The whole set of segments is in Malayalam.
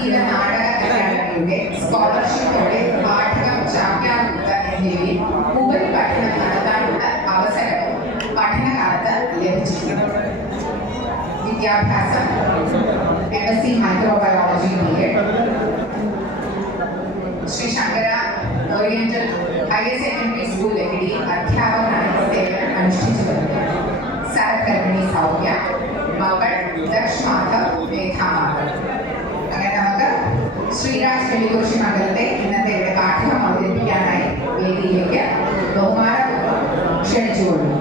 സംഗീത നാടക അക്കാദമിയുടെ സ്കോളർഷിപ്പോടെ പാഠകം ചാക്യാർകൂത്ത് എന്നിവയിൽ ഉപരിപഠനം നടത്താനുള്ള അവസരവും പഠനകാലത്ത് ലഭിച്ചിട്ടുണ്ട്. വിദ്യാഭ്യാസം MSc microbiology BEd, Shri Shankara oriental higher secondary school Lakkidi അധ്യാപകനായി സേവനം അനുഷ്ഠിച്ചു വരുന്നു. സഹകർമ്മിണി സൗമ്യ, മകൾ ദക്ഷ് മാധവ്, മേഘാ മാധവ്. അങ്ങനെ നമുക്ക് ശ്രീരാജ് വെള്ളിക്കുറിശി മണ്ഡലത്തെ ഇന്നത്തെ ഇവിടെ പാഠകം അവതരിപ്പിക്കാനായി വേദിയിലേക്ക് ബഹുമാനപൂർവ്വം ക്ഷണിച്ചുകൊള്ളുന്നു.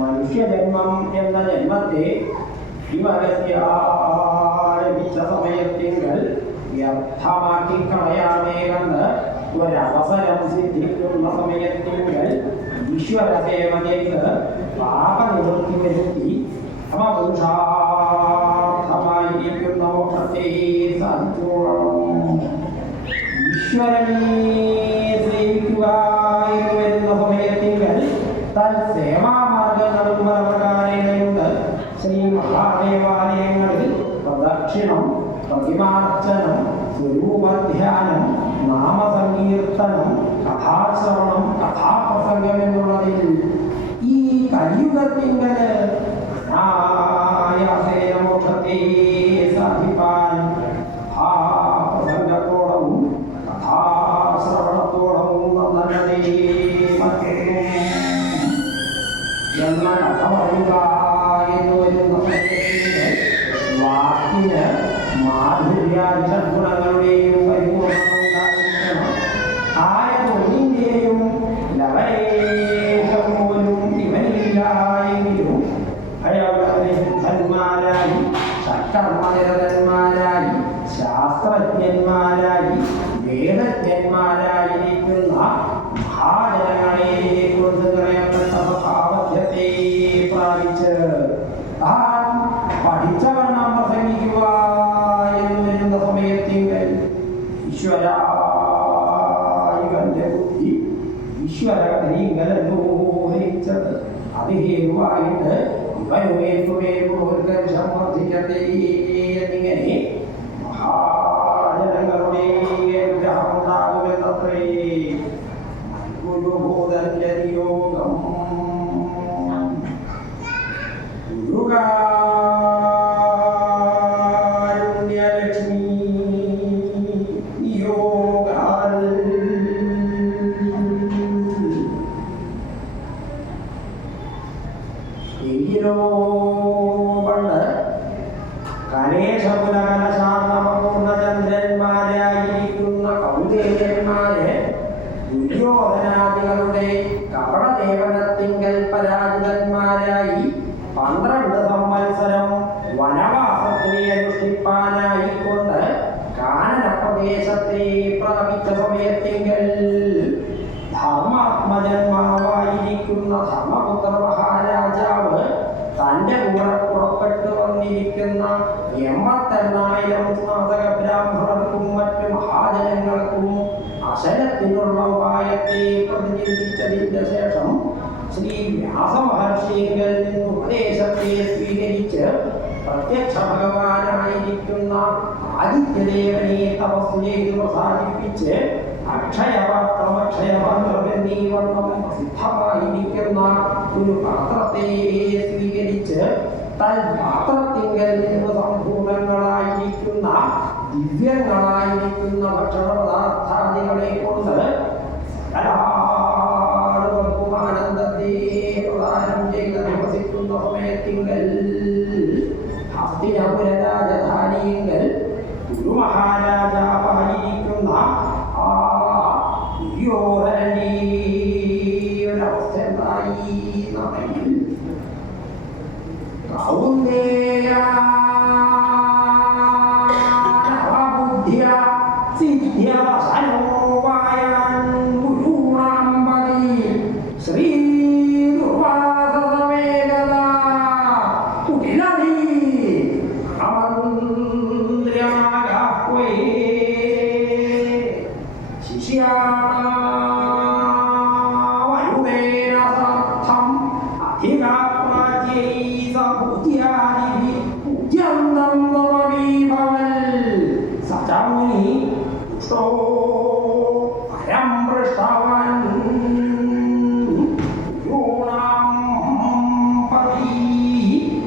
മനുഷ്യജന്മം എന്ന ജന്മത്തെ സമയത്തിങ്കൽ വ്യർത്ഥമാക്കി കളയാമേ കണ്ട് ഒരവസരം സിദ്ധിക്കുന്ന സമയത്തിങ്കൽ ഈശ്വര സേവ ചെയ്ത് പാപനിവൃത്തി വരുത്തി അവപുരുഷാർത്ഥമായിരിക്കുന്ന മോക്ഷത്തെ സാധിച്ചോളണം. ഈശ്വരനെ സേവിക്കുക എന്ന് വരുന്ന സമയത്തിങ്കൽ തൽ സേവാമാർഗങ്ങളും പല പ്രകാരങ്ങളുണ്ട്. ശ്രീ മഹാദേവാലയങ്ങളിൽ പ്രദക്ഷിണം, പ്രതിമാർച്ചനം, സ്വരൂപധ്യാനം, നാമസങ്കീർത്തനം, കഥാശ്രവണം, കഥാപ്രസംഗം എന്നുള്ളതിൽ ഈ കലിയുഗത്തിങ്കൽ ആയാസേന മോക്ഷത്തെ സാധിപ്പാൻ കഥാപ്രസംഗത്തോടവും കഥാശ്രവണത്തോടവും നന്നതേ എന്ന കഥ പറയുക എന്ന് വരുന്ന വാക്കിന് മാധുര്യാദിഷഗുണങ്ങളുടെയും പരിപൂർണമുണ്ടായിരിക്കണം. ആയതൊന്നിൻ്റെയും ലവലേശം പോലും ഇവനില്ലായെങ്കിലും ഭയവ്രതന്മാരായി, സത്കർമ്മനിരതന്മാരായി, ശാസ്ത്രജ്ഞന്മാരായി, വേദജ്ഞന്മാരായിരിക്കുന്ന മഹാജനങ്ങളെ കൊണ്ട് നിറയപ്പെട്ട സ്വഭാവത്തെ പ്രാപിച്ച് താൻ പഠിച്ചവണ്ണം പ്രസംഗിക്കുക എന്ന് വരുന്ന സമയത്തിങ്കൽ ഈശ്വരായിവന്റെ ബുദ്ധി ഈശ്വരകഥയിങ്കലല്ലോ ഗ്രഹിച്ചത്. അത് ഹേതുവായിട്ട് ഇവനുമേൽക്കുമേൽക്കുമോർക്കർഷം വർദ്ധിക്കട്ടെ എന്നിങ്ങനെ മഹാജനങ്ങളുടെ അനുഗ്രഹം ഉണ്ടാകുമെന്നത്രേ ഗുരുബോധന്റെ നിയോഗം. ഗുരുകാരുണ്യലക്ഷ്മി നിയോഗാൽ എങ്കിലോ പണ്ട് കലേശപുലകലശാന്തമപൂർണചന്ദ്രന്മാരായിരിക്കുന്ന കൗന്ദേയന്മാരെ ദുര്യോധനാദികളുടെ കപടദേവനത്തിങ്കൽ പരാജിതന്മാരായി 12 സംവത്സരം വനവാസത്തിനെ അനുഷ്ഠിപ്പാനായിക്കൊണ്ട് കാനനപ്രദേശത്തെ പ്രാപിച്ച സമയത്തെങ്കിൽ ധർമാത്മജന്മാവായിരിക്കുന്ന ധർമ്മപുത്ര മഹാരാജാവ് തന്റെ കൂടെ പുറപ്പെട്ടു വന്നിരിക്കുന്ന 88,000 സ്നാതക ബ്രാഹ്മണർക്കും മറ്റു മഹാജനങ്ങൾക്കും അശനത്തിനുള്ള ഉപായത്തെ പ്രതിചിന്തിച്ചതിന്റെ ശേഷം ശ്രീ വ്യാസമഹർഷിയിൽ നിന്ന് ഉപദേശത്തെ സ്വീകരിച്ച് പ്രത്യക്ഷ ഭഗവാനായിരിക്കുന്ന ആദിത്യദേവനെ തപസ് ചെയ്ത് പ്രസാദിപ്പിച്ച് അക്ഷയപാത്രം എന്നീ വണ്ണം പ്രസിദ്ധമായിരിക്കുന്ന ഒരു പാത്രത്തെ സ്വീകരിച്ച് തൽപാത്രത്തിങ്കൽ നിന്ന് സമ്പൂർണങ്ങളായിരിക്കുന്ന ദിവ്യങ്ങളായിരിക്കുന്ന ഭക്ഷണ പദാർത്ഥാദികളെ കൊണ്ട് ആനന്ദത്തെ പ്രദാനം ചെയ്ത് നിവസിക്കുന്ന സമയത്തിങ്കൽ ഹസ്തിനപുര രാജധാനിയെങ്കിൽ ഗുരുമഹാരാജാവായിരിക്കുന്ന ആ ദുര്യോധനന്റെ ഒരവസ്ഥ എന്തായി എന്നുണ്ടെങ്കിൽ കൗന്ദേയ സിദ്ധ്യവശനോപായാൻ ഗുരുണാം പതി ശ്രീ ദുർവാസസമേകദ കുടിലധീ അമന്ത്ര്യാഗാഹ്വേ ശിഷ്യാണാവരുണേന സാർത്ഥം അധികാത്മാജ്യൈ സഭൂത്യാദിഭിः പൂജ്യന്തം ഭവൽ സചമുനി ദുഷ്ടോ പരം പൃഷ്ടവാൻ ഗുരുണാം പതി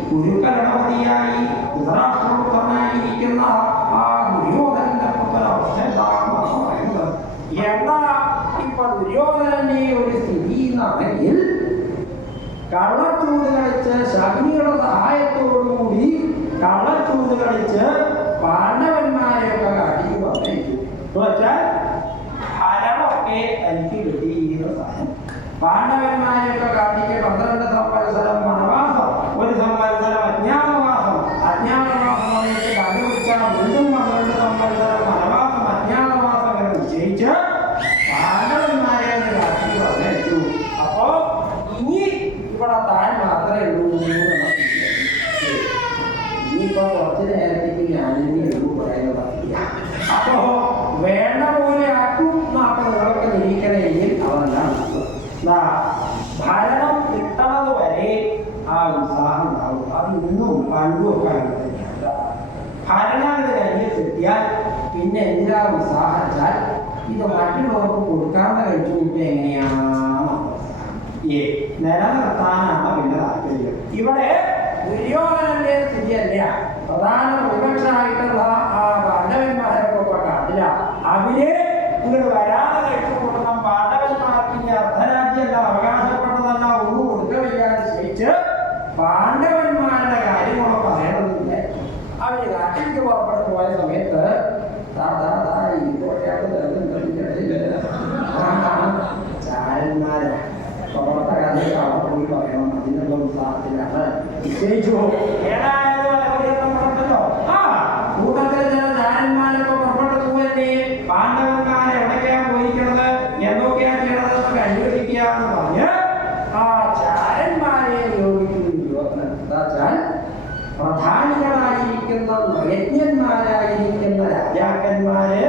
ഗുരുകരണപതിയായി ധൃതരാഷ്ട്രപുത്രനായിരിക്കുന്ന ആ ദുര്യോധനന്റെ പുത്രവസ്ഥ എന്താണെന്ന് പറയുന്നത്. എന്താ ഇപ്പൊ ദുര്യോധനന്റെ ഒരു സ്ഥിതി എന്നാണെങ്കിൽ കള്ളച്ചൂത് കളിച്ച് ശകുനിയുടെ സഹായത്തോടുകൂടി കള്ളച്ചൂത് കളിച്ച് പാണ്ഡവന്മാരെയൊക്കെ കാട്ടിക്ക് പറഞ്ഞേക്കും എന്ന് വെച്ചാൽ ഫലമൊക്കെ തനിക്ക് കിട്ടിയിരിക്കുന്ന സാധനം. പാണ്ഡവന്മാരെയൊക്കെ കാട്ടിക്ക് 12 സംവത്സരം വനവാസം, 1 സംവത്സരം അജ്ഞാതവാസം, അജ്ഞാതവാസം സമയത്ത് കണ്ടുപിടിച്ചാൽ വീണ്ടും 12 സംവത്സരം വനവാസം, അജ്ഞാതവാസം അങ്ങനെ നിശ്ചയിച്ച് പാണ്ഡവന്മാരെ കാട്ടിക്ക് പറഞ്ഞേച്ചു. അപ്പോ ഇനി ഇവിടെ താൻ മാത്രമേ ഉള്ളൂ. ഇനിയിപ്പോ കുറച്ച് നേരത്തേക്ക് ഞാനിനി ഉള്ളൂ പറയുന്നതല്ല. അപ്പോ വേണ്ട പോലെ ആക്കും നാട്ടുകളൊക്കെ നിരീക്കണമെങ്കിൽ അതല്ല ഭരണം കിട്ടണത് വരെ ആ ഉത്സാഹം ഉണ്ടാവും. അത് ഇന്നും പണ്ടും ഒക്കെ അങ്ങനെ തന്നെയാണ്. ഭരണം കഴിഞ്ഞ് കിട്ടിയാൽ പിന്നെ എന്തിനാ ഉത്സാഹിച്ചാൽ ഇത് മറ്റുള്ളവർക്ക് കൊടുക്കാതെ കഴിച്ചു കൂട്ടി എങ്ങനെയാണ് നിലനിർത്താനാണ് പിന്നെ താല്പര്യം. ഇവിടെ ദുര്യോധനന്റെ സ്ഥിതിയല്ല. പ്രധാന പ്രതിപക്ഷമായിട്ടുള്ള ആ പാണ്ഡവന്മാരൊക്കെ കാട്ടില്ല. അവര് ഇങ്ങോട്ട് വരാതെ കഴിച്ചു കൊടുക്കണം. പാണ്ഡവന്മാർക്ക് ഇനി അർദ്ധരാജ്യമല്ല അവകാശപ്പെട്ടതല്ല ഒന്നും കൊടുക്ക വയ്യാതെ ശയിച്ച് പാണ്ഡവന്മാരുടെ കാര്യങ്ങളൊക്കെ പറയണമെന്നില്ല. അവര് കാട്ടിലേക്ക് പുറപ്പെട്ടു പോയ സമയത്ത് ചാരന്മാരാ പ്രവർത്ത കഥയൊക്കെ അവിടെ പോയി പറയണം. അതിനുള്ള ഉത്സാഹത്തിലാണ് നിശ്ചയിച്ചു. കൂട്ടത്തിൽ ചില ചാരന്മാരൊക്കെ പുറപ്പെട്ടു പോയല്ലേ പാണ്ഡവന്മാരെ എവിടേക്കാണ് പോയിരിക്കുന്നത്, എന്തൊക്കെയാണ് ചെയ്യണതെന്നൊക്കെ അന്വേഷിക്കുക എന്ന് പറഞ്ഞ് ആ ചാരന്മാരെ നിയോഗിക്കുന്നു. എന്താച്ചാൽ പ്രധാനികളായിരിക്കുന്ന യജ്ഞന്മാരായിരിക്കുന്ന രാജാക്കന്മാര്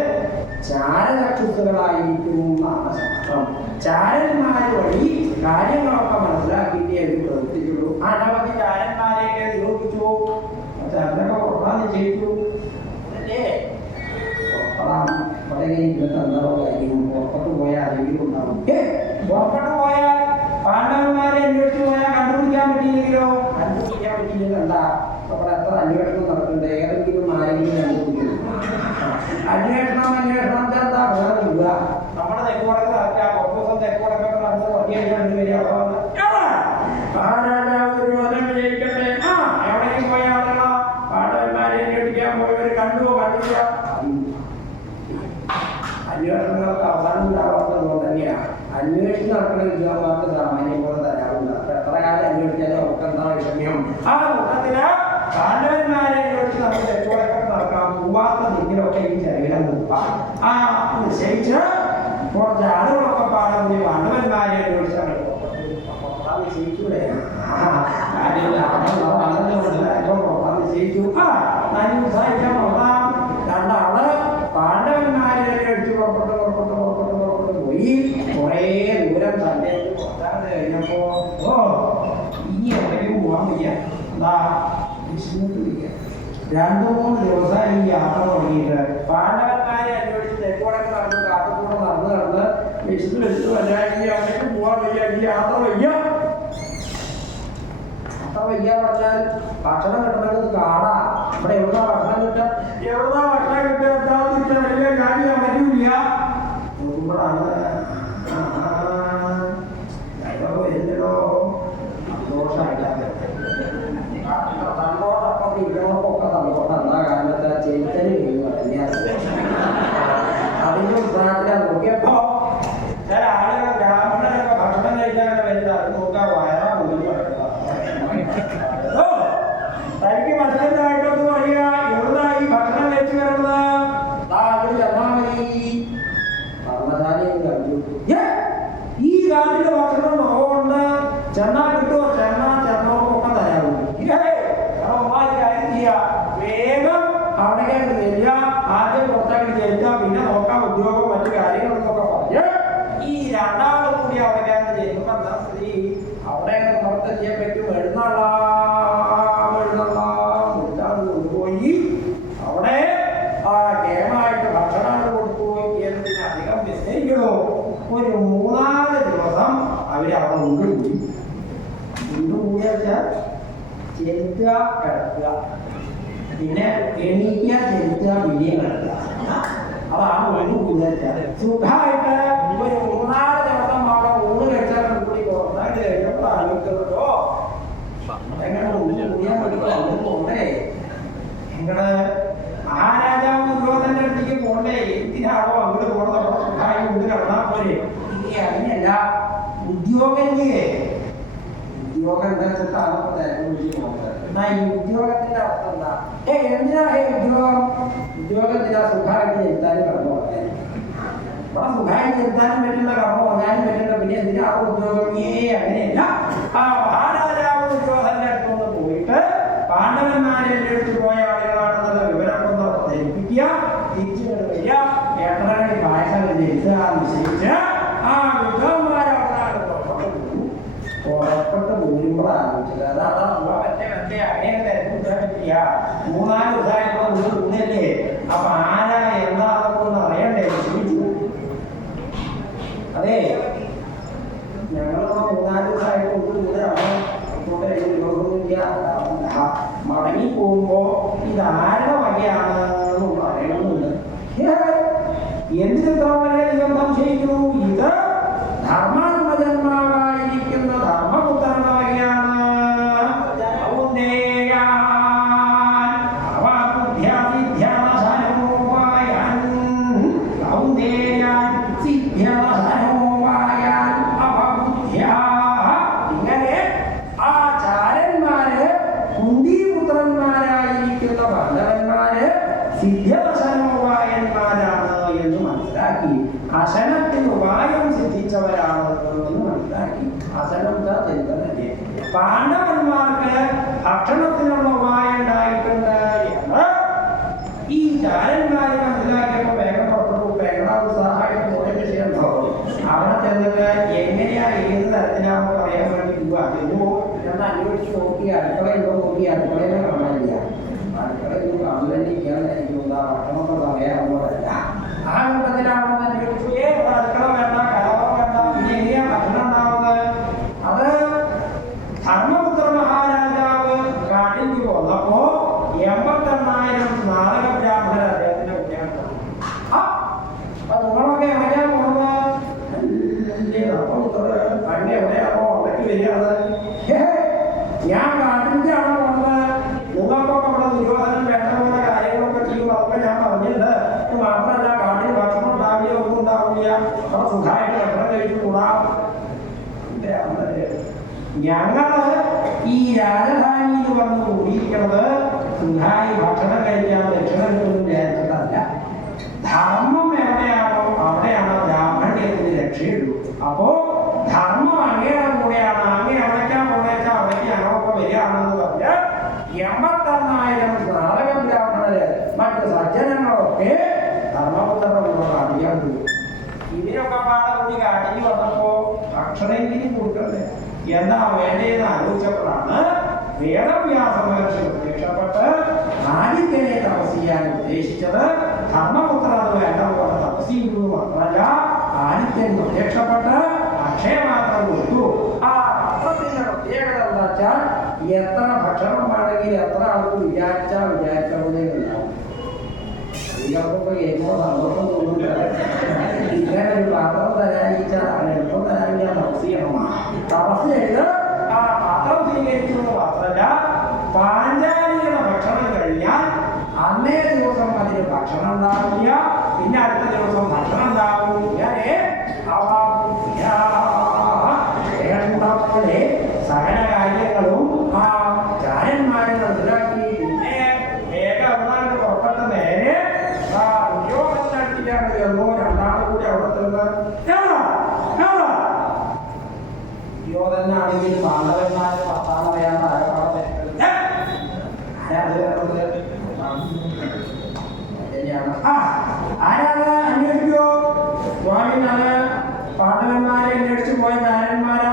ചാരചക്ഷുസുകളായിരിക്കും എന്നാണ് ശാസ്ത്രം. ചാരന്മാർ വഴി കാര്യങ്ങളൊക്കെ മനസ്സിലാക്കിയിട്ടേ അവർ പ്രവർത്തിച്ചുള്ളൂ. അനവധി ചാരന്മാരെയൊക്കെ നിയോഗിച്ചു. ചാരനൊക്കെ പുറപ്പെടാൻ നിശ്ചയിച്ചു. അല്ലേ പുറപ്പെടാൻ വളരെ ഇരുപത്തന്തോ പുറപ്പെട്ടു പോയാൽ അറിവിലും ഉണ്ടാവും. പുറപ്പെട്ടു പോയാൽ പാണ്ഡവന്മാരെ അന്വേഷിച്ചു പോയാൽ കണ്ടുപിടിക്കാൻ പറ്റിയില്ലെങ്കിലോ? കണ്ടുപിടിക്കാൻ പറ്റിയില്ലെങ്കിൽ എന്താ അവിടെ എത്ര അന്വേഷണം നടക്കുന്നുണ്ട്. ഏതെങ്കിലും ആരെങ്കിലും കണ്ടുപിടിക്കുന്നു. അന്വേഷണം ചേർത്താ വേറെ ഇല്ല. നമ്മുടെ തെക്കുവടക്ക് നടക്കുക കുറച്ച് ദിവസം തെക്കുവടക്കൊക്കെ നടന്ന് വണ്ടിയടിക്കാൻ വരിക. വിജയിക്കട്ടെ. എവിടേക്കും പോയ ആളുകളാ പാണ്ഡവന്മാരെ അന്വേഷിക്കാൻ പോയവർ കണ്ടുവോ കണ്ടില്ല. അന്വേഷണങ്ങൾക്ക് അവസാനം ഉണ്ടാവാത്തത് കൊണ്ട് തന്നെയാണ് അന്വേഷിച്ച് നടക്കുന്ന വിദ്യാഭ്യാസ സാമാന്യം പോലെ തരാറില്ല. അപ്പൊ എത്ര കാലം അന്വേഷിച്ചാലും അവർക്ക് എന്താ വിഷമ്യം. ആ കൂട്ടത്തില് പാണ്ഡവന്മാരെ അന്വേഷിച്ച് നമുക്ക് തെക്കുവടക്കൊക്കെ നടക്കാം. പോവാത്ത ദിക്കിലൊക്കെ ഈ ചെറിയിടം പോവാം. ആ നിശ്ചയിച്ച് കുറച്ച് ആളുകളൊക്കെ പാടാൻ കൂടി വണ്ണവന്മാരെ അന്വേഷിച്ചാണ് നിശ്ചയിച്ചൂടെ നിശ്ചയിച്ചു. ആ നാല് ദിവസമായിട്ടാണ് കൊള്ളാം. രണ്ടാള് പാണ്ഡവന്മാരെ അടിച്ച് പുറപ്പെട്ട് പോയി. കുറേ ദൂരം തന്നെ കൊണ്ടാണ് കഴിഞ്ഞപ്പോ ഇനി എവിടെയും പോകാൻ വയ്യ. എന്താ വിഷ്ണുക്ക് വയ്യ. 2-3 ദിവസം ഈ യാത്ര തുടങ്ങിയിട്ട് പാണ്ഡവന്മാരെ അന്വേഷിച്ച് തെക്കോടൊക്കെ നടന്ന് കാട്ടുകൂടെ നടന്ന് വിഷ്ണു വല്ലാണ്ട് അവിടേക്ക് പോകാൻ വയ്യ. ഈ യാത്ര വയ്യ. പറഞ്ഞാൽ ഭക്ഷണം കിട്ടണമെങ്കിൽ കാണാ. ഇവിടെ എവിടുന്നാ ഭക്ഷണം കിട്ടുക? എവിടുന്നാ ഭക്ഷണം കിട്ടുക? കാര്യം പറ്റൂല. നോക്കുമ്പോഴാണ് വരുന്നല്ലോ ദോഷമായിട്ടാണ് തന്നോടൊപ്പം ഇവരോടൊക്കെ തന്നോട്ട് എന്താ കാലത്ത് ചെലുത്തല് അതിന്റെ ഉത്സാഹത്തിലാണ് നോക്കിയപ്പോ ചില ആളുകൾ ബ്രാഹ്മണരൊക്കെ ഭക്ഷണം കഴിക്കാൻ വരുന്നത് അത് നോക്കാൻ വയറാ മുന്നിൽ തനിക്ക് ഭക്ഷണത്തിനായിട്ടൊന്ന് പറയാ. എവിടുന്നാ ഈ ഭക്ഷണം കഴിച്ചു വരുന്നത്? ഈ കാട്ടിലെ ഭക്ഷണം നോകൊണ്ട് ചെന്നാ കിട്ടുമോ? ചെന്നോർക്കൊക്കെ തരാമോ? കാര്യം ചെയ്യാ. വേഗം അവിടേക്ക് ചെല്ലുക. ആദ്യം പുറത്തേക്ക് ചെല്ലുക. പിന്നെ നോക്കാം ഉദ്യോഗം മറ്റു കാര്യങ്ങളൊക്കെ പറഞ്ഞ് ഈ രണ്ടാളും കൂടി അവിടേക്ക് ചെല്ലുമ്പോ എന്താ സ്ഥിതി? അവിടെ പുറത്ത് ചെയ്യാൻ പറ്റും. കൊണ്ടുപോയി അവിടെ ആ കേമായിട്ട് ഭക്ഷണം കൊടുത്തു എന്നതിനധികം വിസ്തരിക്കണോ? ഒരു 3-4 ദിവസം അവര് അവിടെ കൊണ്ടുപോയി. വെച്ചാൽ ചെലുത്തുക, കിടക്കുക, പിന്നെ എണീക്കുക, ചെലുത്തുക, പിന്നെയും കിടക്കുക. അതാണ് ഒരു കൂടുതൽ സുഖമായിട്ട് ഒരു 3-4 ദിവസം അവിടെ ഊണ് കഴിച്ചാൽ കൂടി പുറത്തായിട്ട് കഴിഞ്ഞപ്പോൾ ആലോചിച്ചോ എങ്ങനെ കൂടിയാൽ പോണ്ടേ? എങ്ങനെ മഹാരാജാവ് ദുര്യോധന്റെ അടുത്തേക്ക് പോണ്ടേ? എന്തിനാണോ അങ്ങോട്ട് പോണത്? സുഖമായി കൊണ്ട് കിടന്നാൽ പോലെ. ഇനി അങ്ങനെയല്ല, ഉദ്യോഗല്ലേ. ഉദ്യോഗം എന്താ വെച്ചിട്ടാണ് എന്നാ ഈ ഉദ്യോഗത്തിന്റെ അവസ്ഥ എന്താ? എന്തിനാ ഉദ്യോഗം? ഉദ്യോഗത്തിനാ സുഖമായിട്ട് ചെലുത്താനും കടന്നു പറഞ്ഞാൽ ഇവിടെ സുഖമായിട്ട് ചെലുത്താനും പറ്റുന്ന കടന്നു പറഞ്ഞാലും പറ്റുന്ന. പിന്നെ എന്തിനാണ് ഉദ്യോഗം? അങ്ങനെയല്ല. ആ മഹാരാജാവ് ഉദ്യോഗത്തിന്റെ അടുത്തൊന്ന് പോയിട്ട് പാണ്ഡവന്മാരെ എടുത്തു പോയ ആളുകളാണെന്നുള്ള വിവരം ഒന്ന് ധരിപ്പിക്കുക. തിരിച്ചു വരിക. 8 പായസം ജയിച്ച് നിശ്ചയിച്ച് ആ വിദ്വാന്മാരവിടെ പുറപ്പെട്ട് പോരുമ്പോഴാലോചിച്ചത്. അതാണ് മറ്റേ അങ്ങനെ തിരക്കുണ്ടാൻ പറ്റില്ല. 3-4 ദിവസമായപ്പോൾ ഊന്നല്ലേ. അപ്പൊ ആരാ എന്താണെന്നൊക്കെ ഒന്ന് അറിയണ്ടേ? ചോദിച്ചു. അതെ, ഞങ്ങളൊക്കെ 3-4 ദിവസമായിട്ട് മടങ്ങി പോകുമ്പോ ഇതാരുടെ വകയാണെന്ന് പറയണമെന്നുണ്ട്. എന്തിനെത്ര വരെ നിങ്ങൾ സംശയിക്കുന്നു? ഇത് ധർമ്മജന്മാവായിരിക്കുന്ന ധർമ്മപുത്രന്റെ വകയാണ്. ഇങ്ങനെ ആ ചാരന്മാര് കുന്തിപുത്രന്മാരായിരിക്കുന്ന പാണ്ഡവന്മാര് സിദ്ധ്യവശനോപായന്മാരാണ് എന്ന് മനസ്സിലാക്കി. അശനത്തിന് ഉപായം സിദ്ധിച്ചവരാണ് എന്ന് മനസ്സിലാക്കി. അശനം ചെറുതല്ലേ. പാണ്ഡവന്മാർക്ക് ഭക്ഷണത്തിനുള്ള ഉപായം ഉണ്ടായിട്ടുണ്ട് എന്ന് ഈ ചാരന്മാര് മനസ്സിലാക്കിയപ്പോ വേഗം പുറപ്പെട്ടു. വേഗം സഹായം പോയ വിഷയമുണ്ടോ? അവിടെ ചെന്നിട്ട് എങ്ങനെയാ ഏത് തരത്തിലാണെന്ന് പറയാൻ വേണ്ടി പോവാ. എന്ന് അന്വേഷിച്ച് നോക്കി അടുക്കളയുണ്ടോ നോക്കി അടുക്കളയിലെ കാണാനില്ല. അടുക്കളയിൽ കാണാനിരിക്കാൻ എനിക്ക് ഭക്ഷണമൊക്കെ സമയമാകുമ്പോഴല്ല. ആ കൂട്ടത്തിലാണെന്ന് അന്വേഷിച്ചു. അടുക്കള വേണ്ട, കലവറ വേണ്ട, പിന്നെ എങ്ങനെയാ ഭക്ഷണം ഉണ്ടാവുന്നത്? അത് ധർമ്മപുത്ര മഹാരാജാവ് കാട്ടിലേക്ക് പോന്നപ്പോ 88,000 നാടക ബ്രാഹ്മണർ അദ്ദേഹത്തിന്റെ കുട്ടിയാണ്. അപ്പൊ നിങ്ങളൊക്കെ എവിടെയാ പോകുന്നത്? പണ്ട് എവിടെയാണോ അവിടേക്ക് വരികയാണ്. ഞാൻ കാട്ടിലേക്കാണോ പോകുന്നത്? നിങ്ങൾക്കൊക്കെ ഇവിടെ ദുര്യോധനം വേണ്ട പോലെ കാര്യങ്ങളൊക്കെ ചെയ്യും. അതൊക്കെ ഞാൻ പറഞ്ഞിട്ടുണ്ട്. ഇത് മാത്രമല്ല, കാട്ടിൽ ഭക്ഷണം ഉണ്ടാവില്ല, ഒന്നും ഉണ്ടാവില്ല. അവിടെ സുഖമായിട്ട് ഭക്ഷണം കഴിച്ചു കൂടാം. ഞങ്ങള് ഈ രാജധാനിയിൽ വന്ന് കൂടിയിരിക്കുന്നത് സുഖമായി ഭക്ഷണം കഴിക്കാൻ ദക്ഷിണൊന്നും വിചാരിച്ചിട്ടല്ല. ധർമ്മം എവിടെയാണോ അവിടെയാണോ ബ്രാഹ്മണ്യത്തിന് രക്ഷയുള്ളൂ. അപ്പോ ധർമ്മം അങ്ങയുടെ കൂടെയാണ്, അങ്ങേ എവിടേക്കാ കൊണ്ടേച്ചാൽ അവിടേക്ക് ഞങ്ങളൊക്കെ വരികയാണെന്ന് പറഞ്ഞ് 84,000 നാടക ബ്രാഹ്മണര് മറ്റ് സജ്ജനങ്ങളൊക്കെ ധർമ്മപുത്രരുടെ കൂടെ അറിയാൻ പോയി. ഇതിനൊക്കെ പാടെ കൂടി കാട്ടിൽ വന്നപ്പോ ഭക്ഷണമെങ്കിലും കൊടുക്കണ്ടേ, എന്താ വേണ്ടതെന്ന് ആലോചിച്ചപ്പോഴാണ് വേദവ്യാസ മഹർഷി പ്രത്യക്ഷപ്പെട്ട് ആദിത്യനെ തപസ് ചെയ്യാൻ ഉദ്ദേശിച്ചത്. ധർമ്മപുത്ര അത് വേണ്ട പോലെ തപസ് ചെയ്തു മാത്രമല്ല, ആദിത്യൻ പ്രത്യക്ഷപ്പെട്ട് അക്ഷയമാത്രം കൊടുത്തു. ആ പാത്രത്തിന്റെ പ്രത്യേകത എന്താ വെച്ചാൽ എത്ര ഭക്ഷണം വേണമെങ്കിൽ എത്ര ആൾക്ക് വിചാരിച്ചവരെ ഉണ്ടാവും. സ്ത്രീകൾക്കൊക്കെ ഏറ്റവും സന്തോഷം തോന്നുന്നില്ല. ഇങ്ങനെ ഒരു പാത്രം തരാനിച്ചാൽ അവൻ എളുപ്പം തരാനില്ല, തപസ് ചെയ്യണം. തപസ് ചെയ്ത് ആ പാത്രം സ്വീകരിച്ചു മാത്രമല്ല, പാഞ്ചാലിയുടെ ഭക്ഷണം കഴിഞ്ഞാൽ അന്നേ ദിവസം അതിന് ഭക്ഷണം ഉണ്ടാവില്ല, പിന്നെ അടുത്ത ദിവസം ഭക്ഷണം ഉണ്ടാവും. ഇങ്ങനെ വേണ്ടപോലെ സകല കാര്യങ്ങളും ആ ചാരന്മാരെ മനസ്സിലാക്കി. പിന്നെ വേഗം അവിടെ പുറപ്പെട്ട നേരെ ഉദ്യോഗത്തിനടുത്തിട്ടാണ് ചെന്നോ. രണ്ടാളും കൂടി അവിടെ ചെന്ന് ഉദ്യോഗതനാണെങ്കിൽ പാണ്ഡവന്മാരെ പത്താം പറയാൻ ആരാണ് അന്വേഷിക്കോ സ്വാമിനാണ് പാണ്ഡവന്മാരെ അന്വേഷിച്ചു പോയ നാരന്മാരാ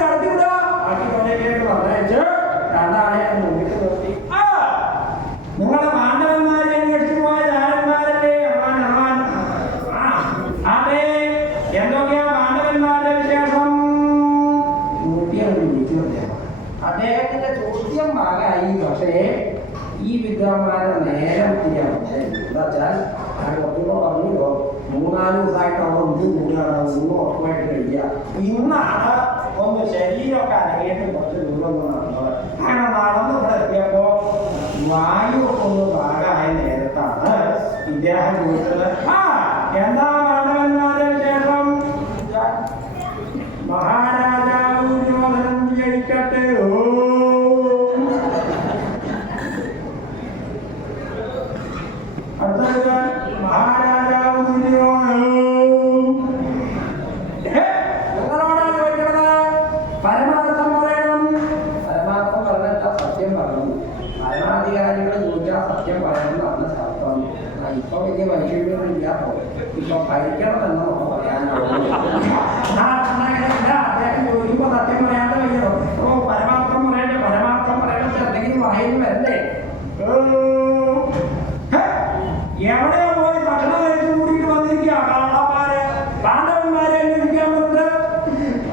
കടത്തിവിടുക. ബാക്കി കൊണ്ടേക്ക് പറഞ്ഞയച്ച് രണ്ടാളെ മുന്നിട്ട് നിർത്തി. നിങ്ങളെ പാണ്ഡവന്മാരെ അന്വേഷിച്ചു പോയ നാരന്മാരല്ലേ? അതെ, എന്തൊക്കെയാ പാണ്ഡവന്മാരുടെ വിശേഷം? അദ്ദേഹത്തിന്റെ ചോദ്യം ഭാഗമായി. പക്ഷേ ഈ വിദ്വാന്മാരെ നേരം തിരിയാൻ എന്താ വെച്ചാൽ കുറച്ചുകൂടെ പറഞ്ഞല്ലോ, 3-4 ദിവസമായിട്ട് അവിടെ ഒന്നും കൂടിയാണ്, ഒന്നും ഉറപ്പായിട്ട് കഴിക്കുക. ഇന്നാണ് ഒന്ന് ശരീരമൊക്കെ അരങ്ങേറ്റ് കുറച്ച് ദൂരം നടന്നത്. അങ്ങനെ നടന്ന് ഇവിടെ എത്തിയപ്പോ വായുവൊക്കെ ഒന്ന് ഭാഗമായ നേരത്താണ് ഇദ്ദേഹം ചോദിച്ചത്, എന്താ പാണ്ഡവന്മാരുടെ വിശേഷം? മഹാരാജാവ് ദുര്യോധനൻ വിജയിക്കട്ടെ. അടുത്തത് മഹാരാജാവ് ദുര്യോധനൻ. നിങ്ങളോടാണ് ചോദിക്കുന്നത്, പരമാർത്ഥം പറയണം. പരമാർത്ഥം പറഞ്ഞാൽ സത്യം പറഞ്ഞു. ഭരണാധികാരികൾ ചോദിച്ചാൽ സത്യം പറയണമെന്നാണ് ശാസ്ത്രം. ഇപ്പൊ വലിയ വൈഷമ്യമൊന്നുമില്ല. ഇപ്പൊ ഭരിക്കണം എന്നൊക്കെ പറയാനാവും. അദ്ദേഹം ചോദിക്കുമ്പോ സത്യം പറയാതെ വയ്യോ. പരമാർത്ഥം പറയണ്ടേ, പരമാർത്ഥം പറയണം. എന്തെങ്കിലും വായന വരണ്ടേ? എവിടെ പോയി ഭക്ഷണം കഴിച്ചു കൂടിയിട്ട് വന്നിരിക്കുക കാളന്മാര് പാണ്ഡവന്മാരെ അന്വേഷിക്കാൻ പറഞ്ഞത്.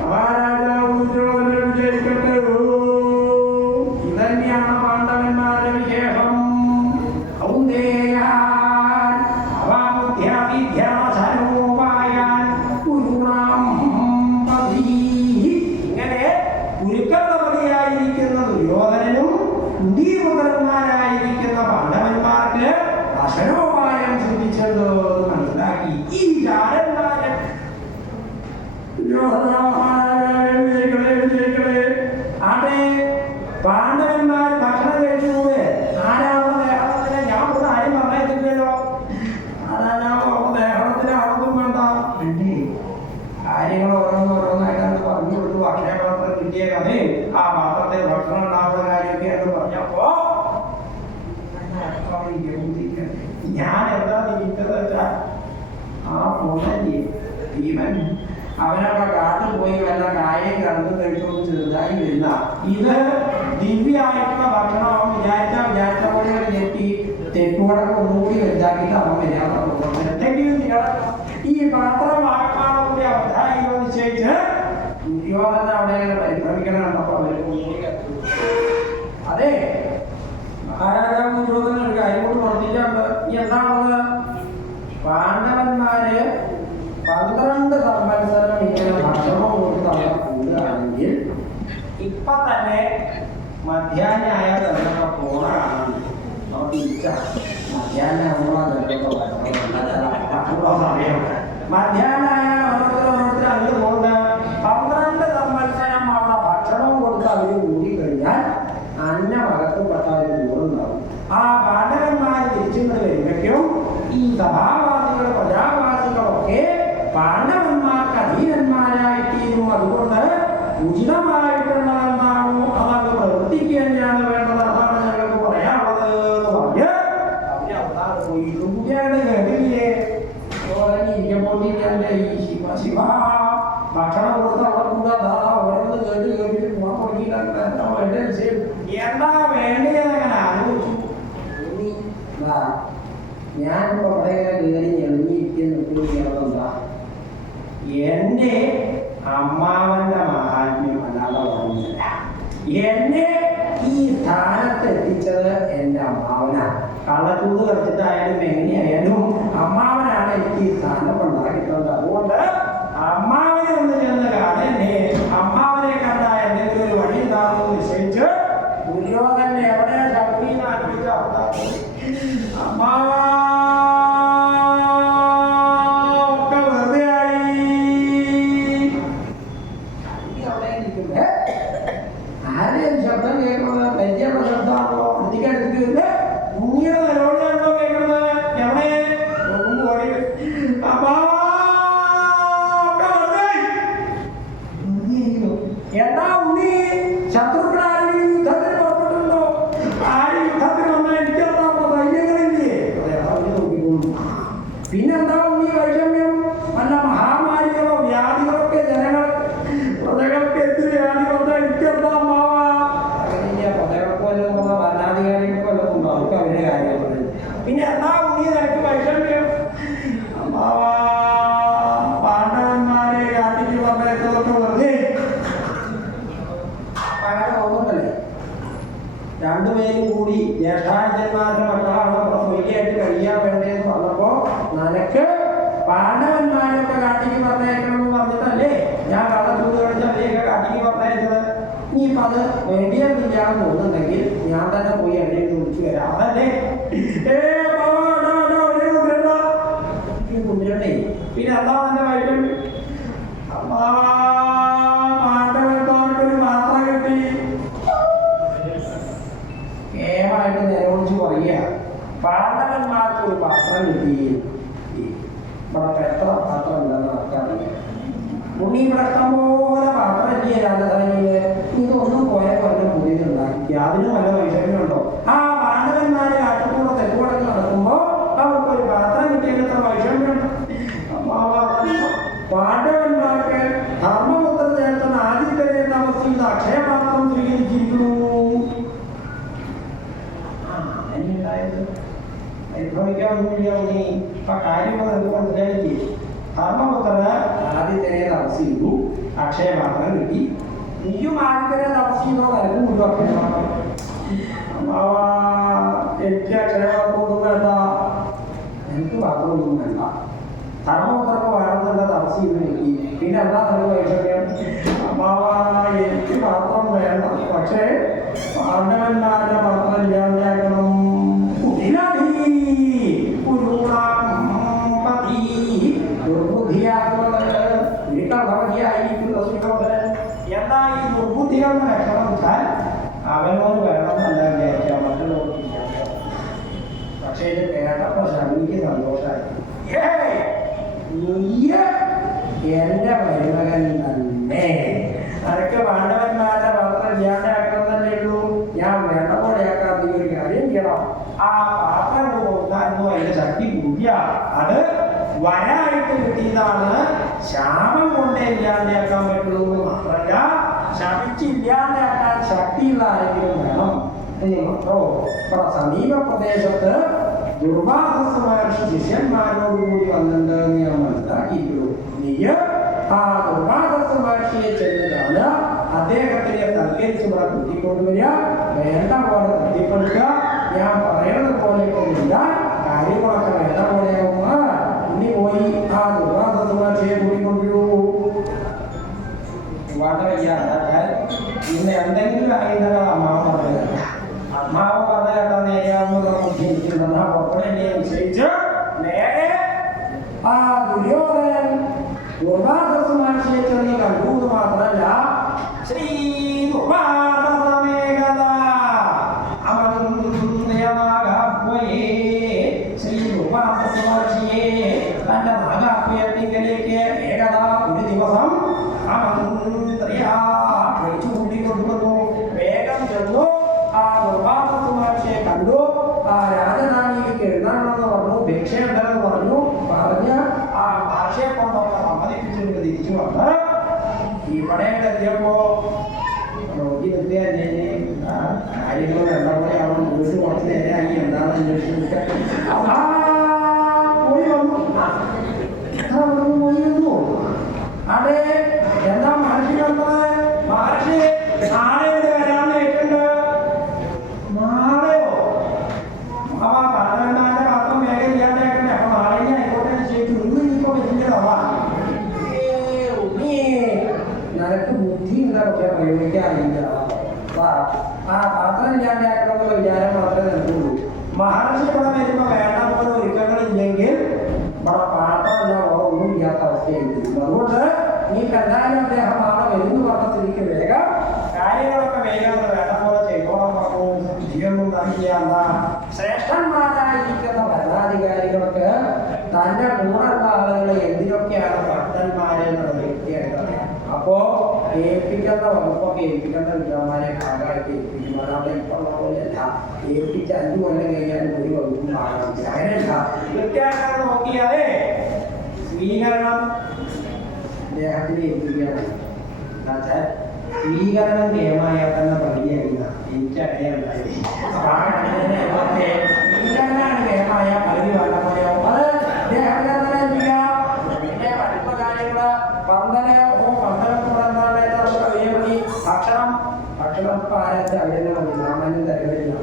മഹാരാജാവ് വിജയിക്കട്ടെ. ഇതന്നെയാണ് പാണ്ഡവന്മാരുടെ വിശേഷം. ഇങ്ങനെ ഉരുക്കത്തപതിയായിരിക്കുന്ന ദുര്യോധനനും കുടീപുത്രന്മാരായിരിക്കുന്ന പാണ്ഡവന്മാർക്ക് അശനോപായം ചിന്തിച്ചത് മനസ്സിലാക്കി. ഈ ചാരന്മാരെ അതെ, പാണ്ഡവന്മാർ ഭക്ഷണം കഴിച്ചുകൂടെ? ആരാവുന്ന ദേഹത്തിന് ഞാൻ ഇവിടെ ആരും പറഞ്ഞിട്ടില്ലല്ലോ. ആരാനാവും ദേഹത്തിന് അളന്നും വേണ്ട. കാര്യങ്ങൾ ഓരോന്നോരോന്നായിട്ടാണ് പറഞ്ഞു കൊടുത്തു. അക്ഷയപാത്രം കിട്ടിയ കഥയും ആ പാത്രത്തിൽ ഭക്ഷണം ഉണ്ടാവുന്ന കാര്യമൊക്കെ എന്ന് പറഞ്ഞപ്പോ ഞാൻ എന്താ നീക്കത് വെച്ചാൽ ആ പൊണ്ണല്ലേ ഭീമൻ അവനൊക്കെ കാട്ടിൽ പോയി വല്ല കായം കടന്നു കഴിച്ചൊന്ന് ചെറുതായി വരുന്ന ഇത് ദിവ്യമായിട്ടുള്ള ഭക്ഷണം അവൻ വിചാരിച്ച പോലെ ഞെട്ടി തെറ്റുകൊടൊക്കെ ഒന്നുകൂടി വലുതാക്കിയിട്ട് അവൻ വരാൻ എന്തെങ്കിലും ഈ പാത്രം ആക്കാതെ കൂടി അവധായിക നിശ്ചയിച്ച് ദുര്യോധന അവിടെ പരിഭ്രമിക്കണം എന്നപ്പോ അവര് അതെ മഹാരാജാവ് ദുര്യോധന ഒരു കാര്യം കൊണ്ട് പ്രവർത്തിക്കാറുണ്ട്. എന്താണത്? പാണ്ഡവന്മാര് 12 സംവത്സരം ഇങ്ങനെ ഭക്ഷണം കൊണ്ട് തമ്മിൽ കൂടുകയാണെങ്കിൽ ഇപ്പൊ തന്നെ മധ്യാഹ്നായ തന്നെ പോണ കാണാൻ നമുക്ക് ഇരിക്കാം. മധ്യാഹ്നമാകുമ്പോൾ സമയം മധ്യാഹ്നായ ഓരോരുത്തർ അങ്ങ് പോകുന്ന 12 സംവത്സരം അവിടെ ഭക്ഷണം കൊടുത്ത് അവര് കൂടിക്കഴിഞ്ഞാൽ അന്നമകത്തും പെട്ട ഒരു ഈ സഭാവാസികൾ പ്രജാവാസികളൊക്കെ പാണ്ഡവന്മാർക്ക് അധീനന്മാരായിത്തീരും. അതുകൊണ്ട് ഉചിതമായിട്ടുള്ളതെന്നാണോ അതങ്ങ് പ്രവർത്തിക്കുക തന്നെയാണ് വേണ്ടത്. അതാണ് ഞങ്ങൾക്ക് പറയാനുള്ളത് എന്ന് പറഞ്ഞ് അവരെ അവതാരം പോയി. കുട്ടിയാണ് കേട്ടില്ലേ ഇരിക്കുമ്പോൾ ഈ ശിവ ഭക്ഷണം കൊടുത്ത് അവിടെ കൂടെ ഓരോന്ന് കേട്ടിട്ട് പോകാൻ തുടങ്ങിയിട്ടുണ്ട്. എന്താ വേണ്ടത് അങ്ങനെ ആലോചിച്ചു. ഞാൻ കുറെ കയറി ഞെളിഞ്ഞിരിക്കുന്നുണ്ടാ എന്നെ അമ്മാവന്റെ മഹാത്മ്യം അല്ലാതെ പറഞ്ഞില്ല. എന്നെ ഈ സ്ഥാനത്ത് എത്തിച്ചത് എൻ്റെ അമ്മാവനാണ്. കള്ളത്തൂത് കളിച്ചിട്ടായാലും എങ്ങനെയായാലും അമ്മാവനാണ് എനിക്ക് ഈ സ്ഥാനം ഉണ്ടാക്കിയിട്ടുള്ളത്. അതുകൊണ്ട് അമ്മാവനെ ഒന്ന് ചെന്ന് കാണെ അമ്മാവനെ കണ്ട എന്തെങ്കിലും ഒരു വഴി ഉണ്ടാകുമെന്ന് നിശ്ചയിച്ച് ദുര്യോധനെ എവിടെ ശക്തി ആലോചിച്ച അമ്മാവ ഒക്കെ വെറുതെ ആയി. അവിടെ ഇരിക്കുന്നത് ആരെയും ശബ്ദം കേൾക്കുന്നത് പരിചയമുള്ള ശബ്ദമാണോ? അടുത്തേക്ക് മുങ്ങിയുടെ നിലവിളിയാണോ കേൾക്കുന്നത്? എവിടെ എന്താ ഉണ്ണി ശത്രുക്കളാരെങ്കിലും യുദ്ധത്തിന് പുറപ്പെട്ടുണ്ടോ? ആരും യുദ്ധത്തിന് വന്നാൽ എനിക്കെന്താ ധൈര്യങ്ങളില്ലേ? പിന്നെന്താ ഉണ്ണി വൈഷമ്യം? വല്ല മഹാമാരികളോ വ്യാധികളൊക്കെ പ്രജകൾക്ക് എതിരെ വ്യാധി വന്നാൽ എനിക്കെന്താ അമ്മാവ? അങ്ങനെ പ്രജകൾക്ക് വല്ലതും ഭരണാധികാരികൾക്ക് വല്ലതും ഉണ്ടോ? അവർക്ക് അവരുടെ കാര്യങ്ങൾ പറയും. പിന്നെ എന്താ ഉണ്ണി നിനക്ക് വൈഷമ്യം? അമ്മാവ പാണ്ഡവന്മാരെ കാട്ടിക്ക് പറഞ്ഞതൊക്കെ വെറുതെ ഓർമ്മല്ലേ? രണ്ടുപേരും കൂടി ജ്യേഷ്ഠാചന്മാരുടെ മക്കളാണ് സ്വൈര്യമായിട്ട് കഴിയാൻ വേണ്ടതെന്ന് പറഞ്ഞപ്പോ നിനക്ക് പാണ്ഡവന്മാരൊക്കെ കാട്ടിക്ക് പറഞ്ഞേക്കണമെന്ന് പറഞ്ഞിട്ടല്ലേ ഞാൻ കള്ളത്തൂത് കളിച്ചതിനെയൊക്കെ കാട്ടിക്ക് പറഞ്ഞയച്ചത്. ഇനിയിപ്പോൾ അത് വേണ്ടിയെന്നില്ലാന്ന് തോന്നുന്നുണ്ടെങ്കിൽ ഞാൻ തന്നെ പോയി എവിടെയെങ്കിലും വിളിച്ചു വരാം. അതല്ലേ കുഞ്ഞിരണ്ടേ. പിന്നെ എന്താ എന്റെ വൈദ്യം പാണ്ഡവന്മാർക്കൊരു മാത്രം കിട്ടി. കേമായിട്ട് നിലവിളിച്ച് പറയുക പാണ്ഡവന്മാർക്ക് ഒരു പാത്രം കിട്ടി. ഇവിടെ എത്ര പാത്രം ഉണ്ടെന്ന് നമുക്കറിയാം. ഉണ്ണി ഇവിടെ ഇഷ്ടംപോലെ പാത്രം ഇല്ലേ രാജധാനിയില്? ഇതൊന്നും പോയ കൊല്ലം പുതിയതുണ്ടാക്കി അതിന് വല്ല വൈഷമ്യമുണ്ടോ? ആ പാണ്ഡവന്മാര് കാട്ടുകൂടെ തെക്കുവടക്ക് നടക്കുമ്പോ അവർക്കൊരു പാത്രം കിട്ടിയതിന് എത്ര വൈഷമ്യമുണ്ട്? പാണ്ഡവന്മാർക്ക് ധർമ്മപുത്ര ചേർത്തൻ ആദ്യത്തെ താമസിക്കുന്ന അക്ഷയപാത്രം സ്വീകരിച്ചിരിക്കുന്നു. അനുഭവിക്കാവുന്നില്ല ഉണ്ണി. ഇപ്പൊ കാര്യങ്ങൾ മനസ്സിലാക്കി. ധർമ്മപുത്രന് ആദ്യത്തെ താമസിച്ചു, അക്ഷയപാത്രം കിട്ടി. നീയും ആദ്യത്തെ താമസിക്കുന്നോ? നിനക്കും മുഴുവൻ അക്ഷയപാത്രം. എനിക്ക് അക്ഷയപാത്രം ഒന്നും വേണ്ട. എനിക്ക് പാത്രമൊന്നും വേണ്ട. ധർമ്മപുത്രക്ക് വേണമെന്നുള്ള താമസിച്ചു കിട്ടി. പിന്നെ എന്താ നിനക്ക് വൈഷമ്യം? എനിക്ക് പാത്രം വേണ്ട. പക്ഷേ പാണ്ഡവന്മാരുടെ പാത്രം ഇല്ലാണ്ടാക്കണം. എന്താ ഈ ദുർബുദ്ധികളുടെ ലക്ഷണം വെച്ചാൽ അവനോട് വേണമെന്നല്ല വിചാരിക്കാം, മറ്റുള്ളവർക്ക് വിചാരിക്കാം. പക്ഷേ ഇത് കേട്ടപ്പോ ശബരിക്ക് സന്തോഷമായി. എന്റെ മരുമകൻ തന്നെ നിനക്ക് പാണ്ഡവന്മാരുടെ പാത്രം ഇല്ലാണ്ടാക്കണം തന്നെ ഉള്ളൂ. ഞാൻ വേണ്ട പോലെയാക്കാത്ത ഈ ഒരു കാര്യം ചെയ്യണം. ആ പാത്രം കൊടുക്കാനോ അതിന്റെ ശക്തി കൂടിയ അത് വരായിട്ട് കിട്ടിയതാണ്. ശാപം കൊണ്ടേ ഇല്ലാണ്ടാക്കാൻ പറ്റുള്ളൂ എന്ന് മാത്രമല്ല, ശപിച്ചില്ലാണ്ടാക്കാൻ ശക്തിയുള്ള ആരെങ്കിലും വേണം എന്ന് മാത്രോ. ഇവിടെ സമീപ പ്രദേശത്ത് ദുർവാസ മഹർഷി ശിഷ്യന്മാരോടുകൂടി വന്നിട്ടുണ്ട് എന്ന് ഞാൻ മനസ്സിലാക്കിയിട്ടുള്ളൂ. നീ ആ ദുർവാസ മഹർഷിയെ ചെന്ന് കാണുക, അദ്ദേഹത്തിനെ സൽക്കരിച്ച് ഇവിടെ കുത്തിക്കൊണ്ടുവരിക, വേണ്ട പോലെ തട്ടിപ്പെടുത്തുക. ഞാൻ പറയുന്നത് പോലെയൊന്നുമില്ല, കാര്യങ്ങളൊക്കെ വേണ്ട പോലെയാവുക. ഇനി പോയി ആ ദുർവാസ മഹർഷിയെ കൂട്ടിക്കൊണ്ടുവരൂ. ഇന്ന് എന്തെങ്കിലും അറിയുന്നത് അമ്മാവ് പറഞ്ഞതല്ല. അമ്മാവ് പറഞ്ഞേക്കാൻ നേരെയാവുന്ന ബുദ്ധിമുട്ടുണ്ടെന്ന് പുറപ്പെടുകയെ നിശ്ചയിച്ച് നേരെ ആ ദുര്യോധനൻ ദുർവാസ മഹർഷിയെ ചെന്ന് കണ്ടുവെന്ന് മാത്രമല്ല, ശ്രീ ദുർവാസമേകത അമൃതയേ ശ്രീ ദുർവാസ തിരിച്ചു വന്ന് ഇവിടെ എത്തിയപ്പോ നോക്കി നിർത്തിയ കാര്യങ്ങൾ എന്താ പോലെ അവൻ വീട് കുറച്ച് നേരമായി എന്താണ് അന്വേഷിച്ചത് പോയി വന്നു പോയി വന്നു അതെ എന്താ മഹർഷി വന്നത് മഹർഷി നാളെ ഇവിടെ വരാൻ ഏറ്റുണ്ട് നാളെയോ അപ്പൊ കണ്ണന്മാരുടെ മാത്രം വേഗം ഇല്ലാണ്ടേക്കണ്ടേ അപ്പൊ നാളെ ആയിക്കോട്ടെ ശരി ഇന്ന് ഇനിയിപ്പോ വലിയതവാ നിനക്ക് ബുദ്ധി എന്താ പക്ഷെ പ്രയോഗിക്കാറില്ല ആ പാത്രം ഇല്ലാണ്ടാക്കണമെന്നുള്ള വിചാരം മാത്രമേ നിനക്കുള്ളൂ മഹർഷി ഇവിടെ വരുമ്പോ വേണ്ട പോലെ ഒരുക്കങ്ങളില്ലെങ്കിൽ ഇവിടെ പാത്രമല്ല ഒന്നും ഇല്ലാത്ത അവസ്ഥയായിരിക്കും അതുകൊണ്ട് നീ കണ്ടാലും അദ്ദേഹം നാളെ വരുന്നു പറഞ്ഞ സ്ഥിതിക്ക് വേഗം കാര്യങ്ങളൊക്കെ വേഗം വേണ്ട പോലെ ചെയ്തോളാൻ പറഞ്ഞു ബുദ്ധിയൊന്നും ഉണ്ടാക്കില്ല ശ്രേഷ്ഠന്മാരായിരിക്കുന്ന ഭരണാധികാരികൾക്ക് തന്റെ കൂടെയുള്ള ആളുകളെ എന്തിനൊക്കെയാണ് ഭക്തന്മാരെ എന്നുള്ള വ്യക്തിയായിട്ട് അറിയാം അപ്പോ ഏൽപ്പിക്കുന്ന വകുപ്പൊക്കെ ഏൽപ്പിക്കുന്ന വിദ്വാന്മാരെ ഭാഗമായിട്ട് ഏൽപ്പിക്കുന്നു അതാണ് ഇപ്പോൾ പോലെയല്ല ഏൽപ്പിച്ച് 5 കൊല്ലം കഴിഞ്ഞാൽ ഒരു വകുപ്പും ഭാഗമാക്കില്ല അങ്ങനെയല്ല കൃത്യമായിട്ട് നോക്കിയാലേ സ്വീകരണം അദ്ദേഹത്തിന് ഏൽപ്പിക്കുകയാണ് എന്നുവെച്ചാൽ സ്വീകരണം നിയമായാൽ തന്നെ പറയുകയില്ല എനിക്കറിയാണ്ടായി സ്വീകരണമാണ് നിയമായ പകുതി വെള്ളമയോ അത് അദ്ദേഹത്തിന് തന്നെ ഏൽപ്പിക്കാം പിന്നെ പഠിപ്പ കാര്യങ്ങള് ഭക്ഷണം പാരത്ത് അവിടെ മതി സാമാന്യം തരവില്ല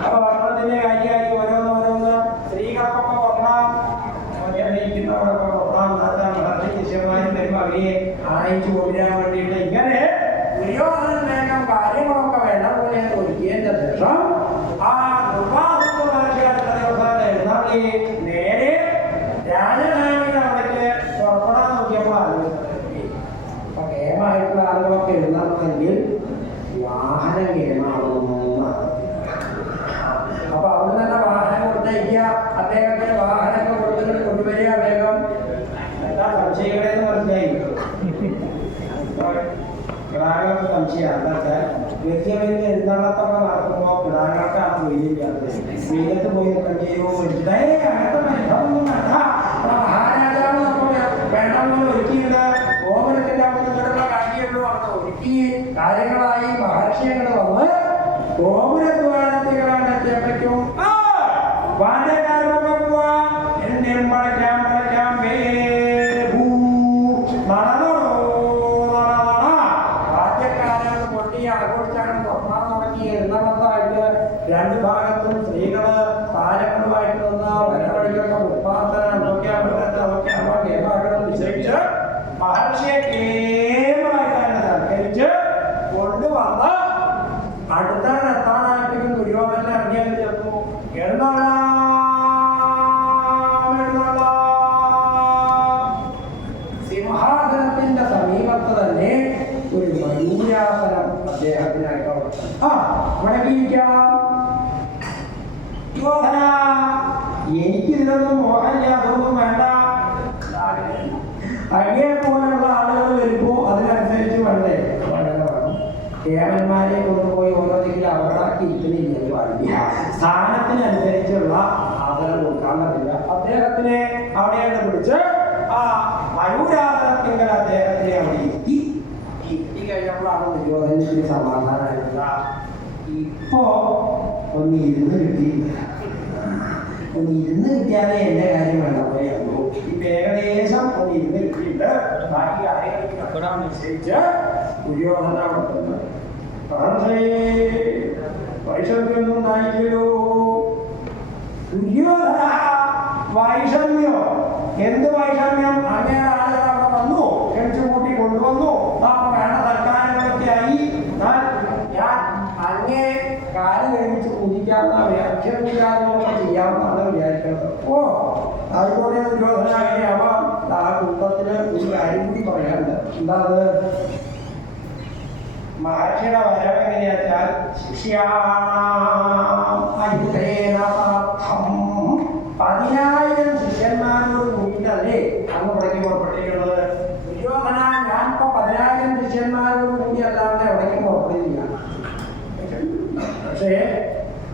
അപ്പൊ ഭക്ഷണത്തിന്റെ കാര്യമായി ഓരോന്ന് സ്ത്രീകൾക്കൊക്കെ കൊള്ളാം ഇരിക്കുന്നവർക്കൊക്കെ കൊള്ളാം ശിഷ്യന്മാരും വരുമ്പോ അവരെ ആനയിച്ചു കൊണ്ടുവരാൻ വേണ്ടിയിട്ട് ഇങ്ങനെ ദുര്യോധനൻ വേഗം കാര്യങ്ങളൊക്കെ വേണ്ട പോലെ ഒരുക്കിയതിന്റെ ശേഷം ആ ദുർവാസ മഹർഷിയുടെ ദിവസം എഴുന്നള്ളി നേരെ രാജധാനിയുടെ അവിടേക്ക് പുറപ്പെടാൻ നോക്കിയപ്പോൾ ആലോചിച്ചത് അപ്പൊ കേമായിട്ടുള്ള ആളുകളൊക്കെ എഴുന്നള്ളണമെങ്കിൽ വാഹനം കേമാണെന്നാണ് അപ്പൊ അവിടെ തന്നെ വാഹനം കൊടുത്തയക്കുക അദ്ദേഹത്തിന് വാഹനമൊക്കെ കൊടുത്തിട്ട് കൊണ്ടുവരിക വേഗം എന്താ സംശയിക്കണേന്ന് മനസ്സിലായി കിടാങ്ങൾക്ക് സംശയം എന്താ വെച്ചാൽ വ്യക്തികളിൽ എഴുന്നള്ളത്തൊക്കെ നടക്കുമ്പോൾ കിടാങ്ങൾക്കാണ് തൊഴിലില്ലാത്തത് വെയിലത്ത് പോയി കണ്ടിരുന്നു അങ്ങനത്തെ ബന്ധമൊന്നും വേണ്ട മഹാരാജാവ് നമ്മൾ വേണ്ടെന്ന് ഒരുക്കിയിട്ട് ഗോപുരത്തിന്റെ അവിടെ കാര്യമുള്ളൂ അവിടെ ഒരുക്കി കാര്യങ്ങളായി മഹർഷികൾ വന്ന് ഗോപുരദ്വാരത്തികളാണ് എത്തിയപ്പോഴേക്കും വാദ്യക്കാരൊക്കെ പോവാ നിർമ്മളയ്ക്കാം വാദ്യക്കാരാണ് പൊട്ടി ആഘോഷിച്ചാണ് തുറന്നാൻ തുടങ്ങി എണ്ണമത്തായിട്ട് 2 ഭാഗത്തും സ്ത്രീകള് താരങ്ങളുമായിട്ട് നിന്ന് വരവഴിക്കൊക്കെ ഉത്പാദനം നിശ്ചയിച്ച് മഹർഷിയെ കേമായിട്ടാണ് സൽക്കരിച്ച് കൊണ്ടുവന്ന് അടുത്തെത്താനായിട്ടും ദുര്യോധന ഇറങ്ങിയാൽ ചേർന്നു സിംഹാസനത്തിന്റെ സമീപത്ത് തന്നെ ഒരു മയൂരാസനം അദ്ദേഹത്തിനായിട്ട് മടങ്ങിയിരിക്കാം ദുര്യോധന എനിക്കിതിനൊന്നും മോഹമില്ല അതൊന്നും വേണ്ട അങ്ങേ പോലുള്ള ആളുകൾ വരുമ്പോ അതിനനുസരിച്ച് വേണ്ടേ കേവന്മാരെ കൊണ്ടുപോയി ഓരോന്നെങ്കിലും അവിടാക്കി ഇരിക്കുന്നില്ല പാടില്ല സ്ഥാനത്തിനനുസരിച്ചുള്ള ആദരം കൊടുക്കാൻ പറ്റില്ല അദ്ദേഹത്തിനെ അവിടെയാണ് പിടിച്ച് ആ മയൂരാസനത്തിങ്കൽ അദ്ദേഹത്തിനെ അവിടെ ഇരുത്തി കഴിഞ്ഞപ്പോഴാണ് ദുര്യോധനത്തിന് സമാധാനമായില്ല ഇപ്പോ ഒന്ന് ഇരുന്ന് കിട്ടിയാലേ എന്റെ കാര്യം വേണ്ട പോലെയാകുള്ളൂ ഇപ്പൊ ഏകദേശം ഒന്ന് ഇരുന്ന് കിട്ടിയിട്ട് ബാക്കി കാര്യങ്ങൾക്ക് കടക്കാൻ നിശ്ചയിച്ച് ദുര്യോധന വൈഷമ്യൊന്നും നയിക്കലോ ദുര്യോധന വൈഷമ്യോ എന്ത് വൈഷമ്യം അങ്ങനെ ആളുകൾ അവിടെ വന്നു ക്ഷണിച്ചു കൂട്ടി കൊണ്ടുവന്നു അപ്പൊ വേണ്ട തൽക്കാലങ്ങളൊക്കെ ആയി ഞാൻ അങ്ങേ കാല് കഴിച്ച് പൂജിക്കാവുന്ന അക്ഷരവികാരങ്ങളൊക്കെ ചെയ്യാവുന്നതാണ് വിചാരിക്കുന്നത് അതുപോലെ ദുര്യോധന അങ്ങനെയാവാം ആ കുടുംബത്തിന് ഒരു കാര്യം കൂടി പറയാനുണ്ട് എന്താ അത് മഹർഷിയുടെ വരവ് എങ്ങനെയാച്ചാൽ ശിഷ്യാണാർത്ഥം 10,000 ശിഷ്യന്മാരോട് കൂടിയിട്ടല്ലേ അങ്ങ് ഇവിടേക്ക് പുറപ്പെട്ടിരിക്കുന്നത് ദുര്യോധന ഞാനിപ്പോ 10,000 ശിഷ്യന്മാരോട് കൂടി അല്ലാണ്ട് എവിടേക്ക് പുറപ്പെട്ടില്ല പക്ഷേ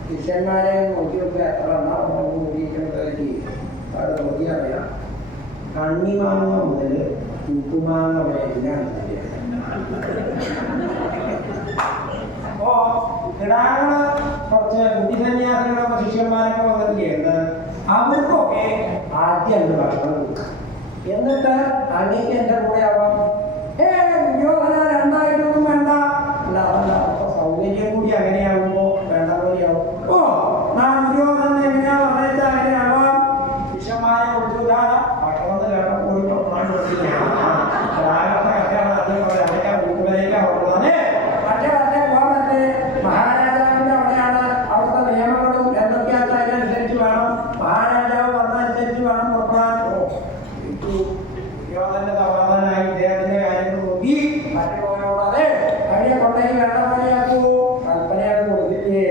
ശിഷ്യന്മാരെ നോക്കി നോക്കുക എത്ര എണ്ണം കൂടിയിരിക്കുന്നത് അത് നോക്കിയറിയാം കണ്ണിമാങ്ങ മുതൽ ഉപ്പുമാങ്ങ വേദനയാണ്. അപ്പോ കിടാങ്ങള് കുറച്ച് കുട്ടി സന്യാസികളൊക്കെ ശിഷ്യന്മാരൊക്കെ വന്നിട്ടുണ്ട്. അവർക്കൊക്കെ ആദ്യം അതിന് ഭക്ഷണം കൊടുക്കാം. എന്നിട്ട് അങ്ങേക്ക് എൻ്റെ കൂടെ ആവാം. ദുര്യോധന രണ്ടായിട്ടൊന്നും വേണ്ട. അല്ല അതല്ല, അപ്പൊ സൗകര്യം കൂടി അങ്ങനെയാകുമ്പോ വേണ്ട പോലെയാവും. ഓ ഞാൻ ദുര്യോധന എങ്ങനെയാ പറഞ്ഞാൽ അങ്ങനെയാവാം. ശിഷ്യന്മാരെ കൊടുത്തുകാല ഭക്ഷണം കേട്ട പോയി മഹാരാജാവിന്റെ അവിടെയാണ്. അവിടുത്തെ നിയമങ്ങളും എന്തൊക്കെയാണെന്ന് അതിനനുസരിച്ച് വേണം. മഹാരാജാവ് പറഞ്ഞനുസരിച്ച് വേണം പുറപ്പെടാൻ. ദുര്യോധന സമാധാനമായി ഇദ്ദേഹത്തിന്റെ കാര്യങ്ങൾ നോക്കി മറ്റുള്ളവരോടത് കഴിഞ്ഞ കൊണ്ടേക്ക് വേണ്ട പോലെയാക്കൂ. കൽപ്പനയായിട്ട് കൊടുത്തില്ലേ.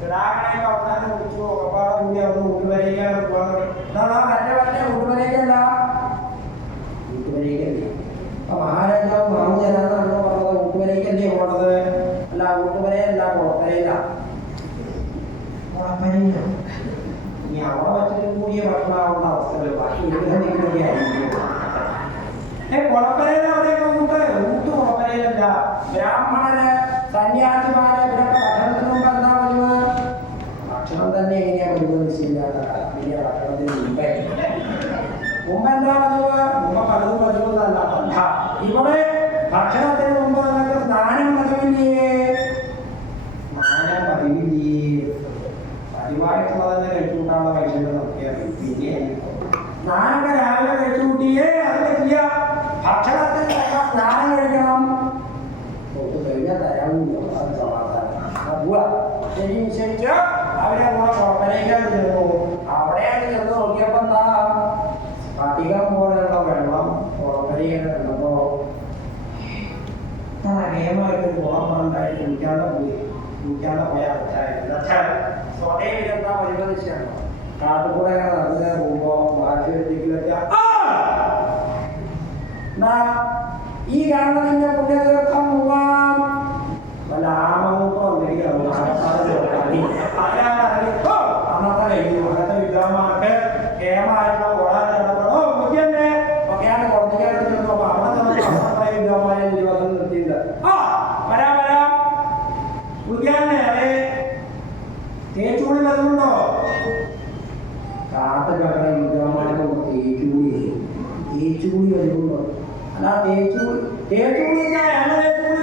കിടാങ്ങളെയൊക്കെ അവസാനം കുടിച്ചു ഒക്കെപ്പാടെ കൂടി അവർ ഊട്ടുവരയ്ക്കാണ് പോകാൻ മറ്റേ ഊട്ടുവരയ്ക്കല്ല, ഊട്ടുവരയ്ക്കല്ലേ. അപ്പൊ മഹാരാജാവ് മാമുജനാണെന്ന് പറഞ്ഞത് ഊട്ടുവരയ്ക്കല്ലേ പോണത്. അല്ല ഊട്ടുവരയല്ല, കുളപ്പരയില്ല. കുളപ്പരയില്ല. ഇനി അവിടെ വച്ചിട്ട് കൂടിയ ഭക്ഷണമാവുന്ന അവസ്ഥകൾ ബാക്കി എന്തെങ്കിലുമൊക്കെ ആയിരിക്കും. കുളപ്പരയില അവിടെയൊക്കെ ഊട്ട് കുളപ്പരയിലല്ല. ബ്രാഹ്മണര് സന്യാസിമാര് ഇവരൊക്കെ ഭക്ഷണത്തിന് മുമ്പ് എന്താ പതിവ്? ഭക്ഷണം തന്നെ എങ്ങനെയാ പതിവ് നിശ്ചയില്ലാത്ത കാലം. പിന്നെ ഭക്ഷണത്തിന് മുമ്പേ എന്താ പതിവ്? മുമ്പ് പലതും പതിവൊന്നല്ല. ഇവിടെ ഭക്ഷണത്തിന് മുമ്പ് നിങ്ങൾക്ക് സ്നാനം പതിവില്ലേ? സ്നാനം പതിവില്ലേ? പതിവായിട്ടുള്ള തന്നെ കഴിച്ചുകൂട്ടാനുള്ള പൈസ നോക്കിയാൽ പിന്നെ സ്നാനമൊക്കെ രാവിലെ കഴിച്ചുകൂട്ടിയേ അത് പറ്റില്ല. ഭക്ഷണത്തിന് സ്നാനം കഴിക്കണം. കഴിഞ്ഞാൽ തരാമില്ല. അത് സമാധാനം പോവാ. ശരി നിശ്ചയിച്ച് അവരെ കൂടെ പുറത്തേക്കാൻ ചെന്നു. അവിടെയാണ് ചെന്ന് നോക്കിയപ്പോ എന്താ അധികം പോലെയുള്ള വെള്ളം പുറത്തേക്ക് കണ്ടപ്പോ നിയമമായിട്ട് കുളം ഉണ്ടായിട്ട് കുടിക്കാതെ പോയ സ്വതേവിലെന്താ പരിപാടിച്ചാണ്. കാട്ടുകൂടെ നടന്നു പോകുമ്പോ ഭാഷയെത്തിക്കില്ല. ഈ കാണുന്നതിന്റെ പുണ്യതീർത്ഥം പോവാം. വല്ല ആമൂട്ടോ എന്തെങ്കിലും അന്നത്തെ കഴിഞ്ഞു. അങ്ങനത്തെ വിദ്വാന്മാർക്ക് കേമായിട്ടുള്ള ഓടാൻ നടക്കണോ മുഖ്യന്നെ ഒക്കെയാണ് കുറഞ്ഞായിട്ട് ചെന്നപ്പോ അവിടെ തന്നെ വിദ്വാന്മാരെ ഇരുപത്തി നിർത്തിയിട്ടുണ്ട്. വരാം മുഖ്യന്നെ അതെ തേച്ചുകൂടി വരുന്നുണ്ടോ? കാട്ടുകട വിദ്വാന്മാരുടെ തേച്ചുകൂടി വരുന്നുണ്ടോ? അല്ല തേച്ചുകൂടി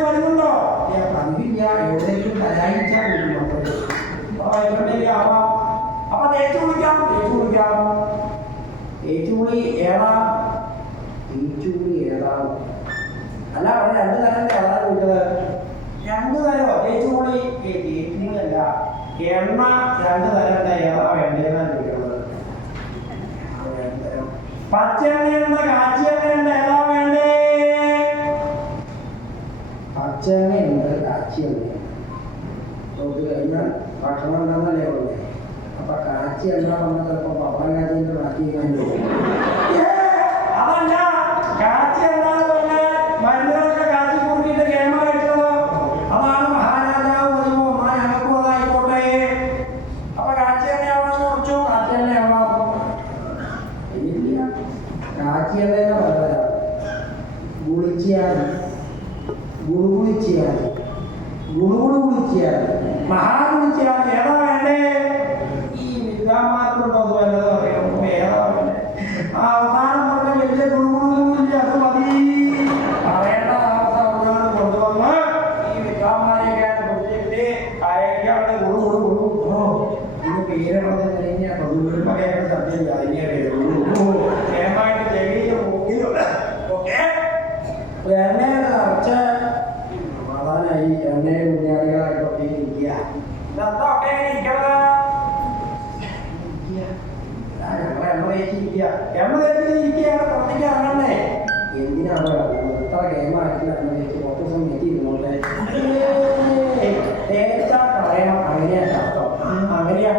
വരുന്നുണ്ടോ? പതിവില്ല. എവിടെയെങ്കിലും കലായിച്ചാൽ ആവാം. അപ്പൊ തേച്ചു കുളിക്കാം. തേച്ചുകുളി ഏതാ? അല്ല അവിടെ രണ്ടു തരം ഏതാണ് വിട്ടത്? രണ്ടു തരോ തേച്ചുകുളി? തേച്ചുകുളിയല്ല, എണ്ണ രണ്ടു തരം ഏതാ വേണ്ടതെന്നാണ് ചോദിക്കുന്നത്. പച്ചെണ്ണയുണ്ട്, കാച്ചിയെണ്ണയുണ്ട്, ഏതാ വേണ്ടേ? പച്ചെണ്ണയുണ്ട്, കാച്ചിയെണ്ണയുണ്ട്. നോക്കി കഴിഞ്ഞാൽ ഭക്ഷണം ഉണ്ടെന്നല്ലേ ഉള്ളേ. അപ്പൊ കാച്ചി എണ്ണ വന്നാൽ ചിലപ്പോ പപ്പടം കാച്ചിന്റെ ബാക്കി അതല്ല. കാച്ചി എന്നാന്ന് പറഞ്ഞാൽ മരുന്നുകളൊക്കെ കാച്ചി കൂട്ടിയിട്ട് കേമ കഴിച്ചത്. അതാണ് മഹാരാജാവ് പറയുമ്പോ ഞങ്ങൾക്കും അതായിക്കോട്ടെ. അപ്പൊ കാച്ചി എണ്ണയാവാന്ന് കുറച്ചു. കാച്ചി എണ്ണയാവാം. ഇല്ല, കാച്ചി എണ്ണ പറയാ. ഗുളിച്ചിയാൽ മഹാഗുളിച്ചിയാൽ ഏതാ വേണ്ടേ? ഈ വിദ്വാന്മാർക്കുണ്ടോ അത് വല്ലത് പറയാം. ഏതാ വേണ്ടേ? അവസാനം പറഞ്ഞ വലിയ ഗുളുഗുളില്ല, അത് മതി. പറയേണ്ട അവസാനം കൊണ്ടുവന്ന് ഈ വിദ്വാന്മാരെയൊക്കെയാണ് പിടിച്ചിട്ട് അയക്കാണ്ട് ഗുളു ഇത് പേരുള്ളത് കഴിഞ്ഞാൽ പറയാൻ സത്യം അതിനെ പേരുമായിട്ട് ചെവിയിൽ മൂക്കിലുള്ള ഓക്കെ എണ്ണയുടെ നിറച്ച് സമാധാനായി എണ്ണയെ മുന്നേറികളായിട്ടൊക്കെ ഇരിക്കുക. ഇതെന്തൊക്കെ ഇരിക്കണത്? എണ്ണ തേച്ചിരിക്കുകയാണ്. പുറത്തേക്ക് ഇറങ്ങണ്ടേ? എന്തിനാണ് എത്ര ഗെയിമായിട്ട് എണ്ണ തേച്ച് കുറച്ച് ദിവസം നീക്കി ഇരുന്നോട്ടെ. തേച്ചാ കളയണം. അങ്ങനെയാ ശാസ്ത്രം. അങ്ങനെയാ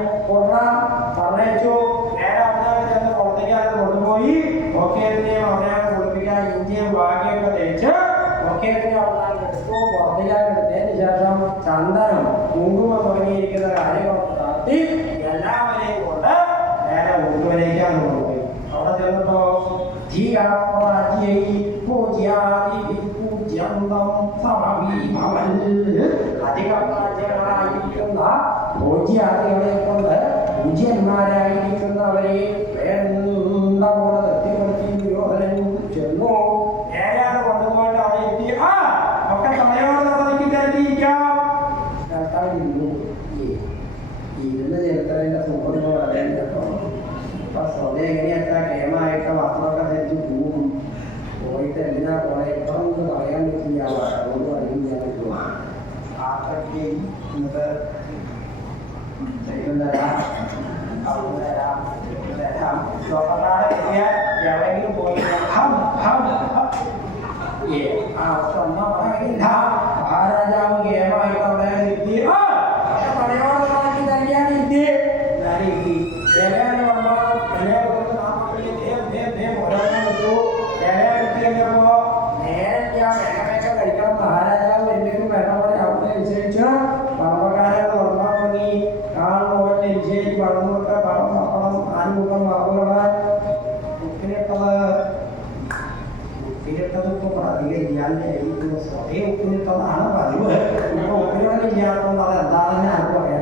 പറഞ്ഞയച്ചു. നേരെ അവിടെ ചെന്ന് പുറത്തേക്ക് കൊണ്ടുപോയി ഒക്കേറ്റിനെയും അവരെയാണ് കുളിപ്പിക്കാൻ ഇഞ്ചിയും ബാക്കിയൊക്കെ തേച്ച് ഒക്കേറ്റിനെ അവിടെ എടുത്തു. പുറത്തേക്ക് ശേഷം ചന്ദനം, കുങ്കുമം തുടങ്ങിയിരിക്കുന്ന കാര്യങ്ങളൊക്കെ നടത്തി എല്ലാവരെയും കൊണ്ട് നേരെ ഊട്ടുവരേക്കാണ് കൊണ്ടുപോയി. അവിടെ ചെന്നിട്ടോ ധിയാപ്രാജ്യൈ പൂജ്യാദിപൂജ്യന്തം സമീമവൻ അധികപ്രാജ്യങ്ങളായിരിക്കുന്ന പൂജ്യാദികളെ കൊണ്ട് പൂജ്യന്മാരായിരിക്കുന്നവരെ വേണ്ട പോലെ തൃപ്തിപ്പെടുത്തി ദുര്യോധനൻ ചെന്നു. നേരെയാണ് കൊണ്ടുപോയിട്ട് അവിടെ എത്തി. ഒക്കെ സമയോടെ നടന്നിരിക്കാം. ഇരുന്ന് ചേർത്തതിന്റെ സുഖം പറയാൻ കേട്ടോ. അപ്പൊ സ്വന്തം എങ്ങനെയാ കേമായിട്ട് വസ്ത്രമൊക്കെ ധരിച്ച് പോകും. പോയിട്ട് എന്തിനാ പോലെ എപ്പോഴൊന്നും പറയാൻ പറ്റില്ല. അതുകൊണ്ട് അറിയില്ല. ആത്രയ്ക്ക് ഇന്നത്തെ ശരിക്കും തരാം, അവിടുന്ന് തരാം, തരാം. എവിടെയെങ്കിലും പോയി മഹാരാജാവ് കേമായിട്ട് അവിടെ എത്തി. പടയോടെ നോക്കി തന്നെയാണ് എത്തി. കഴിക്കണം. മഹാരാജാവ് വരുമ്പോഴേക്കും വേണ്ട പോലെ അവിടെ നിശ്ചയിച്ച് പർവ്വകാരെ തുറന്നാൽ തുടങ്ങി. കാണുമ്പോൾ നിശ്ചയിച്ച് വളർന്നൊക്കെ പണം പപ്പണം ആനുകൂട്ടം വാക്കുകളെ ഉപ്പിനിട്ടത് ഇപ്പൊ അധികം ഇല്ലാതെ സ്വയം ഉപ്പിനിട്ടതാണ് പതിവ്. ഇപ്പൊ ഉപ്പിനിടൽ ഇല്ലാത്തത് എന്താണെന്ന് ആർക്കും പറയാൻ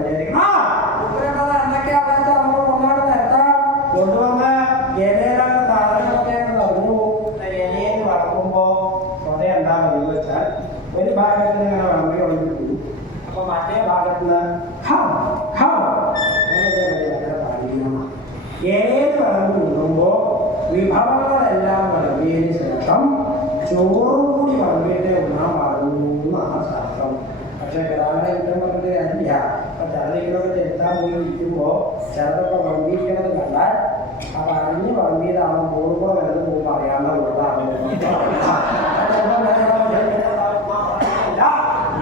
ഉപ്പിനിട്ടത് എന്തൊക്കെയാണെന്ന് വെച്ചാൽ നമ്മൾ ഒന്നാണ് നേരത്തെ കൊണ്ടുവന്ന് ഇലയിലാണ് സാധനങ്ങളൊക്കെ പറഞ്ഞു. ഇലയിൽ വളർത്തുമ്പോ സ്വതം എന്താ പതിവ് വെച്ചാൽ ഒരു ഭാഗത്ത് നിന്ന് ഇങ്ങനെ വളർന്നു ഒളിഞ്ഞു പോകും. അപ്പൊ മറ്റേ ഭാഗത്ത് നിന്ന് ഇലയിൽ വളർന്നു കൊടുക്കുമ്പോ വിഭവങ്ങളെല്ലാം വളർത്തിയതിനു ശേഷം ചോറും കൂടി വളർത്തിയിട്ട് ഉണ്ണാൻ പാടുന്നു എന്നാണ് ശാസ്ത്രം. പക്ഷെ ഗ്രാമീണ യുദ്ധം പറഞ്ഞിട്ട് കാര്യമില്ല. അപ്പൊ ചിലതികളൊക്കെ ചെലുത്താൻ പോയി ഇരിക്കുമ്പോ ചിലതൊക്കെ വളർത്തിയിരിക്കുന്നത് കണ്ടാൽ അപ്പൊ അറിഞ്ഞ് വളർത്തിയതാണ് പൂർവ്വം വരുന്നത് പോകുമ്പോൾ അറിയാവുന്ന ഉള്ളതാണ്.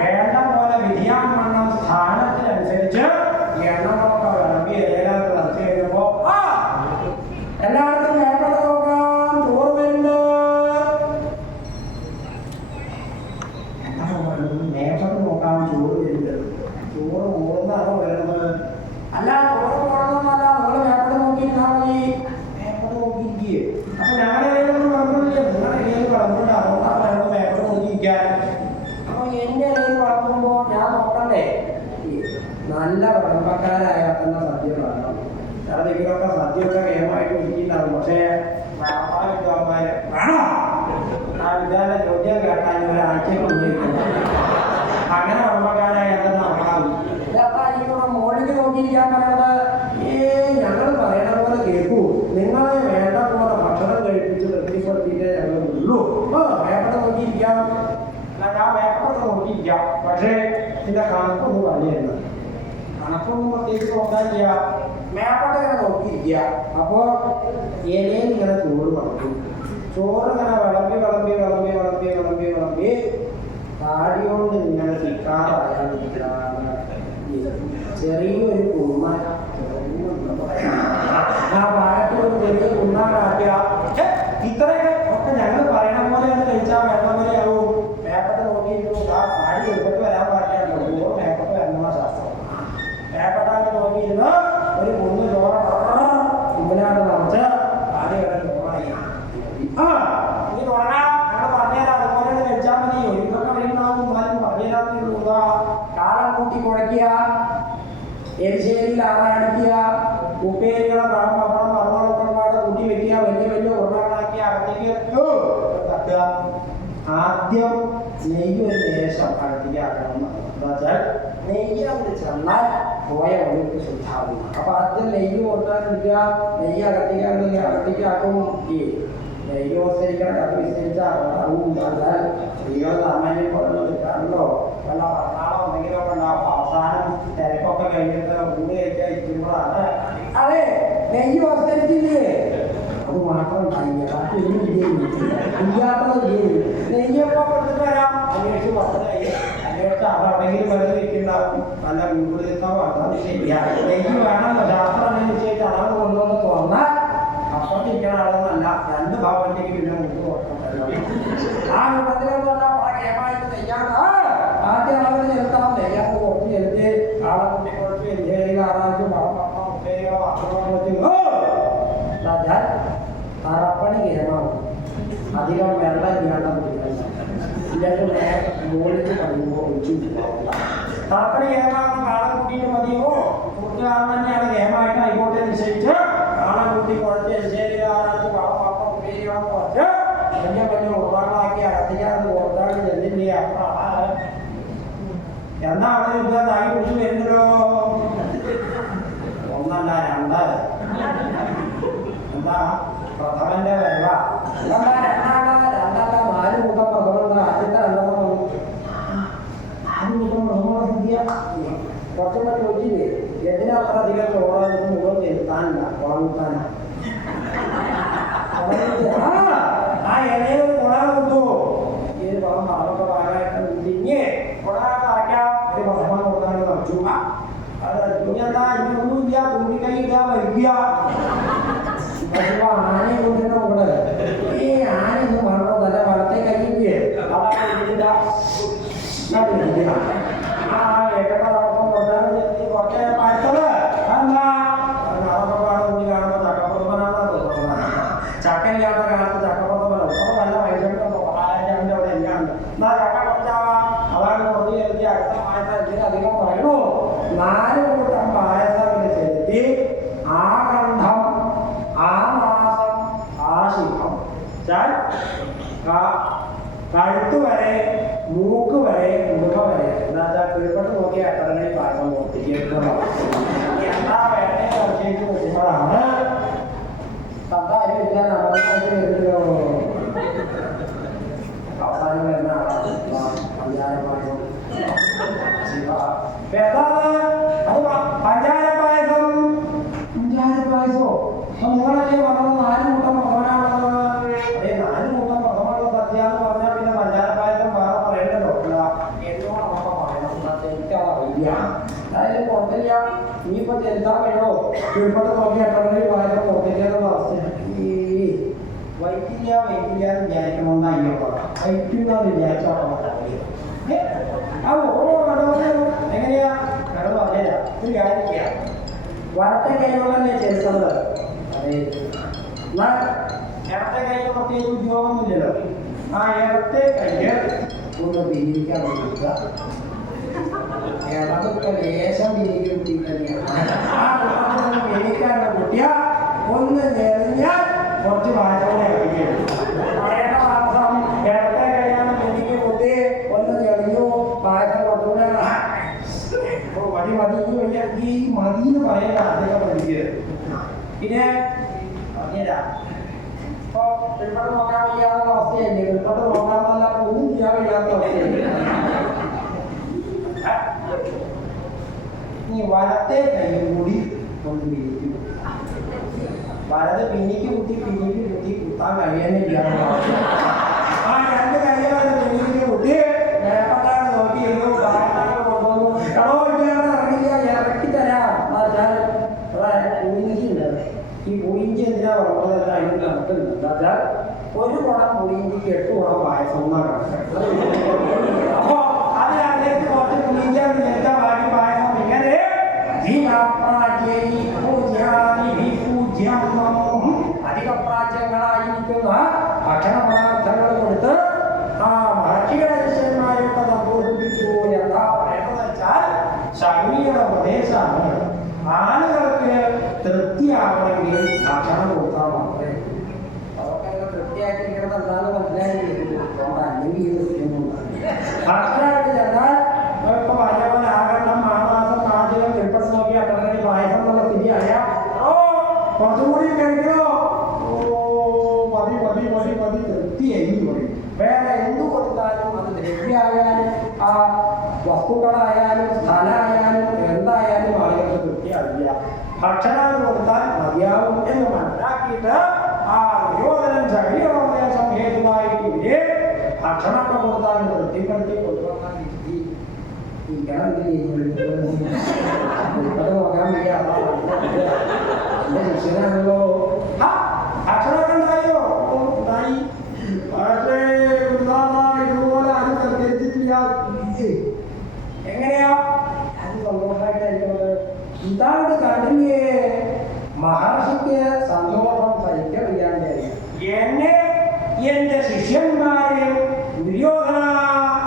വേണ്ട പോലെ വിധിയാമണ്ണം സ്ഥാനത്തിനനുസരിച്ച് എണ്ണങ്ങളൊക്കെ വിളമ്പി ഏതൊക്കെ നടത്തി കഴിയുമ്പോ എല്ലായിടത്തും മേപ്പട നോക്കാം. ചോറ് വരുന്നുണ്ട്. മേപ്പട നോക്കാം. ചോറ് വരുന്നത് ചോറ് ഓടുന്നാണോ വരുന്നത്? അല്ല, ചോറ് ഓടുന്നല്ല. നിങ്ങൾ മേപ്പട നോക്കിയിരുന്നാൽ മതി. മേപ്പട നോക്കിയിരിക്കുക. അപ്പൊ ഞങ്ങളുടെ ഇടയിലൊന്നും വളർന്നില്ല. നിങ്ങളുടെ ഇടയിൽ വളർന്നിട്ട് അതുകൊണ്ടാണ് ഞങ്ങൾ മേപ്പട നോക്കിയിരിക്കാൻ. അപ്പൊ എന്റെ ഇടയിൽ വളർത്തുമ്പോ ഞാൻ നോക്കണ്ടേ? നല്ല കുടുംബക്കാരായ തന്നെ സദ്യ വളർത്തണം. ചിലതിലൊക്കെ സദ്യയൊക്കെ കേമായിട്ട് ഇരിക്കുന്നതാണ്. പക്ഷേ വിദ്വാന്മാര് വേണോ ആ വിദ്യാലയ ചോദ്യം കേട്ടാൽ ഒരാഴ്ചയിൽ കൊണ്ടിരിക്കുന്നു. അങ്ങനെ കുടുംബക്കാരായ തന്നെ നടക്കാവും. മോളിലേക്ക് നോക്കിയിരിക്കാൻ പറയുന്നത് ഞങ്ങൾ പറയണ പോലെ കേൾക്കൂ. നിങ്ങളെ വേണ്ട പോലെ ഭക്ഷണം കഴിപ്പിച്ച് തൃപ്തിപ്പെടുത്തിയിട്ടേ ഞങ്ങൾ ഉള്ളൂ. മേപ്പട നോക്കിയിരിക്കാം. ഞാൻ മേപ്പട നോക്കിയിരിക്കാം. പക്ഷേ ഇതിന്റെ കണക്കൊന്നും പറഞ്ഞിരുന്നു. കണക്കൊന്നും പ്രത്യേകിച്ച് നോക്കാനില്ല. മേപ്പട്ട ഇങ്ങനെ നോക്കിയിരിക്കുക. അപ്പോ ഇലയിൽ ഇങ്ങനെ ചോറ് വളർത്തും. ചോറ് ഇങ്ങനെ വിളമ്പി വിളമ്പി വിളമ്പി വിളമ്പി വിളമ്പി വിളമ്പി താടിയോണ്ട് ഇങ്ങനെ തിക്കാറായാൽ ചെറിയൊരു കുമ്മ ആ ഭാഗത്ത് ഒരു ചെറിയ കുമ്മ കാട്ടുക. ഇത്രയൊക്കെ ഒക്കെ ഞങ്ങൾ പറയണ പോലെ അത് കഴിച്ചാൽ വേണ്ട പോലെ ആവും. മേപ്പട്ട നോക്കിയിരുന്നു. ആ താടി എടുത്തിട്ട് വരാൻ പാടില്ല. ചോറ് മേപ്പട്ട വരണ ശാസ്ത്രം. മേപ്പട്ടാക്കി നോക്കിയിരുന്ന് ഒരു കുന്ന് ചോറ് ഇവനാണ് നിറച്ച് ആദ്യം ചോറായി. ഇനി തുടങ്ങാം. ഞങ്ങൾ പറഞ്ഞുതരാം. അതുപോലെ കഴിച്ചാൽ മതി. ഒരിക്കലും അറിയുന്നതാവും പറഞ്ഞുതരാമെന്നുള്ള കാലം കൂട്ടി കുഴയ്ക്കുക. എരിശ്ശേരിയിൽ ആറാടിക്കുക. ഉപ്പേരികളെ പഴം പപ്പടം പപ്പടമൊക്കെ പാടെ കൂട്ടി വെക്കുക. വലിയ വലിയ ഉരുളകളാക്കി അകത്തേക്ക് തട്ടുക. ആദ്യം നെയ്യ് ഒരു ലേശം അകത്തേക്ക് ആക്കണം. എന്താ വെച്ചാൽ നെയ്യ് അവിടെ ചെന്നാൽ പോയ ഒഴുക്ക് ശുദ്ധാവും. അപ്പൊ ആദ്യം നെയ്യ് കൊടുക്കാനെടുക്കുക. നെയ്യ് അകത്തേക്ക് ആക്കും. ഈ നെയ്യ് വിസ്തരിക്കണം. കഥ വിസ്തരിച്ചാവും. എന്നാൽ സ്ത്രീകൾ സാമാന്യം പോലെ നിൽക്കാറുണ്ടോ വല്ല ഭർത്താവോ എന്തെങ്കിലുമൊക്കെ ഉണ്ടാവും. അവസാനം തിരക്കൊക്കെ കഴിഞ്ഞിട്ട് ഊണ് കഴിക്കാൻ ഇരിക്കുമ്പോഴാണ് അതെ നെയ്യ് വിസ്തരിച്ചില്ലേ. അത് മാത്രം ഉണ്ടായില്ല. ഇല്ലാത്തത് നെയ്യൊക്കെ കൊടുത്തിട്ട് വരാം. അന്വേഷിച്ച് പറഞ്ഞായി അന്വേഷിച്ച് അവിടെയെങ്കിലും വെറുതെ ഇരിക്കുന്നുണ്ടാവും. നല്ല വീട്ടിലെത്താവോ അതാണ് ശരിയാണ്. നെയ്യ് വേണമല്ലോ. ശാസ്ത്രം നിശ്ചയിച്ച് അളവ് കൊണ്ടുവന്ന് തുറന്നാൽ അപ്പത്തിരിക്കണ ആളെന്നല്ല. രണ്ട് ഭാഗത്തേക്ക് പിന്നെ മുമ്പ് കൊടുക്കണ്ടല്ലോ. ആ രൂപത്തിലെന്ന് പറഞ്ഞാൽ വളരെ കേമായിട്ട് നെയ്യാണ്. ആദ്യം അളവ് ചെലുത്താം. നെയ്യാന്ന് കുറച്ച് ചെലുത്തി ആളെ കുട്ടി കുഴച്ച് എരിശേരിയിൽ ആറാഴ്ച പണം പണം ഉപ്പേരികളോ അസുഖങ്ങൾ വെച്ച് ക്ഷേമമാണ്. അധികം വെള്ളം ഇല്ലാണ്ട് ഇല്ലെങ്കിൽ മോളിക്ക് കഴിയുമ്പോൾ ഒഴിച്ചു തറപ്പണി ഏമാണെന്ന് കാളെ കൂട്ടിയിട്ട് മതിയോ? കൂട്ടുകാരൻ തന്നെയാണ് നിയമമായിട്ട് ഹൈക്കോടതിയെ നിശ്ചയിച്ച് കാളെ കൂട്ടി കുഴച്ച് എരിശേരികാരായിട്ട് വളപ്പാട്ടം ഉപയോഗിക്കണം കുറച്ച് വലിയ വലിയ ഉറവാളാക്കി അകത്തിക്കാതെ കൊടുത്താൽ ചെല്ലില്ലേ അപ്പുറം എന്നാ അവിടെ യുദ്ധം താങ്ങി കുറിച്ച് വരുന്നല്ലോ. ഒന്നല്ല രണ്ട് എന്താ പ്രഥമന്റെ വരവ രണ്ടല്ല 4 കൂട്ടം പ്രഥമുണ്ട്. ആദ്യത്തെ 2 കൂട്ടം പ്രഥമ സന്ധ്യ കുറച്ചുകൂടെ ചോദിച്ചില്ലേ എന്തിനാ അത്ര അധികം ചോറാന്ന് മുഴുവൻ ചെലുത്താനില്ല ഉറങ്ങുത്താനാ ആ ഇലയിൽ കുട കൊടുത്തു ഈ പണം പറമ്പൊക്കെ ഭാഗമായിട്ട് തിരിഞ്ഞ് കുട തറയ്ക്കാം ഒരു പ്രഥമ കൊടുക്കാണ്ട് തറച്ചു. അത് തുണിയെന്താ ഇതൊന്നുമില്ല തുണിക്കൈ ഇതാ വരിക ആനയെ കൊണ്ടിരുന്ന കൂടെ ഈ ആനയൊന്നും പറഞ്ഞോ തന്നെ വലത്തെ കൈയില്ലേ അതാണ് ആ ഏക്കട്ടടക്കം കൊണ്ടാണ് കുറച്ച് പഴുത്തത് എന്താ തുണി കാണുമ്പോൾ ചക്കപ്പുറപ്പനാണ് ചക്കയില്ലാത്ത കാലത്ത് ചക്കപ്പുറപ്പനോ അപ്പോൾ നല്ല വൈകിട്ടോ പായൻ്റെ അവിടെ എല്ലാം ഉണ്ട്. എന്നാ ചക്ക കുറച്ചാവാം അതാണ് കുറച്ച് ചെലുത്തി അടുത്ത പായസം അധികം പറയണോ 4 കൂട്ടം പായസം ചെലുത്തി ആ കണ്ഠം ആ മാസം ആ ശിഖം കഴുത്ത് വരെ മൂക്ക് വരെ മുഖം വരെ എന്താ വെച്ചാൽ കീഴ്പെട്ട് നോക്കിയ എട്ടരങ്ങളിൽ പായസം പൊട്ടിക്കുന്നതാണ്. എന്താ വേണ്ടേ ചർച്ചയ്ക്ക് നോക്കുമ്പോഴാണ് തന്താരി എടുക്കാൻ അവസാനമായിട്ട് വരുന്നല്ലോ. അവസാനം വരുന്ന പഞ്ചാര പായസം അത് പഞ്ചാര പായസം പായസോ നിങ്ങളല്ലേ പറഞ്ഞത് 4 കൂട്ടം പ്രഥമനാണുള്ളത്. അതേ 4 കൂട്ടം പ്രഥമനുള്ള സദ്യ എന്ന് പറഞ്ഞാൽ പിന്നെ പഞ്ചാര പായസം വേറെ പറയേണ്ടല്ലോ. എന്നോടൊപ്പം പറയണം എനിക്കത് അറിയില്ല. അതായത് പുറത്തില്ല ഇനിയിപ്പോ ചെലുത്താൻ വേണോ കീഴ്പെട്ട് നോക്കി എട്ടങ്ങളിൽ പായസം പുറത്തേക്കുള്ള അവസ്ഥയാണ്. ഈ വൈറ്റില്ല എന്ന് വിചാരിക്കണമെന്ന് അയ്യോ വൈറ്റുന്നത് വിചാരിച്ചോളാം. എങ്ങനെയാ കടവ് പറഞ്ഞില്ല ഒരു കാര്യം വലത്തെ കൈകൊണ്ടല്ലേ ചെലുത്തുന്നത്. അതെ ഇടത്തെ കൈക്ക് പ്രത്യേകിച്ച് ഉദ്യോഗമൊന്നുമില്ലല്ലോ. ആ ഇടത്തെ കൈക്ക് ഒന്ന് പിരിക്കാൻ കൊടുക്കുക. ഇടതൊക്കെ ലേശം പിരിക്ക് കുട്ടി തന്നെയാണ്. ആ കുട്ടത്തിന് പിരിക്കാനുള്ള കുട്ടിയ ഒന്ന് ഞെറിഞ്ഞാൽ കുറച്ച് പാചകം ഇറങ്ങിയാണ്. പഴയ മാസം ഇടത്തെ കൈയാണ് പിരിക്ക് കുട്ടി ഒന്ന് ഞെറിഞ്ഞു പാചകം കൊണ്ടുകൂടെ മതി വലിയ ഈ മതിന്ന് പറയുന്ന അദ്ദേഹം പഠിക്കുക. പിന്നെ പറഞ്ഞുതരാം ഇപ്പൊ കീഴ്പെട്ട് നോക്കാൻ വയ്യാത്ത അവസ്ഥയല്ലേ. കീഴ്പെട്ട് നോക്കാന്നല്ല ഒന്നും ചെയ്യാൻ വയ്യാത്ത അവസ്ഥയല്ലേ. ഇനി വലത്തെ കൈയും കൂടി ഒന്ന് പിരിക്കും. വലത് പിന്നിക്ക് കുത്തി കുത്താൻ കഴിയാനില്ല. ആ 2 കൈയാണ് പിന്നിക്ക് കുത്തി വേപ്പത്താണ് നോക്കി കൊണ്ടുവന്നു ഇറക്കി തരാം. പുളിഞ്ചിയുണ്ട്. ഈ പുളിഞ്ചി എന്തിനാ പറഞ്ഞത് അതിന് കണക്കുണ്ട്. എന്താച്ചാൽ 1 കുടം പുളിഞ്ചിക്ക് 8 കുടം പായസം എന്നാണ് കണക്ക്. അപ്പോ അതിനകത്തേക്ക് കുറച്ച് പുളിഞ്ചാണ് ചെലുത്താൻ ബാക്കി പായസം ഇങ്ങനെ അധിക പ്രാച്യങ്ങളായിരിക്കുന്ന ഭക്ഷണ പദാർത്ഥങ്ങൾ കൊടുത്ത് ആ ഭാഷികരന്മാരെയൊക്കെ സന്തോഷിപ്പിച്ചു. എന്താ പറയുന്നത് വെച്ചാൽ ശബരിയുടെ പ്രദേശമാണ്. ആളുകൾക്ക് തൃപ്തിയാവണമെങ്കിൽ ഭക്ഷണം കൊടുത്താൽ മാത്രമേ അതൊക്കെ തൃപ്തിയാക്കിയിരിക്കുന്നത് എന്താണെന്ന് മനസ്സിലാക്കിയിരുന്നു. അല്ലെങ്കിൽ ഈ തൃപ്തിയൊന്നും ഭക്ഷണമായിട്ട് ചെന്നാൽ ഇപ്പൊ പറഞ്ഞ പോലെ ആകണം മാസം പാചകം കീഴ്പെട്ട് നോക്കി അട്ടങ്ങളിൽ പായസം എന്നുള്ള സ്ഥിതിയായ കുറച്ചുകൂടി കഴിക്കണോ മതി തൃപ്തിയായി പറയും. വേറെ എന്തു കൊടുത്താലും അത് ദ്രവ്യമായാലും ആ വസ്തുക്കളായാലും സ്ഥലമായാലും എന്തായാലും ആളുകൾക്ക് തൃപ്തിയാവില്ല. ഭക്ഷണം കൊടുത്താൽ മതിയാവും എന്ന് മനസ്സിലാക്കിയിട്ട് ആ നിരോധനം ശരീരമായ സംഭേദമായിട്ട് ഇവരെ ഭക്ഷണമൊക്കെ കൊടുത്താൽ തൃപ്തിപ്പെടുത്തി കൊടുക്കുന്ന രീതി നോക്കാൻ വയ്യ. എന്റെ ശിഷ്യനാണല്ലോ. ഭക്ഷണമൊക്കെ ഉണ്ടായോ? ഉണ്ടായി. പക്ഷേ ഇതുപോലെ അത് സൽക്കരിച്ചിട്ടില്ല. എങ്ങനെയാ അത് സന്തോഷമായിട്ടായിരിക്കുന്നത്? ഇതാണ് കണ്ടില്ലേ മഹർഷിക്ക് സന്തോഷം സഹിക്കാൻ വയ്യാണ്ടായി. എന്നെ എന്റെ ശിഷ്യന്മാരെ ദുര്യോധന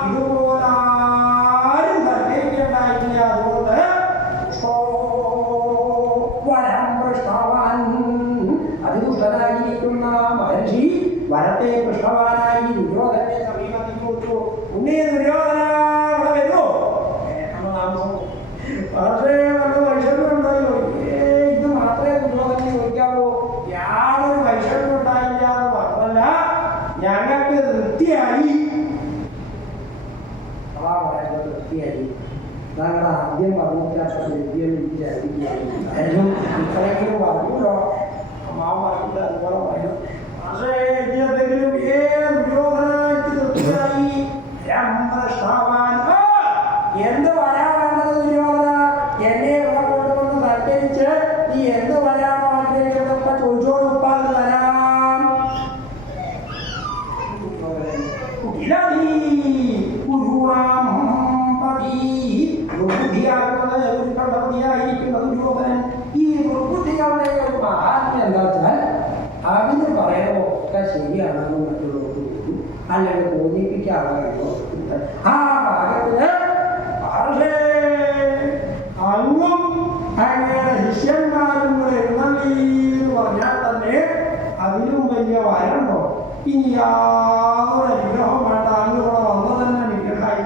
ഇതുപോലാരും തർക്കിക്കേണ്ടായിട്ടില്ല. അതുകൊണ്ട് വരം പൃഷ്ടവാൻ അതിദുഷ്ടനായിരിക്കുന്ന മഹർഷി വരത്തെ പൃഷ്ടവാനായി ദുര്യോധനെ സമീപത്തിൽ കൊടുത്തു. ഉണ്ണി ദുര്യോധന ഇവിടെ വരുമോ? പക്ഷേ വല്ല വൈഷമ്യം ഉണ്ടല്ലോ. ഇത് മാത്രമേ ദുര്യോധനെ ചോദിക്കാവൂ. യാതൊരു വൈഷമ്യം ഉണ്ടായില്ല എന്ന് മാത്രമല്ല ഞങ്ങൾക്ക് തൃപ്തിയായി. അതാ പറയുന്നത് തൃപ്തിയായി. ഞങ്ങൾ ആദ്യം പറഞ്ഞാൽ വിദ്യാഭ്യാസം ഇത്രയെങ്കിലും പറഞ്ഞല്ലോ. അമ്മാവ് പറഞ്ഞിട്ട് അതുപോലെ പറയും. പക്ഷേ എന്തെങ്കിലും ദുര്യോധനക്ക് തൃപ്തിയായി. എന്ത് വരാൻ വേണ്ടത് ദുര്യോധന? എന്നെ ഇവിടെ കൊണ്ടുവന്ന് സൽക്കരിച്ച് നീ എന്ത് വരാനോ ആഗ്രഹിക്കുന്നതൊക്കെ ചോദിച്ചോട് ഉപ്പാൽ തരാം. ദുര്യോധനൻ ഈ ദുർബുദ്ധികളുടെ ഒരു മഹാത്മ്യം എന്താ വെച്ചാൽ അതിന് പറയുന്നതൊക്കെ ശരിയാണെന്ന് മറ്റുള്ളവർക്ക് തോന്നും, അല്ലെങ്കിൽ തോന്നിപ്പിക്കാറുണ്ടോ ആ ഭാഗത്തിന്. പക്ഷേ അങ്ങും അങ്ങയുടെ ശിഷ്യന്മാരും കൂടെ എഴുന്നള്ളി എന്ന് പറഞ്ഞാൽ തന്നെ അതിലും വലിയ വരണ്ടോ? ഇനി യാതൊരു അനുഗ്രഹം വേണ്ട, അങ്ങ് ഇവിടെ വന്നു തന്നെ അനുഗ്രഹമായി.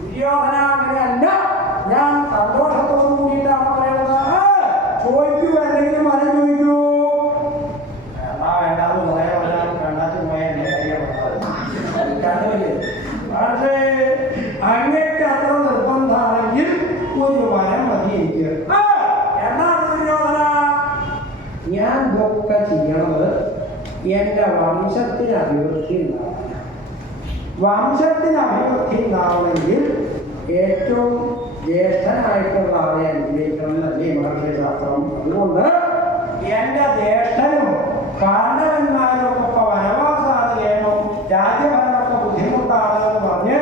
ദുര്യോധന അങ്ങനെയല്ല, ഞാൻ സന്തോഷത്തോടു കൂടിയിട്ടാണ് പറയുന്നത്. ചോദിക്കൂ, എന്തെങ്കിലും വരം ചോദിക്കൂ. വേണ്ടാന്ന് പറയാൻ വരാൻ കണ്ടാച്ചു പോയെന്നെ പക്ഷേ അങ്ങേക്ക് അത്ര നിർബന്ധമാണെങ്കിൽ ഒരു വരം മതി എനിക്ക്. എന്താണ് ദുര്യോധന? ഞാൻ ഇതൊക്കെ ചെയ്യണത് എൻ്റെ വംശത്തിന് അഭിവൃദ്ധി ഉണ്ടാവണം. വംശത്തിന് അഭിവൃദ്ധി ഉണ്ടാവണമെങ്കിൽ ഏറ്റവും ജ്യേഷ്ഠനായിട്ടുള്ള ആളെ അനുഗ്രഹിക്കണം എന്നല്ലേ മഹർഷശാസ്ത്രം. അതുകൊണ്ട് എൻ്റെ ജ്യേഷ്ഠനും പാണ്ഡവന്മാരൊക്കെ വനവാസാണ് വേണം, രാജ്യഭരണമൊക്കെ ബുദ്ധിമുട്ടാണെന്ന് പറഞ്ഞ്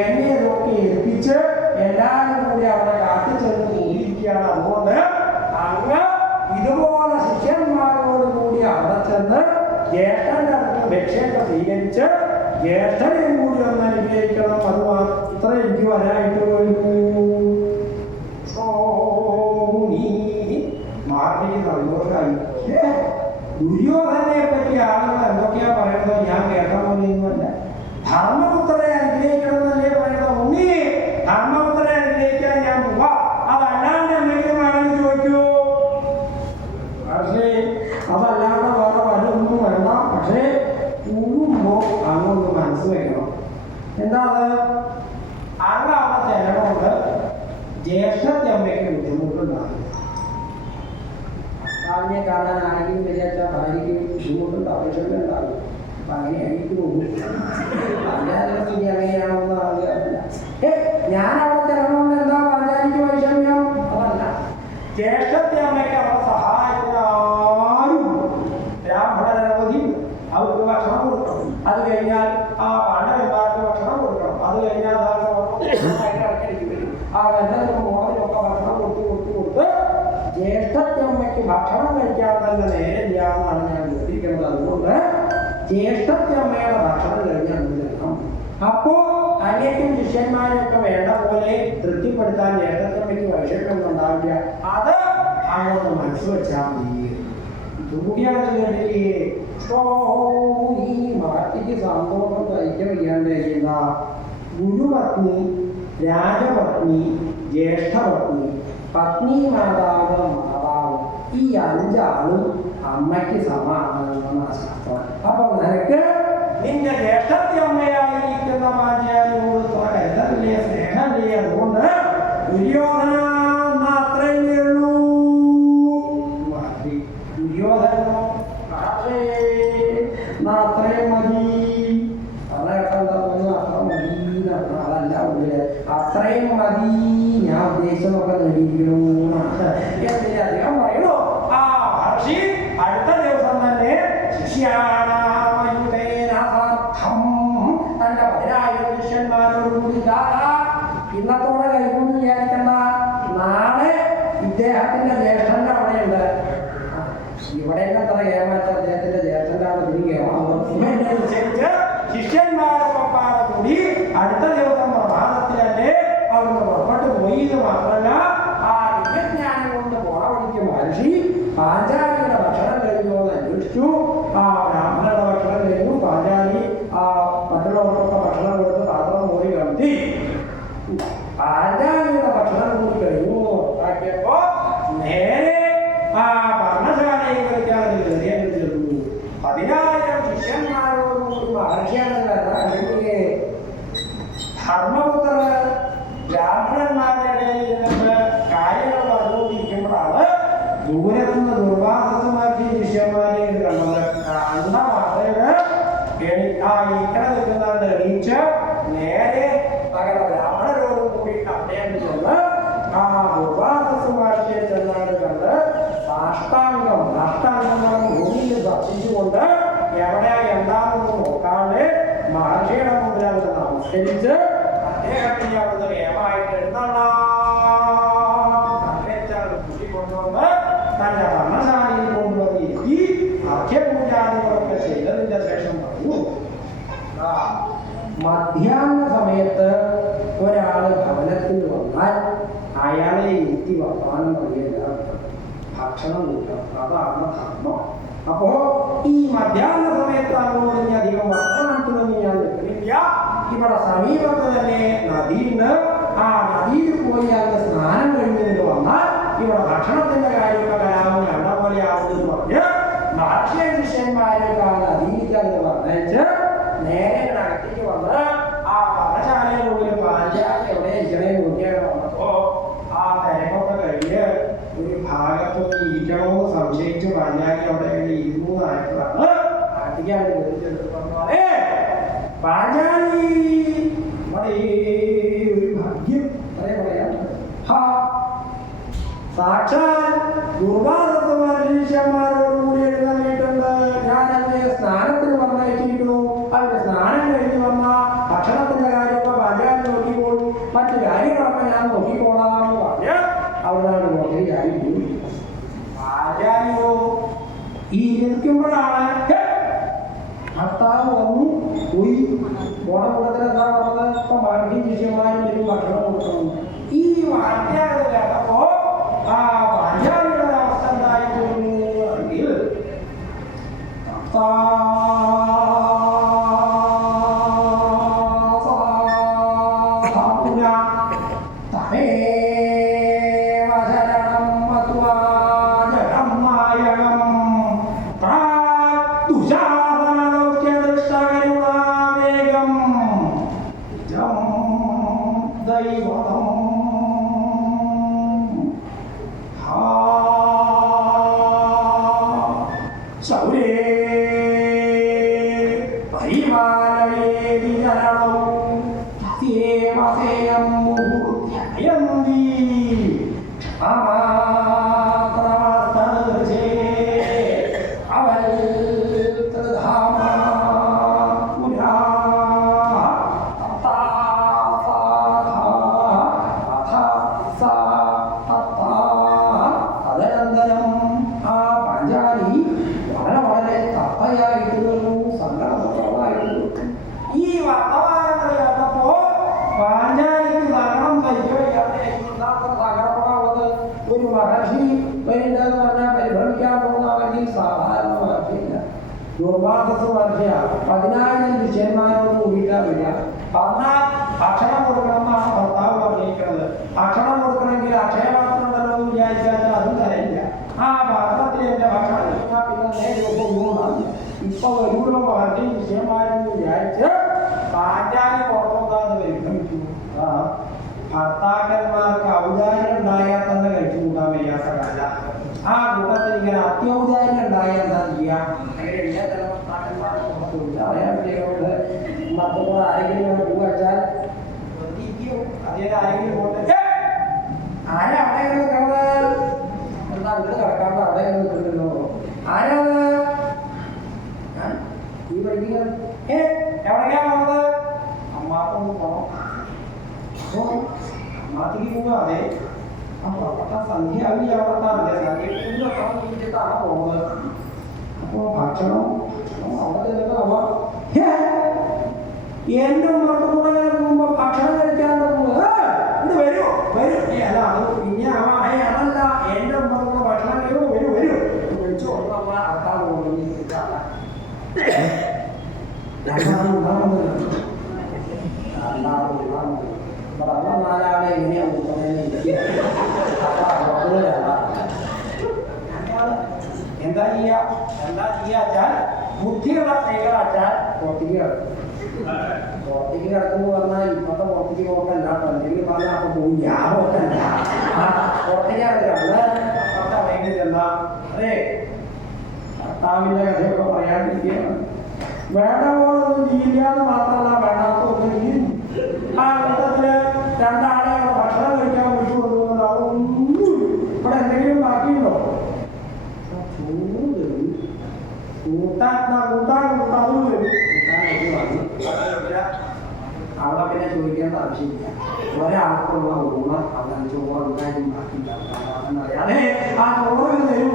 എന്നെ ഇതൊക്കെ ഏൽപ്പിച്ച് എല്ലാവരും കൂടി അവിടെ കാത്തിച്ചെന്ന് കൂടിയിരിക്കുകയാണ്. അതുകൊണ്ട് അങ്ങ് ഇതുപോലെ ശിഷ്യന്മാരോട് കൂടി അവിടെ ചെന്ന് ജ്യേഷ്ഠന്റെ അടുത്ത് ഭിക്ഷയൊക്കെ സ്വീകരിച്ച് ജ്യേഷ്ഠനെയും കൂടി ഒന്ന് അനുഗ്രഹിക്കണം. അത് മാത്രമേ എനിക്ക് വരാനായിട്ട് മാർഗിക്ക് സന്തോഷമായി. ദുര്യോധനെ പറ്റി ആളുകൾ എന്തൊക്കെയാ പറയുന്നത് ഞാൻ കേട്ട പോലെയൊന്നുമല്ല. ധർമ്മപുത്രനെ അനുഗ്രഹിക്കണമെന്നല്ലേ പറയുന്നത്. ഉണ്ണി ധർമ്മപുത്രനെ അനുഗ്രഹിക്കാൻ ഞാൻ പോവാ, അതല്ലാണ്ട് എന്തെങ്കിലും വേണമെന്ന് ചോദിക്കൂ. പക്ഷേ അതല്ലാണ്ട് വേറെ പലൊന്നും വേണ്ട. പക്ഷേ കൂടുമ്പോ അങ്ങൊന്ന് മനസ്സ് വെക്കണം. എന്താണ് അങ്ങ് അവിടെ ചെലവുണ്ട് ജ്യേഷ്ഠത്തെ അമ്മയ്ക്ക് ബുദ്ധിമുട്ടുണ്ടാകും. ഭാര്യയെ കാണാൻ ആരെങ്കിലും വിചാരിച്ച ഭാര്യയ്ക്ക് ബുദ്ധിമുട്ടുണ്ട്, ആവശ്യമേ ഉണ്ടാകും. അപ്പൊ അങ്ങനെ എനിക്ക് തോന്നും. അങ്ങനെയാണോന്ന് അറിയാറില്ല. ഞാൻ അവിടെ ചെലവുകൊണ്ട് എന്താ ഭാര്യയ്ക്ക് വൈഷമ്യം? അതല്ല, ജ്യേഷ്ഠത്തെ അമ്മയ്ക്ക് അവിടെ സഹായത്തിന് ആരും ബ്രാഹ്മണരവധി അവർക്ക് ഭക്ഷണം കൊടുക്കണം. അത് കഴിഞ്ഞാൽ ആ പാണ്ഡവന്മാർക്ക് ഭക്ഷണം കൊടുക്കണം. അത് കഴിഞ്ഞാൽ ഇടയ്ക്കിടയ്ക്ക് വരും. ആ എല്ലാത്തിനും മോഹനൊക്കെ ഭക്ഷണം കൊടുത്ത് ജ്യേഷ്ഠത്യമ്മയ്ക്ക് ഭക്ഷണം കഴിക്കാൻ തന്നെ നേരില്ല എന്നാണ് ഞാൻ വിശ്വസിക്കുന്നത്. അതുകൊണ്ട് ജ്യേഷ്ഠത്യമ്മയുടെ ഭക്ഷണം കഴിഞ്ഞാൽ നിൽക്കണം. അപ്പോ അനിയക്കും ശിഷ്യന്മാരെയൊക്കെ വേണ്ട പോലെ തൃപ്തിപ്പെടുത്താൻ ജ്യേഷ്ഠത്യമ്മയ്ക്ക് വൈഷമ്യം ഉണ്ടാവില്ല. അത് അങ്ങോട്ട് മനസ്സ് വെച്ചാൽ മതി. ഇതുകൂടിയാണ് കേട്ടില്ലേ? ഈ മാറ്റിക്ക് സന്തോഷം സഹിക്കാൻ വയ്യാണ്ടിരിക്കുന്ന ഗുരുപത്നി, രാജപത്നി, ജ്യേഷ്ഠപത്നി, പത്നി മാതാവ്, മാതാവ്, ഈ അഞ്ചാളും അമ്മയ്ക്ക് സമാധാനമാണ് ശാസ്ത്രം. അപ്പൊ നിനക്ക് നിന്റെ ജ്യേഷ്ഠത്തെ അമ്മയായിരിക്കുന്ന മാജിയാരോട് കരുതല്ലേ, സ്നേഹമല്ലേ? അതുകൊണ്ട് ദുര്യോധന അത്രയേ ഉള്ളൂ. ദുര്യോധനോ അത്രയും മതി. അതല്ല ഉള്ളില് അത്രയും മതി. ഞാൻ ഉദ്ദേശിച്ചതൊക്കെ നേടിയിരിക്കുന്നു. അദ്ദേഹം പറയണോ? ആ മഹർഷി അടുത്ത ദിവസം തന്നെ ശിഷ്യാണായുധേനാഥാർത്ഥം തന്റെ 10,000 ശിഷ്യന്മാരോടുകൂടി ഇന്നത്തോടെ കഴിക്കുമെന്ന് വിചാരിക്കണ്ട. നാളെ ഇദ്ദേഹത്തിന്റെ ജ്യേഷ്ഠന്റെ അവിടെയുണ്ട്. ഇവിടെ അത്ര കേമാറ്റ അദ്ദേഹത്തിന്റെ ജ്യേഷ്ഠന്റെ അവിടെ തിരികെ അടുത്ത ദിവസം പ്രഭാതത്തിൽ തന്നെ അവിടുന്ന് പുറപ്പെട്ടു പോയി. ഇത് മാത്രമല്ല, ആ ദിവ്യജ്ഞാനം കൊണ്ട് പോണ വഴിക്ക് മഹർഷി പാഞ്ചാലിയുടെ ഭക്ഷണം കഴിഞ്ഞോ എന്ന് അന്വേഷിച്ചു. ആ ബ്രാഹ്മണരുടെ ഭക്ഷണം കഴിഞ്ഞു. പാഞ്ചാലി ആ മറ്റുള്ളവർക്കൊക്കെ ഭക്ഷണം കൊടുത്ത് പാത്രം മൂടി കടത്തി. പാഞ്ചാലിയുടെ ഭക്ഷണം കൂടി കഴിഞ്ഞു ഉറപ്പാക്കിയപ്പോ നേരെ ആ പർണശാലയിൽ കളിക്കാതെ കയറിയെടുത്തിരുന്നു. 10,000 ശിഷ്യന്മാരോടുകൂടി മഹർഷിയാണ് ധർമ്മപുത്ര ബ്രാഹ്മണന്മാരുടെ ഇടയിൽ നിന്ന് കാര്യങ്ങൾ പറഞ്ഞുകൊണ്ടിരിക്കുമ്പോഴാണ് ദൂരത്തുനിന്ന് ദുർവാസമാക്കി ശിഷ്യന്മാരെ കണ്ടത്. കണ്ട മാത്രമേ ഇക്കടെ നിൽക്കുന്നുണ്ട് എണീച്ച് നേരെ സകല ബ്രാഹ്മണരോടും കൂടി അദ്ദേഹം ചെന്ന് ആ ദുർവാസമാക്കിയെ ചെന്നാണ് കണ്ട് സാഷ്ടാംഗം ഭൂമിയിൽ ഭക്ഷിച്ചുകൊണ്ട് എവിടെ എന്താണെന്ന് നോക്കാതെ മഹർഷിയുടെ മുമ്പിൽ അവിടെ നമസ്കരിച്ച് അദ്ദേഹത്തിന് അവിടുന്ന് നിയമമായിട്ട് കൂട്ടിക്കൊണ്ടുവന്ന് തന്റെ ഭരണശാലയിൽ കൊണ്ടുവന്ന് ഇരുത്തി അർഘ്യപൂജാദികളൊക്കെ ചെയ്തതിന്റെ ശേഷം പറഞ്ഞു, മധ്യാഹ്ന സമയത്ത് ഒരാള് ഭവനത്തിൽ വന്നാൽ അയാളെ ഇരുത്തി വർത്തമാനം പറയില്ല, ഭക്ഷണം കൂട്ടണം. അതാണ് ധർമ്മം. അപ്പോ ഈ മധ്യാഹ്ന സമയത്ത് അങ്ങോട്ട് ഇനി അധികം വർത്തമാനത്തിലൊന്നും ഞാൻ നിൽക്കുന്നില്ല. ഇവിടെ സമീപത്ത് തന്നെ നദിയുണ്ട്. ആ നദിയിൽ പോയി അങ്ങ് സ്നാനം കഴിഞ്ഞിട്ട് വന്നാൽ ഇവിടെ ഭക്ഷണത്തിന്റെ കാര്യമൊക്കെ കലാവും കണ്ട പോലെ ആവുമെന്ന് പറഞ്ഞ് മഹർഷിയ ശിഷ്യന്മാരൊക്കെ ആ നദിയിലേക്ക് അങ്ങ് പറഞ്ഞയച്ച് നേരെ അകത്തേക്ക് വന്ന് ആ പർണശാലയിലുള്ളിൽ പാഞ്ചാലി എവിടെ ഇരിക്കണേ നോക്കിയാണ് വന്നപ്പോ ആ തിരക്കൊക്കെ കഴിഞ്ഞ് ഒരു ഭാഗത്തൊന്ന് ഇരിക്കണമെന്ന് സംശയിച്ച് പാഞ്ചാലി അവിടെ ഇരുന്നു ആയപ്പോഴാണ് അകത്തേക്കാണ് പറഞ്ഞേ, പാഞ്ചാലി ഒരു ഭാഗ്യം പറയാം. സാക്ഷാൽ ദുർവാസന്മാരോടുകൂടി എഴുന്നേറ്റുണ്ട്. ഞാൻ അവരെ സ്നാനത്തിന് പറഞ്ഞയച്ചിരിക്കുന്നു. അവരുടെ സ്നാനം കഴിഞ്ഞ് വന്ന ഭക്ഷണത്തിന്റെ കാര്യമൊക്കെ പാഞ്ചാലി നോക്കിക്കോളൂ, മറ്റു കാര്യങ്ങളൊക്കെ ഞാൻ നോക്കിക്കോളാമെന്ന് പറഞ്ഞ് അവിടെ നോക്കിയായി പോയി. പാഞ്ചാലിയോ ഈ നിൽക്കുമ്പോഴാണ് ഭർത്താവ് വന്നു പോയി. ഓണക്കൂടത്തിൽ എന്താ പറഞ്ഞത്, ഇപ്പൊ മഹർഷി ശിഷ്യന്മാരും ഒരു ഭക്ഷണം കൊടുക്കണം. ഈ വാർത്തകൾ കേട്ടപ്പോ ആ പാഞ്ചാലിയുടെ അവസ്ഥ എന്തായിരുന്നു എങ്കിൽ ദുർവാസ വർഷ 10,000 ശിഷ്യന്മാരോട് കൂടിയിട്ടാ വരിക. പറഞ്ഞാൽ ഭക്ഷണം കൊടുക്കണമെന്നാണ് ഭർത്താവ് പറഞ്ഞിരിക്കുന്നത്. ഭക്ഷണം കൊടുക്കണമെങ്കിൽ അക്ഷയപാത്രമുണ്ടല്ലോ എന്ന് വിചാരിച്ചാൽ അതും തരയില്ല. ആ പാത്രത്തിൽ എന്റെ ഭക്ഷണം കഴിഞ്ഞാൽ പിന്നെ നേരിട്ട് ഊണാണ്. ഇപ്പൊ വരുമല്ലോ പാർട്ടി ശിഷ്യന്മാരെന്ന് വിചാരിച്ച് പാഞ്ചാലി പുറത്തെന്താന്ന് പരിഭ്രമിച്ചു. ഭർത്താക്കന്മാർക്ക് ഔദാര്യം ഉണ്ടായാൽ തന്നെ കഴിച്ചു കൂട്ടാൻ വയ്യാത്ത കാല. ആ കൂട്ടത്തിൽ ഇങ്ങനെ അത്യൗദാര്യം ഉണ്ടായാൽ എന്താ ചെയ്യാം? ആരെങ്കിലും പൂ വെച്ചാൽ ആരെങ്കിലും പോട്ടെ, ആരാ അവിടെ കിടന്നത്? എന്താ ഇവിടെ കിടക്കാണ്ട് അവിടെ നിൽക്കുന്നുണ്ടോ? ആരാത് ഈ വൈകിട്ട് എവിടേക്കാ പോകുന്നത്? അമ്മാക്കൊന്ന് പോണം. അപ്പോ അമ്മാത്തേക്ക് പോകാതെ പുറപ്പെട്ട സന്ധ്യ അവര് അവിടെത്താറില്ല. സന്ധ്യട്ടാണ് പോകുന്നത്. അപ്പോ ഭക്ഷണം അവിടെ ചെന്നിട്ട് എന്റെ മക്കളുടെ രണ്ടാളും ഉണ്ടാകുന്നില്ല. രണ്ടാളും ഉണ്ടാകുന്നില്ല. നമ്മളെ നാലാളെ എങ്ങനെയാണ് നോക്കുന്നതെന്ന് എന്താ ചെയ്യാച്ചാൽ ബുദ്ധിയുള്ള സ്ത്രീകളാച്ചാൽ പുറത്തേക്ക് കിടക്കും. പുറത്തേക്ക് കിടക്കുന്നു പറഞ്ഞാൽ ഇപ്പോഴത്തെ പുറത്തേക്ക് പോക്കല്ല, എന്തെങ്കിലും പറഞ്ഞാൽ അപ്പൊ പോയി ആ പോക്കല്ല, പുറത്തേക്ക് കിടക്കുക. അപ്പുറത്തെ അവയെങ്കിൽ ചെന്നാ അതെ ഭർത്താവിൻ്റെ കഥയൊക്കെ പറയാണ്ടിരിക്കുകയാണ്. വേണ്ട പോലൊന്നും ചെയ്യില്ല എന്ന് മാത്രമല്ല, വേണ്ടാത്തൊന്നും ചെയ്യും. ആ കൂട്ടത്തില് രണ്ടാളെ ഭക്ഷണം കഴിക്കാൻ വിളിച്ചു കൊണ്ടുപോകുന്നത് അതൊന്നും ഇവിടെ എന്തെങ്കിലും ബാക്കിയുണ്ടോ? അവിടെ പിന്നെ ചോദിക്കേണ്ട ആവശ്യമില്ല. ഒരാൾക്കുള്ള ഊണ് അങ്ങനെ ചോറ് എന്തായാലും ബാക്കിയില്ലാതെ ആ ചോറ് തരും.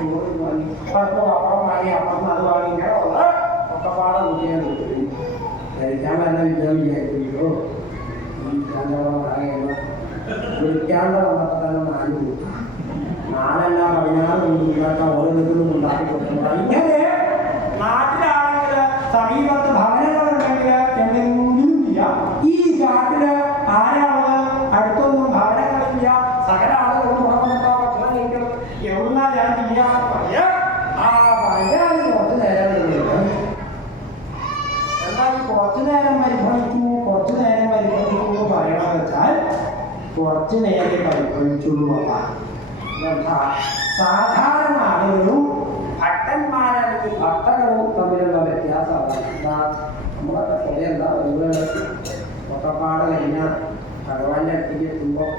ചോറ് വാങ്ങി അപ്പം വാങ്ങി അപ്പം അത് വാങ്ങി ഇങ്ങനെ ഉള്ള ഒക്കെപ്പാടെ കുട്ടിയെ കഴിക്കാൻ വല്ല വിചാരിക്കുമല്ലോ. വിളിക്കാണ്ട് വന്നപ്പോൾ തന്നെ 4 കൂട്ടം, 4 16 ഉണ്ടാക്കാൻ ഓരോ നിൽക്കുന്നു ഉണ്ടാക്കി കൊടുക്കുന്നത്. ഇങ്ങനെ നാട്ടിലാണെങ്കിൽ സമീപത്ത് ഭവനങ്ങളുണ്ടെങ്കിൽ എന്തെങ്കിലും ചെയ്യാം. ഈ കാട്ടില് ആരാള് അടുത്തൊന്നും ഭവനങ്ങളില്ല, സകല ആളുകളും ഉറങ്ങുന്നുണ്ടോ ഭക്ഷണം കഴിക്കണം. എവിടുന്നാ ഞാൻ ചെയ്യാന്ന് പറയാ ആ പറയാൻ കുറച്ചു നേരം എന്താ ഈ കുറച്ചു നേരം പരിഭ്രമിച്ചു എന്ന് പറയണമെന്ന് വെച്ചാൽ കുറച്ചു നേരം പരിഭ്രമിച്ചുള്ളൂ. സാധാരണ ആളുകളും ഭക്തന്മാരാണെങ്കിൽ ഭക്തകളും തമ്മിലുള്ള വ്യത്യാസമാണ്. നമ്മളൊക്കെ കുറേ എന്താ ഒക്കെപ്പാട് കഴിഞ്ഞാൽ ഭഗവാന്റെ അടുത്തേക്ക് എത്തുമ്പോൾ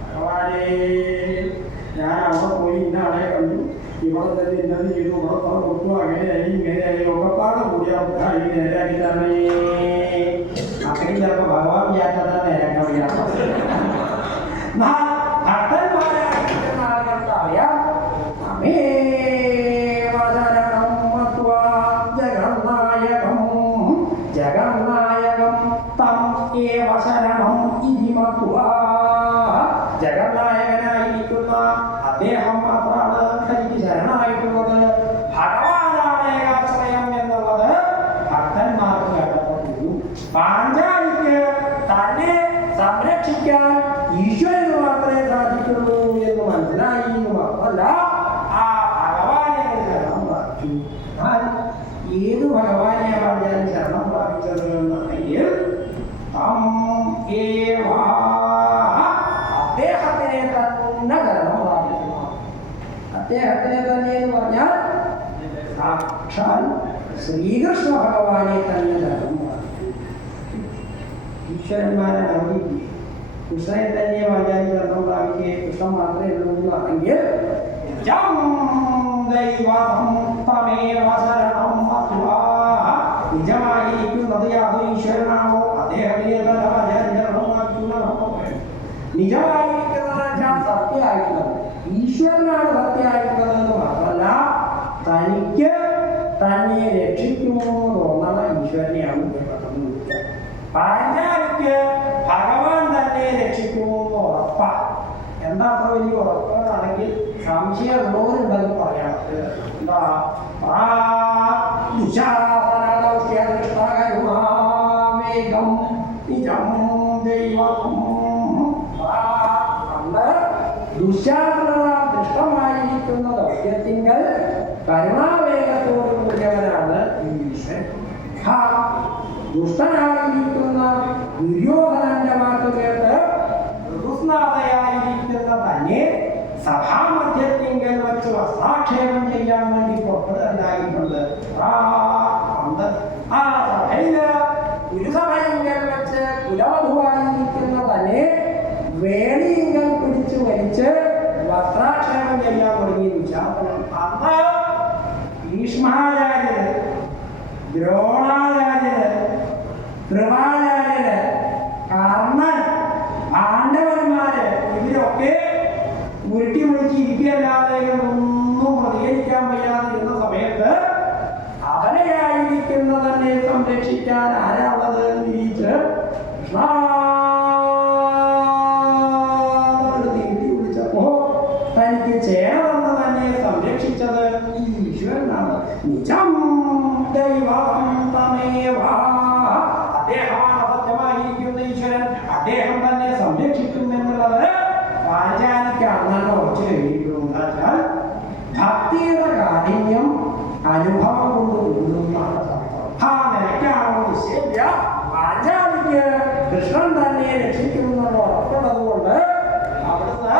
ഭഗവാനെ ഞാൻ അവിടെ പോയി ഇന്ന ആളെ കണ്ടു, ഇവിടെ തന്നെ ഇന്നത് ചെയ്തു, ഇവിടെ കൊടുത്തു, അങ്ങനെയായി ഇങ്ങനെയായി ഒക്കെപ്പാട് കൂടിയാൽ നേരെയാക്കിട്ടാണ്. അത്രയും ചിലപ്പോൾ ഭഗവാൻ വിചാരിച്ചാൽ നേരാക്കാൻ വയ്യാത്ത ഭക്തന്മാരായിരിക്കുന്ന ആളുകൾക്ക് അറിയാം. ജഗന്നായകം തം ഏവ ശരണം ഇതി മത്വാ. ജഗന്നായകനായിരിക്കുന്ന അദ്ദേഹം മാത്രമാണ് തനിക്ക് ശരണമായിട്ടുള്ളത്. ഭഗവാനാണ് ഏകാശ്രയം എന്നുള്ളത് ഭക്തന്മാർക്ക് കേട്ടപ്പെട്ടു. പാഞ്ചാലിക്ക് തന്നെ സംരക്ഷിക്കാൻ ഈശ്വരന് മാത്രമേ സാധിക്കുള്ളൂ എന്ന് മനസ്സിലായി എന്ന് മാത്രമല്ല, ആ ഭഗവാനെ ശരണം പ്രാപിച്ചു. ഏത് ഭഗവാനെ പറഞ്ഞാലും ശരണം പ്രാപിച്ചത് എന്നാണെങ്കിൽ അദ്ദേഹത്തിനെ തന്നെ ശരണം പ്രാപിക്കുന്നു. അദ്ദേഹത്തിനെ തന്നെ എന്ന് പറഞ്ഞാൽ സാക്ഷാൽ ശ്രീകൃഷ്ണ ഭഗവാനെ തന്നെ ശരണം പ്രാപിച്ചു. ഈശ്വരന്മാരെ നവീകരിക്കും. കൃഷ്ണനെ തന്നെ വാചാരി ശരണം പ്രാപിക്കുകയെ കൃഷ്ണൻ മാത്രമേ ഉള്ളൂ എന്നാണെങ്കിൽ നിജമായിരിക്കുന്നത് യാതൊരു ഈശ്വരനാണോ അദ്ദേഹത്തിനെ തന്നെ വാചാരി ശരണം പ്രാപിക്കുന്നതാണോ? നിജമായിരിക്കുന്നത് സത്യമായിട്ടുള്ളത് ഈശ്വരനാണ് സത്യമായിട്ടുള്ളത് എന്ന് മാത്രമല്ല, തനിക്ക് തന്നെ രക്ഷിക്കുമോ തോന്നണ ഈശ്വരനെയാണ് പെട്ടെന്ന് വിളിക്കുക. പാഞ്ചാലിക്ക് ഭഗവാൻ തന്നെ രക്ഷിക്കുമോ എന്ന് ഉറപ്പാണ്. എന്താ അത്ര വലിയ ഉറപ്പാണെങ്കിൽ സംശയമുള്ളവരുണ്ടെന്ന് പറയാം. എന്താ ദുശാസനാ ദൃഷ്ടമായിരിക്കുന്ന ദൗത്യത്തിങ്കൽ കരുണാവേഗത്തോടു കൂടിയവനാണ് ഈശ്വരൻ. ദുഷ്ടനായിരിക്കുന്ന ദുര്യോധനന്റെ വാക്ക് കേട്ട് ഋതുസ്നാതയായിരിക്കുന്ന തന്നെ സഭാമധ്യത്തിങ്കൽ വെച്ച് വസ്ത്രാക്ഷേപം ചെയ്യാൻ വേണ്ടി പുറപ്പെടുണ്ടായിട്ടുണ്ട്. ആ സഭയില് ഗുരുസഭയിങ്കൽ വെച്ച് കുലവധുവായിരിക്കുന്ന തന്നെ വേണിയിങ്കൽ പിടിച്ചു വലിച്ച് വസ്ത്രാക്ഷേപം ചെയ്യാൻ തുടങ്ങി ദുശാസനൻ. അന്ന് ഭീഷ്മാചാര്യര്, ദ്രോണാചാര്യര്, കൃപാചാര്യര്, കർണൻ, പാണ്ഡവന്മാര് ഇവരൊക്കെ ഉരുട്ടി വിളിച്ചിരിക്കല്ലാതെ ഒന്നും പ്രതികരിക്കാൻ വയ്യാതിരുന്ന സമയത്ത് അവനെയായിരിക്കുന്ന തന്നെ സംരക്ഷിക്കാൻ ആരാളത് എന്ന് തിരിച്ച് തീട്ടി വിളിച്ചപ്പോ തനിക്ക് ചേർന്ന് തന്നെ സംരക്ഷിച്ചത് ഈ ഈശ്വരനാണ്. നിജം ദൈവം കണ്ണനെ ഉറച്ചു കഴിഞ്ഞിട്ടുണ്ടാച്ചാൽ ഭക്തിയുടെ കാഠിന്യം അനുഭവം കൊണ്ട് കൂടുന്നതാണ്. ആ നിലയ്ക്കാണോ നിശ്ചയില്ല. പാഞ്ചാലിക്ക് കൃഷ്ണൻ തന്നെ രക്ഷിക്കുമെന്നുള്ള ഉറപ്പുള്ളത് കൊണ്ട് അവിടുന്ന്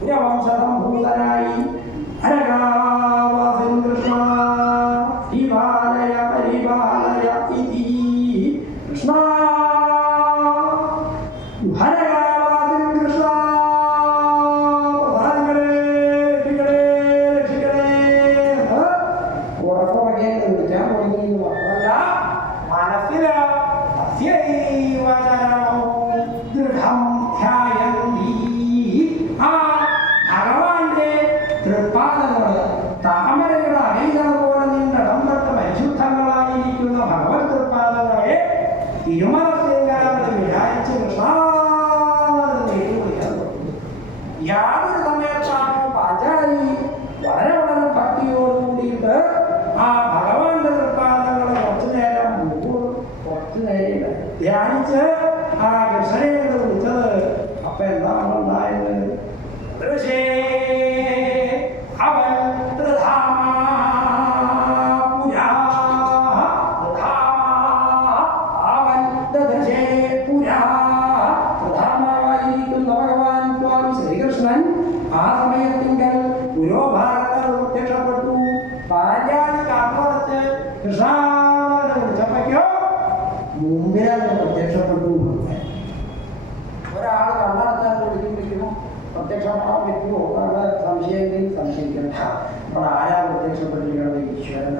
പുരവംശസംഭൂതനായി ഹരകാവാസൻ കൃഷ്ണ പരിപാലയ പരിപാലയ ഇതി കൃഷ്ണ ഹരകാവാസൻ കൃഷ്ണ പ്രധാനങ്ങളെ രക്ഷിക്കണേ രക്ഷിക്കണേ ഉറപ്പുറക്കെ വിളിക്കാൻ തുടങ്ങിയെന്ന് മാത്രമല്ല മനസ്സിന് അസ്യൈവ ചരണോ ദൃഢം ധ്യായന്തി. ആ ഭഗവാന്റെ തൃപ്പാദങ്ങൾ താമരയുടെ അകൈകൾ പോലെ നിന്നിടം തൊട്ട് പരിശുദ്ധങ്ങളായിരിക്കുന്ന ഭഗവത് തൃപ്പാദങ്ങളെ തിരുമല ശ്രീകാരത്തിൽ വിചാരിച്ച് യാതൊരു സമയത്താണോ പാചാരി വളരെ വളരെ ഭക്തിയോടുകൂടിയിട്ട് ആ ഭഗവാന്റെ തൃപ്പാദങ്ങളെ കുറച്ചു നേരം ധ്യാനിച്ച് ആ കൃഷ്ണനെ വിളിച്ചത്. അപ്പൊ എന്താണ് ഉണ്ടായത്? അവൻ പ്രധാനമായിരിക്കുന്ന ഭഗവാൻ സ്വാമി ശ്രീകൃഷ്ണൻ ആ സമയത്തിങ്കൽ പുരോഭാരത്തിൽ പ്രത്യക്ഷപ്പെട്ടു. പാഞ്ചാലി കാപ്പുറത്ത് കൃഷ്ണനെ വിളിച്ചപ്പോ മുമ്പിലത് പ്രത്യക്ഷപ്പെട്ടു. ഒരാൾ കണ്ണടച്ചാൽ വിളിക്കുന്നു പ്രത്യക്ഷപ്പെടാൻ പറ്റുമോ? അവിടെ സംശയമെങ്കിൽ സംശയിക്കണ്ട. അപ്പോൾ ആരാ പ്രത്യക്ഷപ്പെട്ടിരിക്കുന്നത്? ഈശ്വരൻ.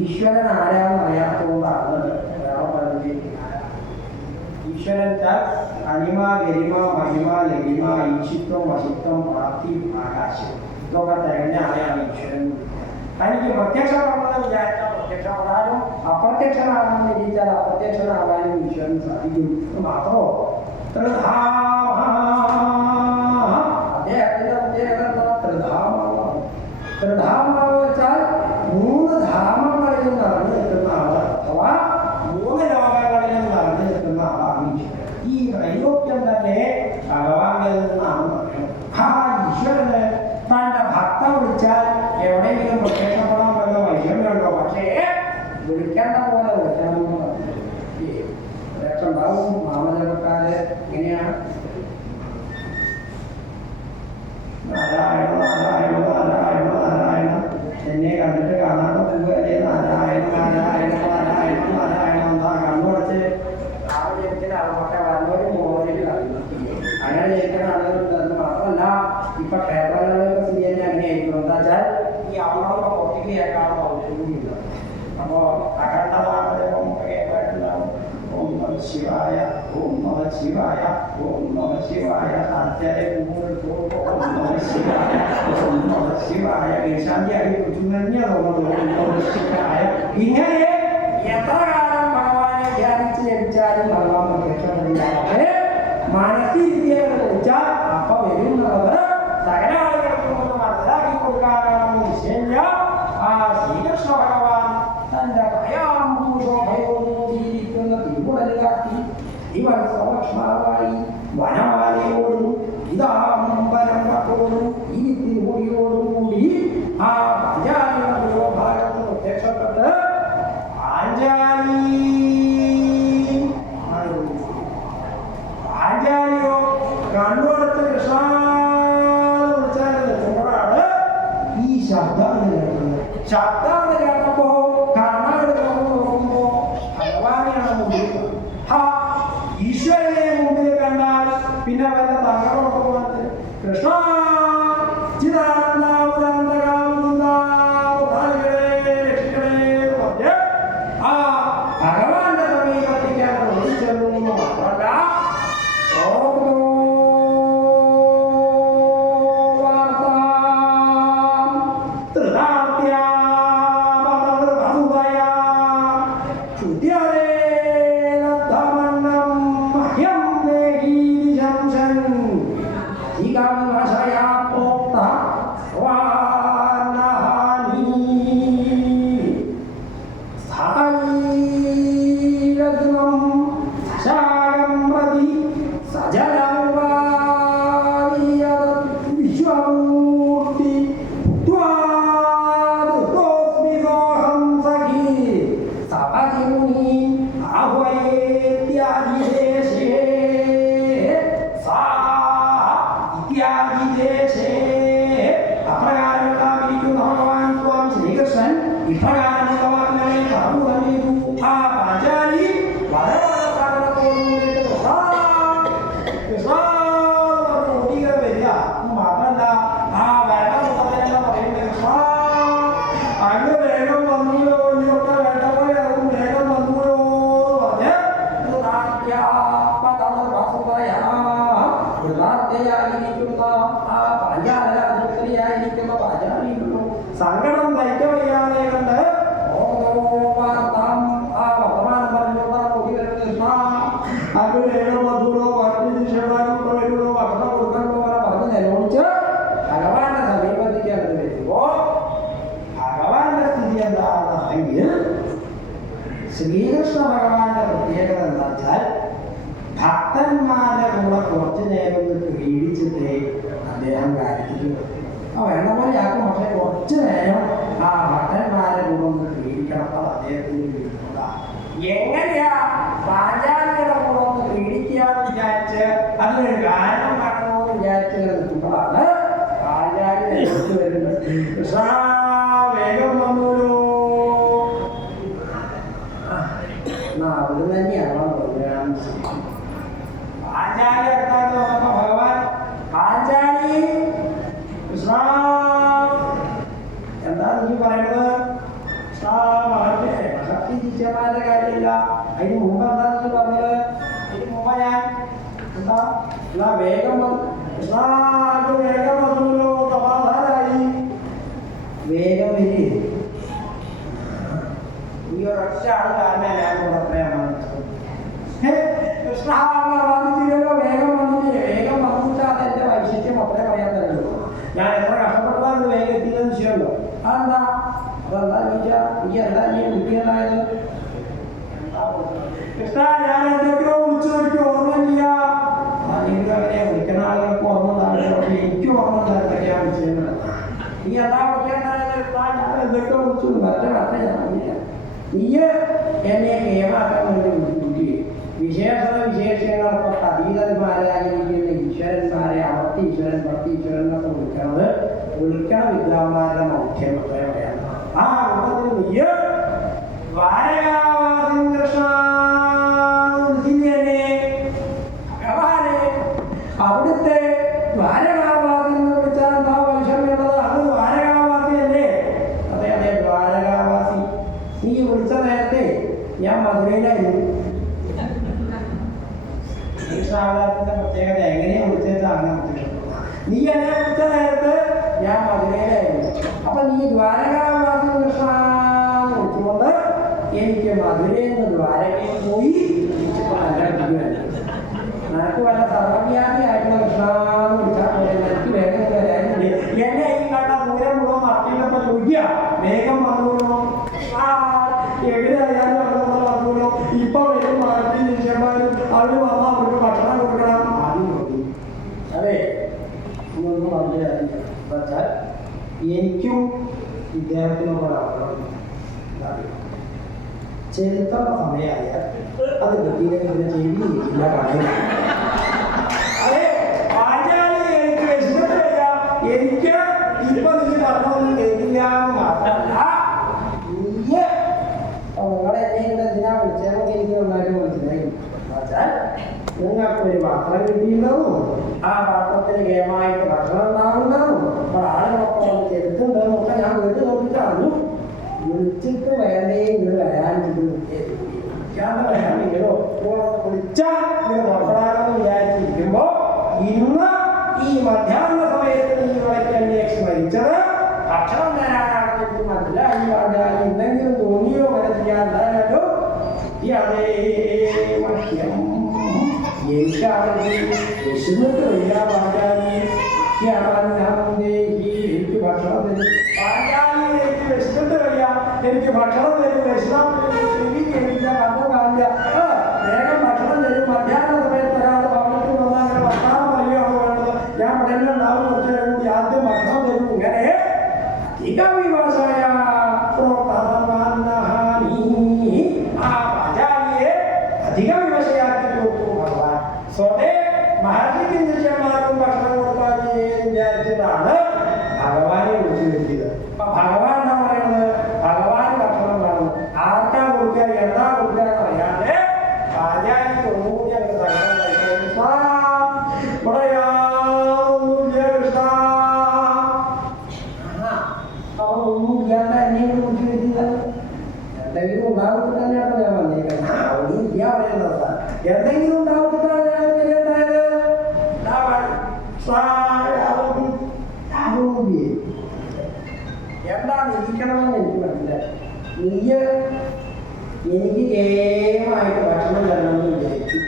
ഈശ്വരൻ ആരാന്ന് അറിയാത്തതുകൊണ്ടാണ് ഒരാളെ പറഞ്ഞിരിക്കുന്നത്. ഈശ്വരൻ അണിമ ഗരിമ മഹിമ ലഹിമ ഈശിത്വം വശിത്വം പ്രാപ്തി ആകാശം ഇതൊക്കെ തികഞ്ഞ ആളെയാണ് ഈശ്വരൻ. തനിക്ക് പ്രത്യക്ഷപ്പെടണമെന്ന് വിചാരിച്ചാൽ പ്രത്യക്ഷപ്പെടാനും അപ്രത്യക്ഷനാണെന്ന് വിചാരിച്ചാൽ അപ്രത്യക്ഷനാകാനും ഈശ്വരൻ സാധിക്കും. മാത്രമോ അദ്ദേഹത്തിന്റെ പ്രത്യേകത ത്രിധാമാവാണ്. ത്രിധാമാവ് വെച്ചാൽ 3 ധാമങ്ങളിൽ നിറഞ്ഞു നിൽക്കുന്ന ആള്, അഥവാ 3 ലോകങ്ങളിലും നിറഞ്ഞു നിൽക്കുന്ന ആളാണ് ഈശ്വരൻ. ഈ ത്രൈലോക്യം തന്നെ ഭഗവാനിൽ നിന്നാണ് പറയുന്നത്. ആ ഈശ്വരന് തന്റെ ഭക്ത വിളിച്ചാൽ എവിടെയെങ്കിലും പ്രത്യക്ഷപ്പെടാൻ വൈഷമ്യമുണ്ടോ? പക്ഷേ വിളിക്കേണ്ട പോലെ വിളിക്കണമെന്ന് പറഞ്ഞു ഉണ്ടാവും. മാമജപക്കാര് ഇങ്ങനെയാണ് നാരായണ നാരായണ നാരായണ നാരായണ. എന്നെ കണ്ടിട്ട് കാണാൻ പറ്റുമ്പോഴേ നാരായണ നാരായണ നാരായണ നാരായണ എന്താ കണ്ണുടച്ച് ആള് ജനിക്കുന്ന ആളുമൊക്കെ വന്നവരും പോകുന്നവരും അറിയുന്നു. അങ്ങനെ ജനിക്കുന്ന ആളുകളുണ്ടെന്ന് മാത്രമല്ല ഇപ്പൊ ക്ഷേത്രങ്ങളിലൊക്കെ സ്ഥിതി തന്നെ അങ്ങനെയായിരിക്കും. എന്താ വെച്ചാൽ ഈ അമ്മളൊക്കെ പൊട്ടിക്ക് കേൾക്കാനുള്ള ഔഷധമില്ല. അപ്പോ അഖണ്ഡനാമദേവം കേൾക്കാറുണ്ടാവും. ഓം നമ ശിവായ ഓം നമ ശിവായ ഓം നമ ശിവായ താത്യാരെ ഓം നമ ശിവായ ഓം നമ ശിവായ ഏശാന്തി അടി കുറിച്ചു തന്നെയാണ് ഓം നമ ശിവായ. ഇങ്ങനെ എത്ര കാലം ഭഗവാനെ ധ്യാനിച്ച് ജപിച്ചാലും ഭഗവാൻ പ്രത്യക്ഷപ്പെടില്ല. പക്ഷേ മനസ്സിരുത്തിയെ കുറിച്ചാൽ അപ്പൊ വരുന്നത് സകല ആളുകൾക്കും ഒന്ന് മനസ്സിലാക്കി കൊടുക്കാനാണെന്ന് നിശ്ചയില്ല. ആ ശ്രീകൃഷ്ണ ഭഗവാൻ തന്റെ ഭയാംബൂഷോഭയോടുകൂടിയിരിക്കുന്ന തിരുവുടലാക്കി ഇവൻ സംരക്ഷണമായി വനമാലയോടും ഇതാമ്പരമ്പത്തോടും ഈ തിരുമുടിയോടുകൂടി ആ പാഞ്ചാലിയുടെ പുരോഭാഗത്ത് പ്രത്യക്ഷപ്പെട്ട് പാഞ്ചാലിയോ കണ്ണുകൊടുത്ത് കൃഷ്ണ വിളിച്ചാൽ നിൽക്കുമ്പോഴാണ് ഈ ശബ്ദം കേൾക്കുന്നത്. ശബ്ദം കേട്ടപ്പോ കണ്ണെടുത്ത് നോക്കുമ്പോ ഭഗവാനെയാണ് മുമ്പിൽ. ഈശ്വരനെ മുമ്പിൽ കണ്ടാൽ പിന്നെ വല്ല തങ്ങളോടൊപ്പം കൃഷ്ണ ഭഗവാന്റെ സമീപത്തേക്കാണ് വിളിച്ചെന്നു മാത്രമല്ല ഈ ഭാഷ ആ പാഞ്ചാലരാധിപതിയായിരിക്കുന്ന പാഞ്ചാലിക്കുന്നു സങ്കടം തയ്ക്ക വയ്യാതെ കണ്ട് ആ വർത്തമാനം പറഞ്ഞുകൊണ്ടാണ് കൂടി വരുന്നത്. അവിടെയോ മധുരോ വർദ്ധിച്ചോ ഭക്ഷണം കൊടുക്കണോ പറഞ്ഞ് നിലവിളിച്ച് ഭഗവാന്റെ സമീപത്തേക്ക് അടുത്ത് വരുമ്പോ ഭഗവാന്റെ സ്ഥിതി എന്താണെന്നെങ്കിൽ ശ്രീകൃഷ്ണ ഭഗവാന്റെ പ്രത്യേകത എന്താ വെച്ചാൽ ഭക്തന്മാരുടെ കൂടെ കുറച്ചു നേരം ഒന്ന് പീഡിച്ചിട്ടേ അദ്ദേഹം കാര്യത്തിൽ വേണ്ട പോലെ ആക്കും. പക്ഷെ കുറച്ചു നേരം ആ ഭക്തന്മാരുടെ കൂടെ ഒന്ന് പീഡിക്കണം. അത് അദ്ദേഹത്തിന് എങ്ങനെയാ പാഞ്ചാലിയുടെ കൂടെ ഒന്ന് പീഡിക്കാന്ന് വിചാരിച്ച് അതിനൊരു കാരണം കാണണമെന്ന് വിചാരിച്ച് നിൽക്കുമ്പോഴാണ് പാഞ്ചാലി വരുന്നത്. കൃഷ്ണ വേഗം വന്നൂലോ. അവിടെ തന്നെയാണോ പാഞ്ചാലി അടുത്താന്ന് പറഞ്ഞപ്പോ ഭഗവാൻ പാഞ്ചാലി കൃഷ്ണ എന്താ നീ പറയണത്? കൃഷ്ണ മഹർഷി മഹർഷി ശിഷ്യന്മാരുടെ കാര്യമില്ല. അതിന് മുമ്പ് എന്താ നീ പറഞ്ഞത്? അതിന് മുമ്പ് ഞാൻ എന്താ എന്നാ വേഗം കൃഷ്ണ വേഗം വന്നല്ലോ സമാധാനായി വേഗം വരി. ഈ ഒരൊറ്റ ആള് കാരണം ഞാൻ അത്രയാണ് കൃഷ്ണ വന്നിട്ടില്ലല്ലോ. വേഗം വന്നിട്ട് വേഗം വന്നിട്ട് അതെന്റെ വൈശിഷ്ട്യം അത്രേ പറയാൻ തരുള്ളൂ. ഞാൻ എത്ര കഷ്ടപ്പെട്ടാണ് വേഗം എത്തിയതെന്ന് വിഷയമല്ലോ. അതെന്താ അതെന്താ ചോദിച്ചാ ഈ എന്താ നീ ബുദ്ധിയുണ്ടായത്? കൃഷ്ണ ഞാൻ എന്തൊക്കെയോ വിളിച്ചു എനിക്ക് ഓർമ്മയില്ല. നിങ്ങൾക്ക് അങ്ങനെ വിളിക്കുന്ന ആളുകൾക്ക് ഓർമ്മ ഉണ്ടാവില്ല. പക്ഷെ എനിക്ക് ഓർമ്മ ഉണ്ടായിരുന്നൊക്കെയാ വിളിച്ചത്. നീ എന്താ വിളിക്കേണ്ടത്? ഞാൻ എന്തൊക്കെയോ വിളിച്ചു മറ്റേ ഞാൻ നീ എന്നെ കേമാക്കാൻ വേണ്ടി വിളിക്കുക. വിശേഷങ്ങൾക്കൊക്കെ അതീതന്മാരായിരിക്കുന്ന ഈശ്വരന്മാരെ അവർത്തി ഈശ്വരൻ ഭക്തി ഈശ്വരൻ എന്നൊക്കെ വിളിക്കണത് വിളിക്കണ വിദ്വാന്മാരുടെ മൗഢ്യം അത്രേ പറയാം. ആ കൂട്ടത്തിൽ നീ ദ്വാരകാവാസൻ കൃഷ്ണ ഭഗവാനെ അവിടുത്തെ ദ്വാരകാവാസി എന്ന് വിളിച്ചാൽ എന്താ വൈഷമ്യുള്ളത്? അത് ദ്വാരകാവാസിയല്ലേ? അതെ അതെ ദ്വാരകാവാസി. നീ വിളിച്ച നേരത്തെ ഞാൻ മധുരയിലായിരുന്നു. ശ്രീകൃഷ്ണാവതാരത്തിന്റെ പ്രത്യേകത എങ്ങനെയാ വിളിച്ചതാണ് നീ എന്നെ വിളിച്ച നേരത്ത് ഞാൻ മധുരയിലായിരുന്നു. അപ്പൊ നീ ദ്വാരകാവാസി കൃഷ്ണ വിളിച്ചുകൊണ്ട് എനിക്ക് മധുരയിൽ നിന്ന് ദ്വാരകയിൽ പോയി തിരിച്ചിപ്പോ നിനക്ക് വല്ല സർവ്വവ്യാപിയായിട്ടുള്ള കൃഷ്ണ വിളിച്ചാൽ പോലെ എനിക്ക് വേഗം വരാനില്ലേ? എന്നെ ഈ കണ്ട ദൂരം മുഴുവൻ നടത്തിയപ്പോ ചോദിക്കുക വേഗം വന്നൂലോ. എവിടെയായാലും അങ്ങനെ വന്നൂലോ. ഇപ്പൊ വരും മാറ്റി ശിഷ്യന്മാരും അവര് വന്നാൽ അവർക്ക് ഭക്ഷണം കൊടുക്കണം. ആദ്യം നോക്കി അതെ ഇതൊന്നും വളരെ അധികം വെച്ചാൽ എനിക്കും ഇദ്ദേഹത്തിനും കൂടെ ചെലുത്തുന്ന സമയമായാൽ അത് കിട്ടിയില്ലെങ്കിൽ ചെവിയില്ല കാര്യം. അതെ പാഞ്ചാലി എനിക്ക് വിശന്നിട്ട് വരിക. എനിക്ക് ഇപ്പൊ നീ പറഞ്ഞൊന്നും കേൾക്കില്ല എന്ന് മാത്രമല്ല നിങ്ങളെ എന്നെ ഇവിടെ എന്തിനാ വിളിച്ചതെന്നൊക്കെ എനിക്ക് നന്നായിട്ട് മനസ്സിലായി. വെച്ചാൽ നിങ്ങൾക്കൊരു പാത്രം കിട്ടിയിട്ടുണ്ടാവും. ആ പാത്രത്തിന് കേമായിട്ട് ഭക്ഷണം ഉണ്ടാവുന്നുണ്ടാവും. അപ്പോൾ ആളുകളൊക്കെ വന്ന് ചെലുത്തുണ്ടെന്നൊക്കെ ഞാൻ വീട്ടിൽ നോക്കിയിട്ട് അറിഞ്ഞു. വിളിച്ചിട്ട് വേണ്ടേ ഇങ്ങനെ വരാനിട്ട് വിളിക്കാണ്ട് വരാമെങ്കിലോ നിങ്ങളൊന്ന് വിളിച്ചാൽ ഇങ്ങനെ നോക്കണമെന്ന് വിചാരിച്ചിരിക്കുമ്പോ ഇന്ന് ഈ മധ്യാഹ്ന സമയത്ത് നീ വിളയ്ക്ക് എന്നെ സ്മരിച്ചത് ഭക്ഷണം തരാനാണ് എനിക്ക് മനസ്സിലായി. പറഞ്ഞാൽ എന്തെങ്കിലും തോന്നിയോ മനസ്സിലാണ്ടായാലോ അതേ മഹ്യം എനിക്കാണെങ്കിൽ വിശന്നിട്ട് വരിക. പാഞ്ചാലി എനിക്ക് ഭക്ഷണം തരും. പാഞ്ചാലി എനിക്ക് വിശന്നിട്ട് വരിക. എനിക്ക് ഭക്ഷണം തരും. വിഷണം എനിക്ക് കണ്ണു കാണില്ല. വേഗം ഭക്ഷണം തരും. മധ്യാഹ്ന സമയത്ത് ഒരാൾ ഭവനത്തിൽ വന്നാൽ അങ്ങനെ ഭക്ഷണം പറയുകയാണ് വേണ്ടത്. ഞാൻ ഉടനെ ഉണ്ടാവും കുറച്ച് കൂടി ആദ്യം ഭക്ഷണം തരും. ഇങ്ങനെ അധികവിവസായ ആ പാഞ്ചാലിയെ അധിക വിവശയാക്കി കൊടുത്തു ഭഗവാൻ. സ്വതേ മഹർഷിക്കും ശിഷ്യന്മാർക്കും ഭക്ഷണം കൊടുക്കാൻ വിചാരിച്ചിട്ടാണ് ഭഗവാനെ വിളിച്ചു വരുത്തിയത്. അപ്പൊ ഭഗവാൻ എന്താ പറയുന്നത്? ഭഗവാൻ ഭക്ഷണം കാണുന്നു. ആർക്കാ കൊടുക്കുക എന്താ കൊടുക്കുക എന്ന് അറിയാതെ പാഞ്ചാലിക്ക് ഒന്നുകൂടി അങ്ങനെ ഭക്ഷണം കഴിക്കാൻ കൃഷ്ണ കൃഷ്ണ അവൻ ഒന്നും ഇല്ലാണ്ട് എന്നെ വിളിച്ചു വരുത്തിയതാണ്. എന്തെങ്കിലും ഉണ്ടാകുമ്പോൾ തന്നെയാണ് ഞാൻ വന്നേക്കുന്നത്. ഒന്നും ഇല്ല പറയുന്നത്. എന്തെങ്കിലും എന്താണ് ഇരിക്കണമെന്ന് എനിക്ക് മനസ്സിലായി. നീ എനിക്ക് കേമായിട്ട് ഭക്ഷണം തരണമെന്ന് വിചാരിച്ചു.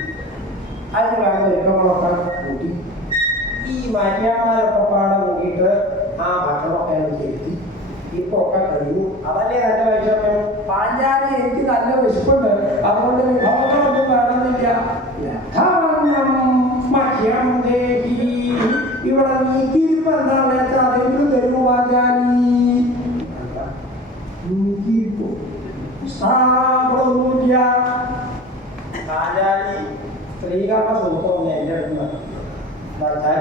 അതിന് വേണ്ട ഒരുക്കങ്ങളൊക്കെ കൂട്ടി ഈ മാറ്റിയന്മാരൊക്കെ പാടെ കൂട്ടിയിട്ട് ആ ഭക്ഷണമൊക്കെ ചെലുത്തി ഇപ്പൊ ഒക്കെ കഴിഞ്ഞു. അതല്ലേ നല്ല വിഷമം. പാഞ്ചാലി എനിക്ക് നല്ല വിശപ്പുണ്ട്, അതുകൊണ്ട് വിഭവങ്ങളൊന്നും കാണുന്നില്ല. ഇവിടെ നീക്കിയിരിപ്പ് എന്താണെന്ന് വെച്ചാൽ അതെങ്കിലും തരൂ പാഞ്ചാലി. നീക്കിയിരിപ്പോ ൊന്നുമില്ല. പാഞ്ചാലി സ്ത്രീകളുടെ സുഖമൊന്നും എൻ്റെ അടുത്ത് പറഞ്ഞാൽ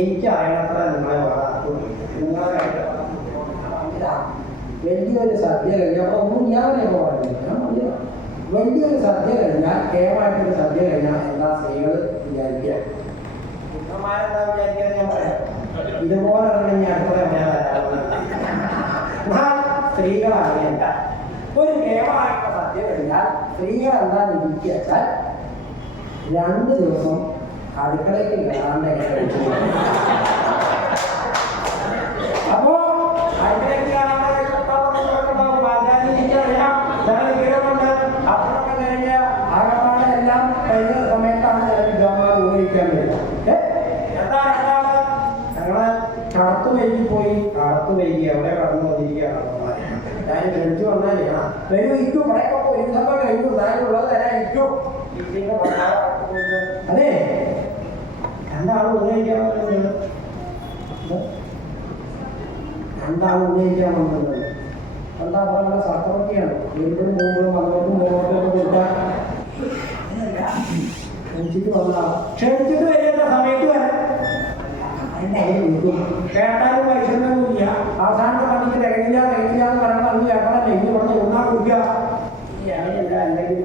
എനിക്ക് അറിയണത്ര നിങ്ങളെ നിങ്ങളെ വലിയൊരു സദ്യ കഴിഞ്ഞാൽ അപ്പോൾ ഒന്നും ഞാനേ പറയുന്നില്ല. വലിയൊരു സദ്യ കഴിഞ്ഞാൽ കേമായിട്ടൊരു സദ്യ കഴിഞ്ഞാൽ എല്ലാ സ്ത്രീകൾ വിചാരിക്കുക പുരുഷന്മാരെന്താ വിചാരിക്കുക ഞാൻ പറയാം. ഇതുപോലെ തന്നെ അടുത്ത സ്ത്രീകൾ അറിയണ്ട. ഒരു കേമായിട്ടുള്ള സദ്യ കഴിഞ്ഞാൽ സ്ത്രീകൾ എന്താ നിരീക്കുക വെച്ചാൽ 2 ദിവസം അടുക്കളയ്ക്ക് കയറാണ്ട് അപ്പോ അടുക്കളയ്ക്ക് അപ്പഴൊക്കെ കഴിഞ്ഞ് ആകപ്പാടെ എല്ലാം കഴിഞ്ഞ സമയത്താണ് ചില വിദ്വാന്മാർ ഉപയോഗിക്കാൻ വരുന്നത്. എന്താണ് ഞങ്ങള് കടത്തു വൈകി പോയി. കടത്തു വൈകി എവിടെ കടന്നു വന്നിരിക്കുകയാണ്. ഞാൻ ക്ഷണിച്ചു വന്നാൽ വരും ഇരിക്കും. ഇവിടെയൊക്കെ ഒരു ദിവസം കഴിഞ്ഞു. ഉള്ളത് തരാൻ ഇരിക്കും. അതെ, രണ്ടാളും ഉന്നയിക്കാൻ വന്നത്. രണ്ടാളും ഉന്നയിക്കാൻ വന്നത് എന്താ പറയുക? സത്രമൊക്കെയാണ്. വീട്ടിലും പോകുമ്പോഴും അങ്ങോട്ടും മുന്നോട്ടും കൊടുക്കാൻ ക്ഷണിച്ചിട്ട് വന്നതാണ്. ക്ഷണിച്ചിട്ട് വരുന്ന സമയത്ത് വരെ കേട്ടാലും വൈഷമ്യൊന്നുമില്ല. അവസാനത്തെ പണിക്ക് തികഞ്ഞില്ല എന്ന് പറയണം. അന്ന് കേട്ടാലേ ഇനി പറഞ്ഞ് ഒന്നാ കൊടുക്കുക അല്ലെങ്കിൽ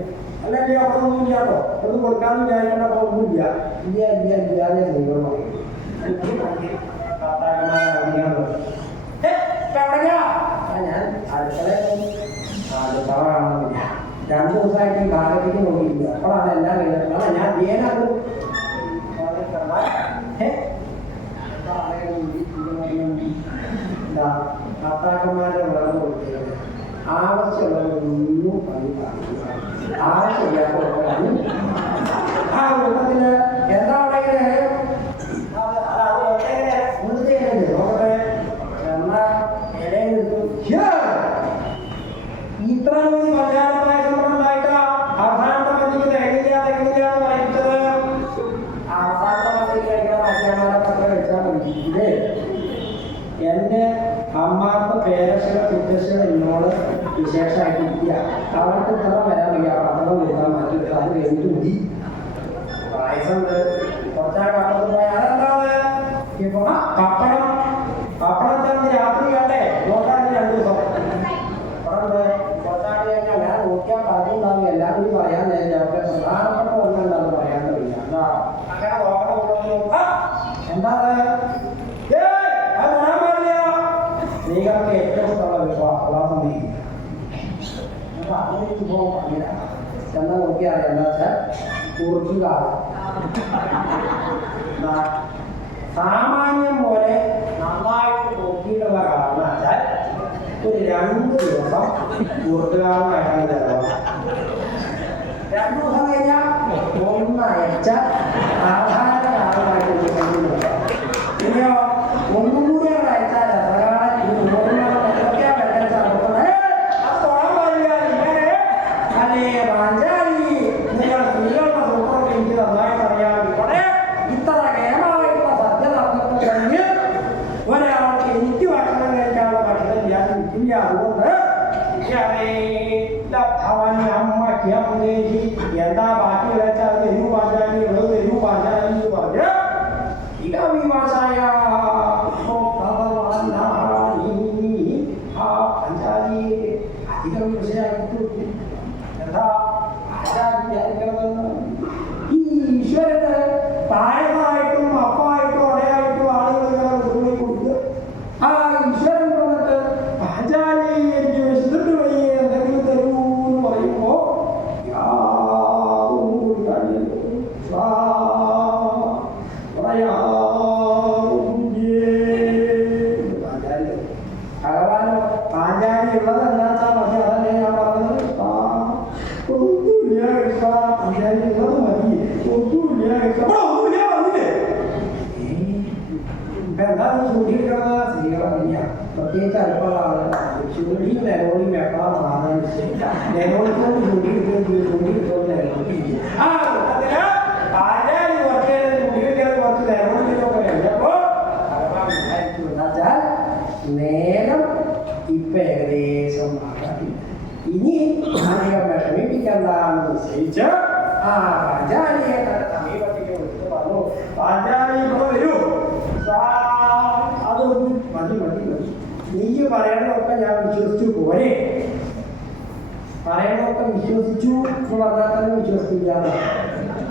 അല്ലെങ്കിൽ അവിടെ ഒന്നും ഇല്ലാട്ടോ. ഒന്നും കൊടുക്കാന്ന് വിചാരിക്കേണ്ട അപ്പോൾ ഒന്നുമില്ല. ഇല്ലാതെ ദൈവം പറയും. ഞാൻ അടുക്കള കാണുന്നില്ല. 2 ദിവസമായിട്ട് കാലത്തേക്ക് നോക്കിയില്ല. അപ്പോഴാണ് എല്ലാം കഴിഞ്ഞത്. ഞാൻ ധ്യേനാണ് ഭർത്താക്കന്മാരുടെ വിളവ് കൊടുത്തത് ആവശ്യമുള്ളതൊന്നും പണി കാണില്ല. ആവശ്യമില്ലാത്ത ആ കുടുംബത്തിന് എന്താ നോക്കട്ടെ എന്നാ ഇലയെടുത്തു. ഇത്ര മതി പഞ്ചായത്തായ സംബന്ധമായിട്ട് അവസാനത്തെ മതിക്ക് തികഞ്ഞില്ല എന്ന് പറയുന്നത്. അവസാനത്തെ മതിക്ക് കഴിക്കുന്ന മറ്റന്മാരൊക്കെ അത്ര കഴിച്ചാൽ മതി. ഇതേ എൻ്റെ അമ്മാർക്ക് പേരക്ഷകൾ കുറ്റക്ഷകൾ എന്നോട് വിശേഷമായിട്ടിരിക്കുക. അവർക്ക് ഇത്ര വരാൻ വയ്യ. പത്രം കൊടുക്കാൻ മാറ്റി അത് കഴിഞ്ഞിട്ട് മതി. പായസമുണ്ട്. കുറച്ചാൽ കാലത്ത് പോയാൽ അതെന്താണ് ഇപ്പൊ പപ്പടത്തിന് രാത്രി വേണ്ടേ നോക്കാൻ 2 ദിവസം പപ്പടമുണ്ട്. കുറച്ചാൽ കഴിഞ്ഞാൽ ഞാൻ നോക്കിയാൽ പറഞ്ഞുണ്ടാവും. എല്ലാം കൂടി പറയാൻ നേരം പ്രധാനപ്പെട്ട ഒന്നുണ്ടാവും പറയാൻ കഴിയില്ല. എന്താ അങ്ങനെ നോക്കണം. എന്താണ് സ്ത്രീകൾക്ക് ഏറ്റവും ഇഷ്ടമുള്ള വിവാഹം അങ്ങനെ വിഭവം പറഞ്ഞില്ല. ചെന്നാൽ നോക്കിയാൽ എന്താ വെച്ചാൽ കുറിച്ചുകാല സാമാന്യം പോലെ നന്നായിട്ട് നോക്കിയിട്ടുള്ള കാരണം വെച്ചാൽ ഒരു 2 ദിവസം കുറുട്ടുകാരനായിട്ടാണ് ചിലവാണ്. 2 ദിവസം കഴിഞ്ഞാൽ ഒന്നയച്ച സാധാരണ കാലമായിട്ട് ഇനിയോ ഒന്നും കൂടി അയച്ചാൽ ഒരാൾക്ക് എനിക്ക് ഭക്ഷണം കഴിക്കാനുള്ള ഭക്ഷണം ഞാൻ ഇല്ല. അതുകൊണ്ട് എന്താ ബാക്കി വെച്ചാൽ തെരുവ് പാഞ്ചാലി തെരുവ് പാഞ്ചാലി എന്ന് പറഞ്ഞ് ഇടവിവാസായ പഞ്ചാലിയെ അധികം വിഷയായിട്ട് എന്താ ആചാരിക്കണമെന്ന് ഈ ഈശ്വരന് പായമായിട്ടും അപ്പായിട്ടും അടയായിട്ടും ആളുകൾ കൊടുക്കുക. ആ ഈശ്വരൻ വന്നിട്ട് പാഞ്ചാലി എനിക്ക് വിശന്നിട്ട് വയ്യ എന്തെങ്കിലും തരൂ എന്ന് പറയുമ്പോ യാതൊന്നും കൂടി കാണില്ല. കൂട്ടിയിരിക്കുന്നത് സ്ത്രീകളെ തന്നെയാണ്. പ്രത്യേകിച്ച് അടുപ്പുള്ള ആളുകളാണ്. ചൂടിയും നെരോളിയും എപ്പോഴാണ് മാറാൻ നെരോളിക്കൊണ്ട് ചൂടിയെടുത്തോണ്ട് ആ കൂട്ടത്തില് പാചാലി കുറച്ച് ചൂടിയെടുക്കാതെ കുറച്ച് നെരോളിക്കൊക്കെ കഴിഞ്ഞപ്പോ എന്നുവെച്ചാൽ നേരം ഇപ്പൊ ഏകദേശം മാറാം. ഇനി അധികം വിഷമിപ്പിക്കണ്ടെന്ന് നിശ്ചയിച്ച് ആ പാഞ്ചാലിയെ തന്റെ സമീപത്തേക്ക് വിളിച്ചു പറഞ്ഞു, പാഞ്ചാലി ഇവിടെ വരൂ. അതൊന്നും മതി മതി മതി, നീ പറയണതൊക്കെ ഞാൻ വിശ്വസിച്ചു പോരെ. പറയണതൊക്കെ വിശ്വസിച്ചു എന്ന് പറഞ്ഞാൽ തന്നെ വിശ്വസിക്കാതെ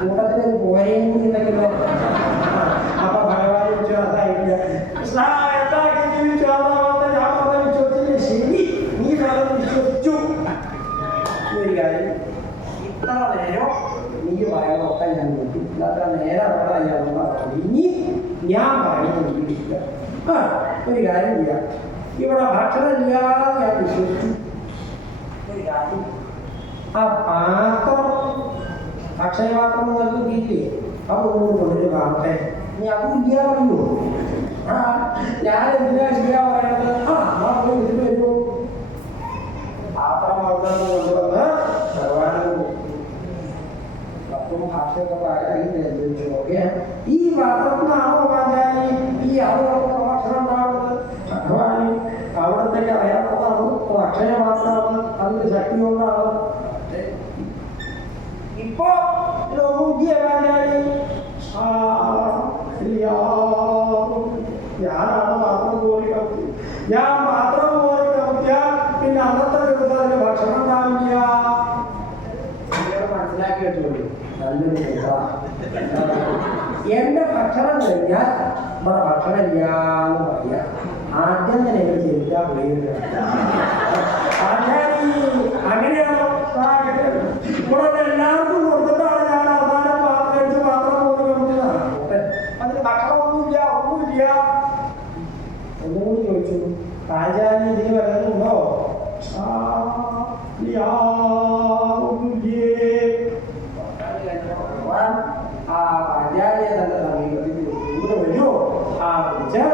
കൂട്ടത്തിന് പോരേയും കൂടി ഉണ്ടെങ്കിലോ അപ്പൊ ഭഗവാൻ വിശ്വാസമായില്ല. ഞാൻ പറഞ്ഞ വിശ്വസിച്ചില്ല, ശരി നീ പറഞ്ഞത് വിശ്വസിച്ചു. ഒരു കാര്യം, ഇത്ര നേരം നീ പറയണതൊക്കെ ഞാൻ നോക്കി, ഇന്നത്ര നേരം അവിടെ ഇനി ഞാൻ പറയുന്നത് വീട്ടില്ല. ഒരു കാര്യം ചെയ്യാം, ഇവിടെ ഭക്ഷണം ഇല്ലാതെ ഞാൻ വിശ്വസിച്ചു. ഒരു കാര്യം, ആ പാത്രം അക്ഷയപാത്രം നൽകിയില്ലേ, അപ്പൊ കൊണ്ടൊരു കാണട്ടെ. നീ അതും ഇല്ല പറയുമോ? ആ ഞാൻ എന്തിനാ ഇല്ല പറയണത്? ആ ഇതിൽ വരുമോ? പാത്രം വളർന്നു കൊണ്ടുവന്ന് ഭഗവാനും ഭാഷയൊക്കെ പറയാൻ ഓക്കെ. ഈ പാത്രത്തിനാണോ പാഞ്ചാലി ഈ ആളുകൾക്ക് ഭക്ഷണം ഉണ്ടാവുന്നത്? ഭഗവാനും അവിടത്തേക്ക് അറിയാവുന്നതാണ്, അക്ഷയ മാത്രമാണ്, അതിന്റെ ശക്തി കൊണ്ടാണ്. ഇപ്പൊ പാഞ്ചാലി ഞാനാണ് പാത്രം കോരി കത്തി, ഞാൻ പാത്രം കോരി കത്തിയാൽ പിന്നെ അന്നത്തെ ദിവസം അതിന് ഭക്ഷണം ഉണ്ടാവില്ല. മനസ്സിലാക്കി വെച്ചോളൂ. എന്റെ ഭക്ഷണം കഴിഞ്ഞാൽ ഇവിടെ ഭക്ഷണം ഇല്ലാന്ന് പറയാ. ആദ്യം തന്നെ എന്നെ ചിരിക്കാൻ പോയത് അങ്ങനെയാണോ? ഇവിടെ എല്ലാവർക്കും കൊടുത്തിട്ടാണ് ഞാൻ അവസാനം കഴിച്ച് പാത്രം പോയി കൊടുത്തതാണ്. അതിന് ഭക്ഷണമൊന്നുമില്ല, ഒന്നുമില്ല. ഒന്നുകൂടി ചോദിച്ചു, പാഞ്ചാലി ഇതിന് വരുന്നുണ്ടോ? ആ പാഞ്ചാലിയെ തന്റെ സമീപത്തിൽ ഇവിടെ വരുമോ? ആ വിളിച്ച്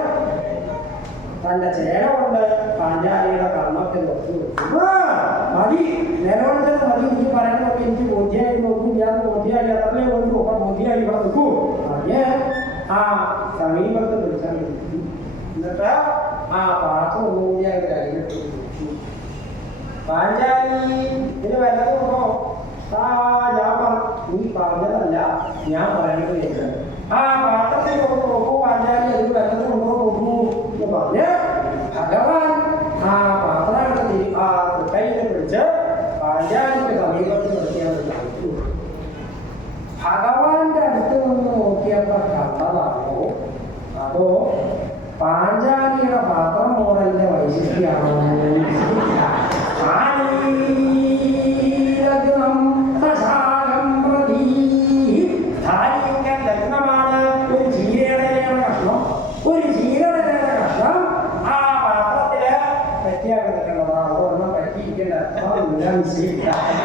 തന്റെ ചേന കൊണ്ട് പാഞ്ചാലിയുടെ കർമ്മത്തിൽ വെച്ചു. മതി, നിലവിളിച്ചത് മതി, എനിക്ക് പറയാനൊക്കെ എനിക്ക് ബോധ്യമായി നോക്കും, ഞാൻ ബോധ്യമായി അതല്ലേ കൊണ്ട് ഒക്കെ ബോധ്യമായി ഇവിടെ നിൽക്കൂ. അതേ ആ സമീപത്ത് വിളിച്ചാൽ എന്നിട്ട് ആ പാത്രം ഒന്നുകൂടി അത് കയ്യിലിട്ട് വിളിച്ചു. പാഞ്ചാലി ഇതിന് വല്ലതുണ്ടോ? ഞാൻ നീ പറഞ്ഞതല്ല, ഞാൻ പറയുന്നത് കേൾക്കുന്നത്. ആ പാത്രത്തിൽ കൊണ്ട് നോക്കൂ പാഞ്ചാലി, അതിന് വല്ലതും കൊണ്ടോ നോക്കൂ എന്ന് പറഞ്ഞ് ഭഗവാൻ ആ പാത്രത്തിൽ ആ കയ്യിൽ പിടിച്ച് പാഞ്ചാലിക്ക് സമീപത്ത് നിർത്തിയാൽ കാണിച്ചു. ഭഗവാന്റെ അടുത്ത് നിന്ന് നോക്കിയപ്പോൾ കണ്ടതാണോ അതോ പാഞ്ചാലിയുടെ പാത്രം മോഡലിന്റെ വൈശിഷ്ട്യാണോ? ലഗ്നമാണ്. ഒരു ചീരയുടെ കഷ്ണം, ഒരു ചീരയുടെ കഷ്ണം ആ പാത്രത്തില് പറ്റിയാൽ കിടക്കേണ്ടതാണ്. അതൊന്നും പറ്റിയിരിക്കേണ്ട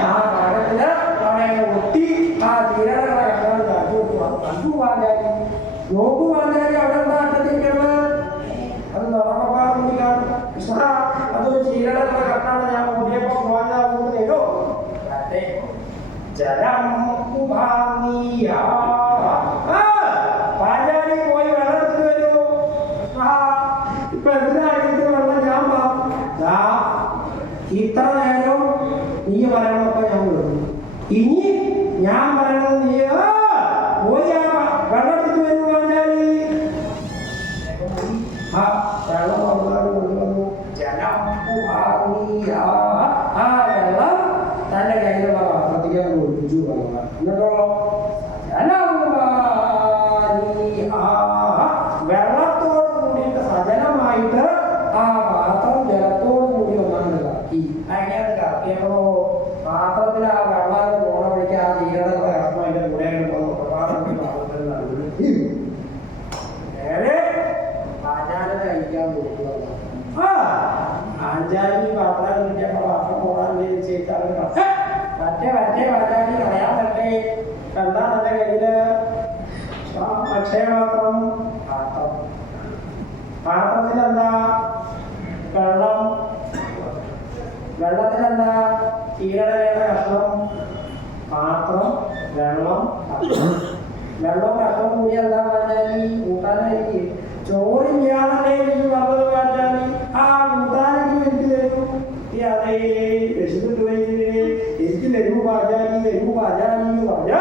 ആ പാത്രത്തില് അവിടെ ഒട്ടി ആ ചീരയുടെ കഷ്ണം കണ്ടു പാഞ്ചാലി. നോക്കു പാഞ്ചാലി, അവിടെ എന്താ അറ്റത്തിരിക്കുന്നത്? അത് തുറക്കപ്പാടില്ല കൃഷ്ണ, അതൊരു ചീരയുടെ കഷ്ണമാണ്. ഞാൻ ഓടിയപ്പോ പോകാൻ തരോ? ജലം പാഞ്ചാലി പോയി വെള്ളം എടുത്തിട്ട് വരൂ. ഇപ്പൊ എന്തിനായിട്ട് വെള്ളം? ഞാൻ ഇത്ര നേരം നീ പറയണമൊക്കെ ഞാൻ വിടുന്നു, ഇനി ഞാൻ പറയണത് നീ പോയി വെള്ളം എടുത്തിട്ട് വരൂ പാഞ്ചാലി. വെള്ളം കൊണ്ടുവന്നു. ജലം ആ വെള്ളം തന്റെ കയ്യിലുള്ള പാത്രത്തിലേക്ക് ഒഴിച്ചു കൊള്ളുക. എന്നിട്ടോ വെള്ളത്തോട് കൂടിയിട്ട് സജനമായിട്ട് ആ പാത്രം ജലത്തോട് കൂടി ഒന്നാണ് കാക്കി. അങ്ങനെ കാക്കിയപ്പോ പാത്രത്തിൽ ആ വെള്ളം പോണ വഴിക്ക് ആ ചീരയുടെ കഷ്ണം അതിന്റെ കൂടെ നേരെ പാഞ്ചാലിനെ കഴിക്കാൻ നോക്കുക. പാഞ്ചാലി പാത്രം കിട്ടിയപ്പോ പാത്രം പോകാൻ നിശ്ചയിച്ചാൽ മറ്റേ പാഞ്ചാലി കളയാൻ പറ്റേ എന്താ തന്റെ കയ്യില്? അക്ഷയപാത്രം. പാത്രം പാത്രത്തിലെന്താ? വെള്ളം. വെള്ളത്തിലെന്താ? ചീരടയുടെ കഷ്ണം. പാത്രം, വെള്ളം, വെള്ളവും കഷ്ണവും കൂടി എന്താ പാചാലി? കൂട്ടാനായിട്ട്. ചോറില്ലാതെ എനിക്ക് പറഞ്ഞത് പാചാലി. ആ കൂട്ടാനെങ്കിലും എനിക്ക് തരൂ. അതെ, വിശന്നിട്ട് പോയി. എനിക്ക് തരൂ പാചാലി, തരൂ പാചാലി എന്ന് പറഞ്ഞ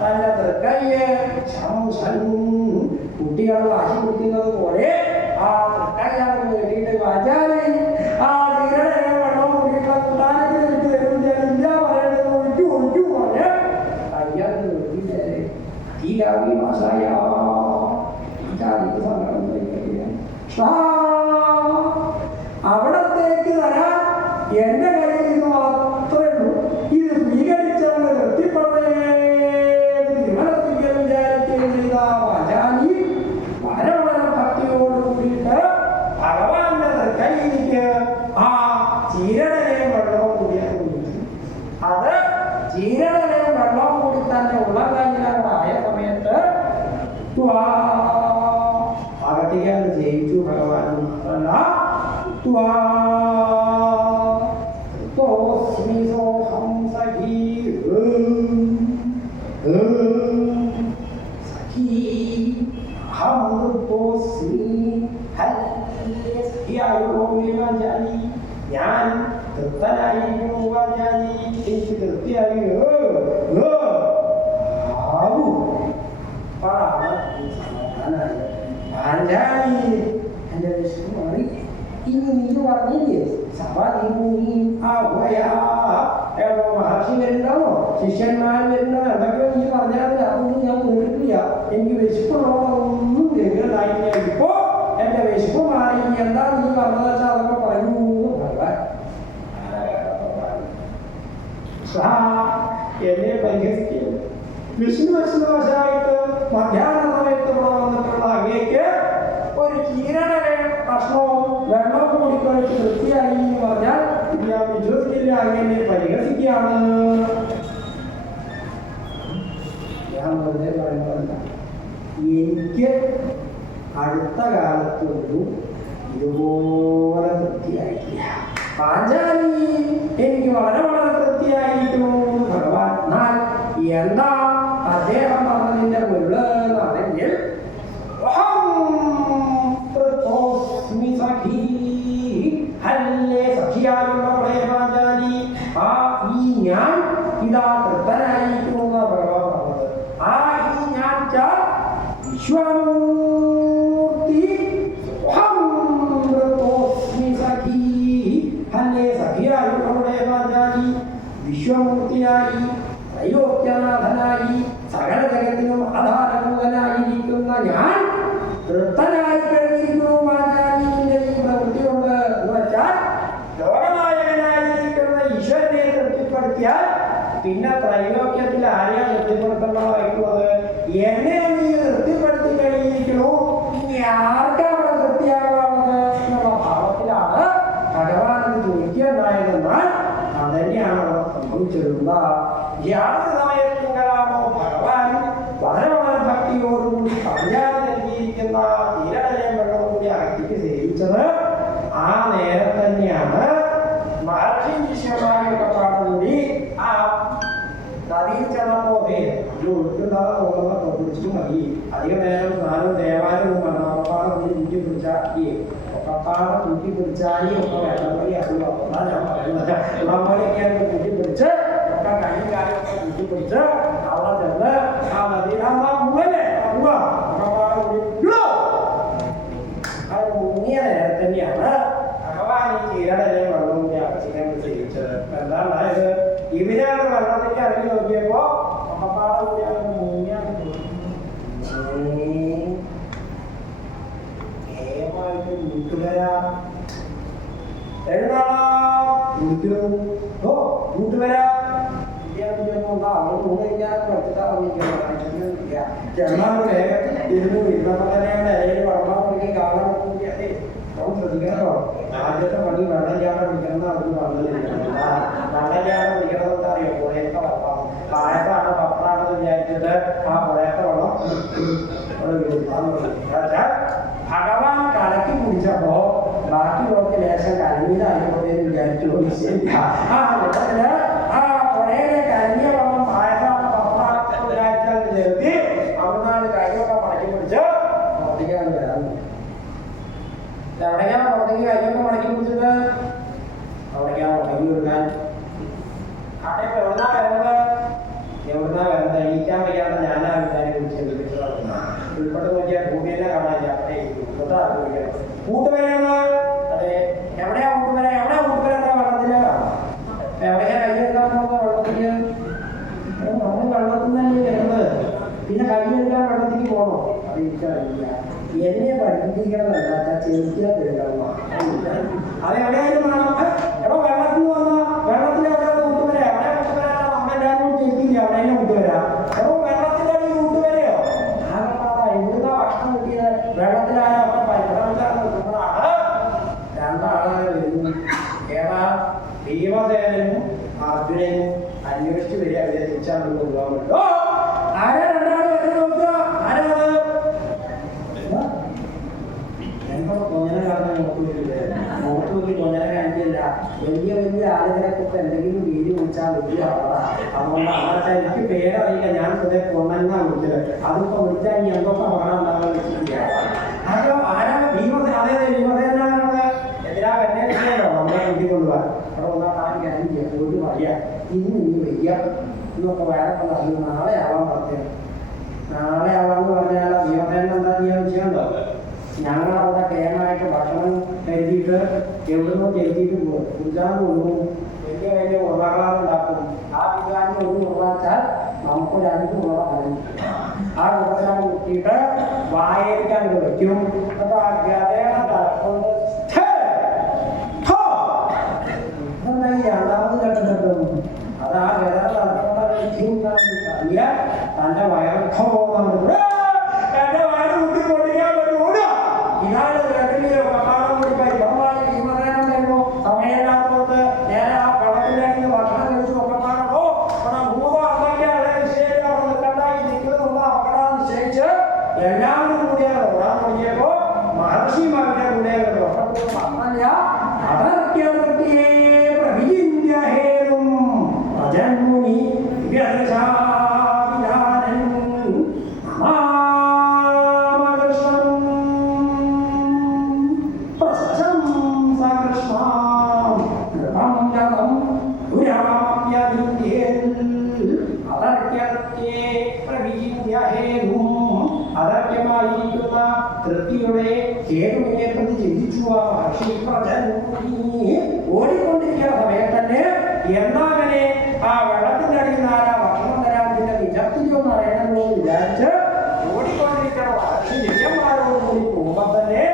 തന്റെ തൃക്കയ്യ് കുട്ടികൾ വാശി കുടിക്കുന്നത് പോലെ ആ തൃക്കയ്യാണ് വേണ്ടിയിട്ട് പാചാലി ആ ചീരടയെ വെള്ളം കൂടിയിട്ടുള്ള കൂട്ടാനെങ്കിലും എനിക്ക് തരും. ഇല്ല പറയേണ്ടത് ഒഴിച്ചു ഒഴിച്ചു പറഞ്ഞ് കയ്യാന്ന് വെട്ടിയില്ലേ. തീരാവി മാസായ അവിടത്തേക്ക് തരാൻ എന്റെ കയ്യിൽ ഇത് മാത്രമേ ഉള്ളൂ. ഇത് സ്വീകരിച്ചാൽ എത്തിപ്പെട്ടേ വിചാരിക്കുകയും ചെയ്ത പാചാലി വളരെ വളരെ ഭക്തിയോട് കൂടിയിട്ട് ഭഗവാന്റെ കയ്യിലേക്ക് ആ ചീരടനെയും വെള്ളവും കൂടിയാണ് കുടിച്ചു. അത് ചീരടനെയും വെള്ളവും കൂടി തന്നെ ഉള്ള കയ്യിലായ സമയത്ത് അകത്തേക്ക് ജയിച്ചു. ഭഗവാൻ മാത്രമല്ല ഞാൻ തൃപ്തനായിരിക്കുന്നു പാഞ്ചാലി. എനിക്ക് തൃപ്തിയായി. പാഞ്ചാലി എന്റെ വിഷയം മാറി. ഇന്ന് നീ പറഞ്ഞില്ലേ മഹർഷി വരുന്നതാണോ ശിഷ്യന്മാർ വരുന്നത് എന്തൊക്കെയോ നീ പറഞ്ഞാൽ അതൊന്നും ഞാൻ കേട്ടിട്ടില്ല. എനിക്ക് വിശപ്പുള്ളതൊന്നും കേൾക്കുന്നതായിട്ടില്ല. ഇപ്പോ എന്റെ വിശപ്പ് മാറി. എന്താ നീ പറഞ്ഞത് വെച്ചാൽ അതൊക്കെ പറഞ്ഞു. എന്നെ പരിഹസിക്കുക. വിഷ്ണു വശായിട്ട് മധ്യാഹ്ന സമയത്ത് ഇവിടെ വന്നിട്ടുള്ള അങ്ങേക്ക് ഒരു ചീരടനെ കഷ്ണവും വെള്ളം കൂടി കഴിച്ച് വൃത്തിയായി എന്ന് പറഞ്ഞാൽ ഞാൻ വിശ്വസിക്കില്ല. അങ്ങനെ പരിഹസിക്കുകയാണ്. ഞാൻ വെറുതെ പറയുന്നതല്ല. എനിക്ക് അടുത്ത കാലത്തൊന്നും ഇതുപോലെ തൃപ്തിയായിട്ടില്ല. പാഞ്ചാലി എനിക്ക് വളരെ വളരെ തൃപ്തിയായിരിക്കുന്നു ഭഗവാൻ. എന്നാൽ എന്താ അദ്ദേഹം പറഞ്ഞതിന്റെ മുകളിൽ പാഞ്ചാലി ആ ഈ ഞാൻ ഇതാ തൃപ്തനായിരിക്കുന്നു ഭഗവാൻ പറഞ്ഞത്. ആ ഈ ഞാൻ വിശ്വമൂർത്തി പാഞ്ചാലി വിശ്വമൂർത്തിയായി ത്രൈലോക്യനാഥനായി സകല ജഗത്തിനും ആധാരഭൂതനായിരിക്കുന്ന ഞാൻ തൃപ്തനായി കഴിഞ്ഞിരിക്കുന്നു പാഞ്ചാലിന്റെ ഈ പ്രവൃത്തി കൊണ്ട്. എന്ന് വെച്ചാൽ ലോകനായകനായിരിക്കുന്ന ഈശ്വരനെ തൃപ്തിപ്പെടുത്തിയാൽ പിന്നെ ത്രൈലോക്യത്തിൽ ആരെയാണ് തൃപ്തിപ്പെടുത്തേണ്ടതായിട്ടുള്ളത്? എന്നെ നീ തൃപ്തിപ്പെടുത്തി കഴിഞ്ഞിരിക്കണു. ഇനി ആർക്കവിടെ തൃപ്തിയാകാവുന്നത് എന്നുള്ള ഭാവത്തിലാണ് ഭഗവാൻ അത് ചോദിക്കുകയുണ്ടായതെന്നാൽ അതന്നെയാണ് അവിടെ സംഭവിച്ചിരുന്നത്. യാതൊരു സമയത്തിലാണോ ഭഗവാൻ വളരെ വളരെ ഭക്തിയോടുകൂടി പാഞ്ചാലി നൽകിയിരിക്കുന്ന തീരടലയും വെള്ളവും കൂടി അകത്തേക്ക് സേവിച്ചത്, ആ നേരം തന്നെയാണ് മഹർഷി ശിഷ്യന്മാരൊക്കെ പാടുകൂടി ആ നദിയിൽ ചെന്നപ്പോ ഒഴുക്കുന്നതൊക്കെ പിടിച്ചു മതി. അധിക നേരം നാലും ദേവാലയവും മണ്ണാപ്പാടെ കൂടി കൂട്ടി പിടിച്ചാൽ ഒക്കപ്പാടെ കൂട്ടി പിടിച്ചാൽ ഒക്കെ വെള്ളംപടി അറിയുക. അതാണ് ഞാൻ പറയുന്നത്. വെള്ളംപടിയൊക്കെയാണ് കൂട്ടിപ്പിടിച്ച് ഒക്കെ കൈയും കാര്യമൊക്കെ കൂട്ടിപ്പിടിച്ച് അവിടെ ചെന്ന് ആ നദിയിലാ മുങ്ങല്ലേ ഒക്കപ്പാടെ കൂടി അത് മുങ്ങിയ നേരം തന്നെയാണ് ഭഗവാൻ ഈ ചീരടലെയും വെള്ളവും കൂടി അടച്ചിനെ സേവിച്ചത്. എന്താണ് അതായത് ഇവരാണ് വെള്ളത്തിലേക്ക് ഇറങ്ങി നോക്കിയപ്പോ ഒക്കപ്പാടെ കൂടി അങ്ങനെ മുങ്ങിയാണ് ഏമായിട്ട് കൂട്ടുകാരാ എഴുതാ കൂട്ടുവരാ അങ്ങോട്ട് കഴിഞ്ഞാൽ പഠിച്ചിട്ടാ ചെന്നാണ് വേഗം ഇരുന്നു ഇരുന്നപ്പോ തന്നെയാണ് ഇലയിൽ വളർന്നാൻ തുടങ്ങി കാണാൻ കൂടിയാലേ നമ്മൾ ശ്രദ്ധിക്കണോ. ആദ്യത്തെ പണി വെള്ളം ചാടം പിടിക്കണം അവർക്ക് പറഞ്ഞിരിക്കണം. വെള്ളം ചാടം പിടിക്കണമെന്ന് എന്താ അറിയോ? പുഴയത്തെ വെള്ളം പായസാണ് പപ്പടാണെന്ന് വിചാരിച്ചിട്ട് ആ പുഴയത്തെ വെള്ളം ഭഗവാൻ കലക്കി കുടിച്ചപ്പോ ബാക്കിയുള്ളവർക്ക് ലേശം കലങ്ങിയതായിക്കോട്ടെ എന്ന് വിചാരിച്ചു. ശരിയാ ആ വെള്ളത്തില് ആ പുഴയിലെ കലങ്ങിയ വെള്ളം പായസാണ് പപ്പടാണെന്ന് വിചാരിച്ചാൽ ചേർത്തി അവിടുന്നാണ് കൈയൊക്കെ മടക്കി പിടിച്ച് പുറത്തേക്കാണ് വരാൻ. എവിടേക്കാണ് പുറത്തേക്ക് കൈയൊക്കെ മടക്കി പിടിച്ചത്? അവിടേക്കാണ് പുറത്തേക്ക് കൊടുക്കാൻ. അവിടെ ഇപ്പൊ എവിടുന്നാ വരുന്നത്? എണീക്കാൻ വയ്യാതെ ഞാനാ വിചാരി വിളിച്ച് ഉൾപ്പെട്ട് നോക്കിയാൽ ഭൂമിയെ കാണാനില്ല. അവിടെ കൂട്ടുവരാണ്. അതെ, എവിടെയാ കൂട്ടുവര? എവിടെയാ കൂട്ടുവര? എന്താ വെള്ളത്തില് എവിടെയാ കൈയെടുക്കാൻ പോകുന്ന വെള്ളത്തില്? നമ്മൾ വെള്ളത്തിൽ തന്നെ വരുന്നത്. പിന്നെ കൈയെടുക്കാൻ വെള്ളത്തിലേക്ക് പോകണോ? അത് എനിക്കറിയില്ല. എന്നെ പഠിപ്പിക്കണമെന്നല്ല ചെറുക്കിയാൽ തരുന്ന അതെവിടെയായാലും വേണം. എവിടെ വെള്ളത്തിൽ വന്ന വെള്ളത്തിൽ എവിടെ കൂട്ടുവര? എവിടെ കൂട്ടുവര? നമ്മളെല്ലാവരും കൂടി ചെറുക്കില്ല. അവിടെ തന്നെ കൂട്ടുവര. എവിടെ വെള്ളത്തിന്റെ അടി കൂട്ടുവരയോ? ഇവിടുന്ന ഭക്ഷണം കിട്ടിയത് വെള്ളത്തിലായാലും രണ്ടാളാണ് വരുന്നു. ഏതാ? ഭീമസേനനും അർജുനനും അന്വേഷിച്ച് വരിക. അവരെ തിരിച്ചാണ് കൊണ്ടുപോകാൻ പറ്റുമോ? ആരാ രണ്ടാള് വരുന്നത് നോക്കുക. ആരാണ്? എന്തോ കൊഞ്ഞനെ കാണാൻ നോക്കില്ലേ? നോക്കി നോക്കി കൊഞ്ഞനെ കാണിക്കില്ല. വലിയ വലിയ ആളുകളെക്കൊക്കെ എന്തെങ്കിലും വീതി വിളിച്ചാൽ വലിയ ആളാ. അതുകൊണ്ട് ആളാ എനിക്ക് പേരറിയില്ല. ഞാൻ പൊതുവെ കൊണ്ണന്നാ വിളിച്ചത്. അതിപ്പോ വിളിച്ചാൽ ഇനി എന്തൊക്കെ പറയാൻ ഉണ്ടാകാൻ വെച്ചിട്ടില്ല. അതോ ആരാണ് ഭീമസേന? അതെ, ഭീമസേനാണ്. എതിരാ വെന്നേഷോ നമ്മളെ വീട്ടിൽ കൊണ്ടുപോകാൻ. അവിടെ ഒന്നാ താൻ കാര്യം ചെയ്യാം. ഒരു പറയാ ഇന്ന് ഇനി വയ്യ എന്നൊക്കെ വേറെ പറഞ്ഞു. നാളെ ആവാൻ പറഞ്ഞു. നാളെ ആവാന്ന് പറഞ്ഞാൽ ഭീമസേന എന്താ ചെയ്യാൻ വെച്ചിട്ടുണ്ടോ? ഞങ്ങൾ അവിടെ കേമായിട്ട് ഭക്ഷണം കരുതിയിട്ട് എവിടുന്നോ കരുതിയിട്ട് പോകും. കുടിച്ചാൽ കൊണ്ടുപോകും. വലിയ വലിയ ഉറകളാറുണ്ടാക്കും. ആ വികാരം ഒരു ഉറച്ചാൽ നമുക്ക് 2 ഉറ കഴിഞ്ഞു. ആ ഉറച്ചാൽ കുത്തിയിട്ട് വായിരിക്കാൻ വയ്ക്കും. അപ്പൊ ആ ഗതയുടെ തലക്കൊണ്ട് രണ്ടാമത് കെട്ടിട്ടും അത് ആ ഗതയുടെ തലക്കൊണ്ട് തന്റെ വയർക്ക പോകുന്നുണ്ട്. എന്റെ വയറ് കുത്തി പൊടിക്കാൻ പറ്റൂല. ഇതാണ് കേട്ടില്ലേ? കമാണം കുടിക്കാൻ ഭീമസേനം വരുന്നു. സമയമില്ലാത്തതുകൊണ്ട് നേരെ ആ വെള്ളത്തിലേക്ക് ഭക്ഷണം കഴിച്ചു നോക്കമാണോ ഭൂതം എന്തൊക്കെയാണ് നിശ്ചയിച്ച് അവിടെ നിൽക്കണ്ടായി നിൽക്കുന്നതുള്ള അപകടം നിശ്ചയിച്ച് എല്ലാവരും കൂടിയാണ് ഓടാൻ തുടങ്ങിയപ്പോ മഹർഷിമാരുടെ കൂടെ പറഞ്ഞില്ല. അതർക്യവൃത്തിയെ പ്രവിചിന്യഹേതും അജന്മുനി അതർക്യമായിരിക്കുന്ന തൃപ്തിയുടെ ഹേതുവിനെ പ്രതി ചിന്തിച്ചു ആ മഹർഷി ഓടിക്കൊണ്ടിരിക്കുന്ന സമയത്ത് തന്നെ എന്നാങ്ങനെ ആ വെള്ളത്തിന്റെ അടിയിൽ നിന്ന് ആരാ ഭക്ഷണം തരാൻ പിന്നെ നിജത്തിലൊന്നും അറിയണമല്ലോ എന്ന് വിചാരിച്ച് ഓടിക്കൊണ്ടിരിക്കുന്ന മഹർഷി ദിവ്യന്മാരോട് കൂടി പോകുമ്പോൾ തന്നെ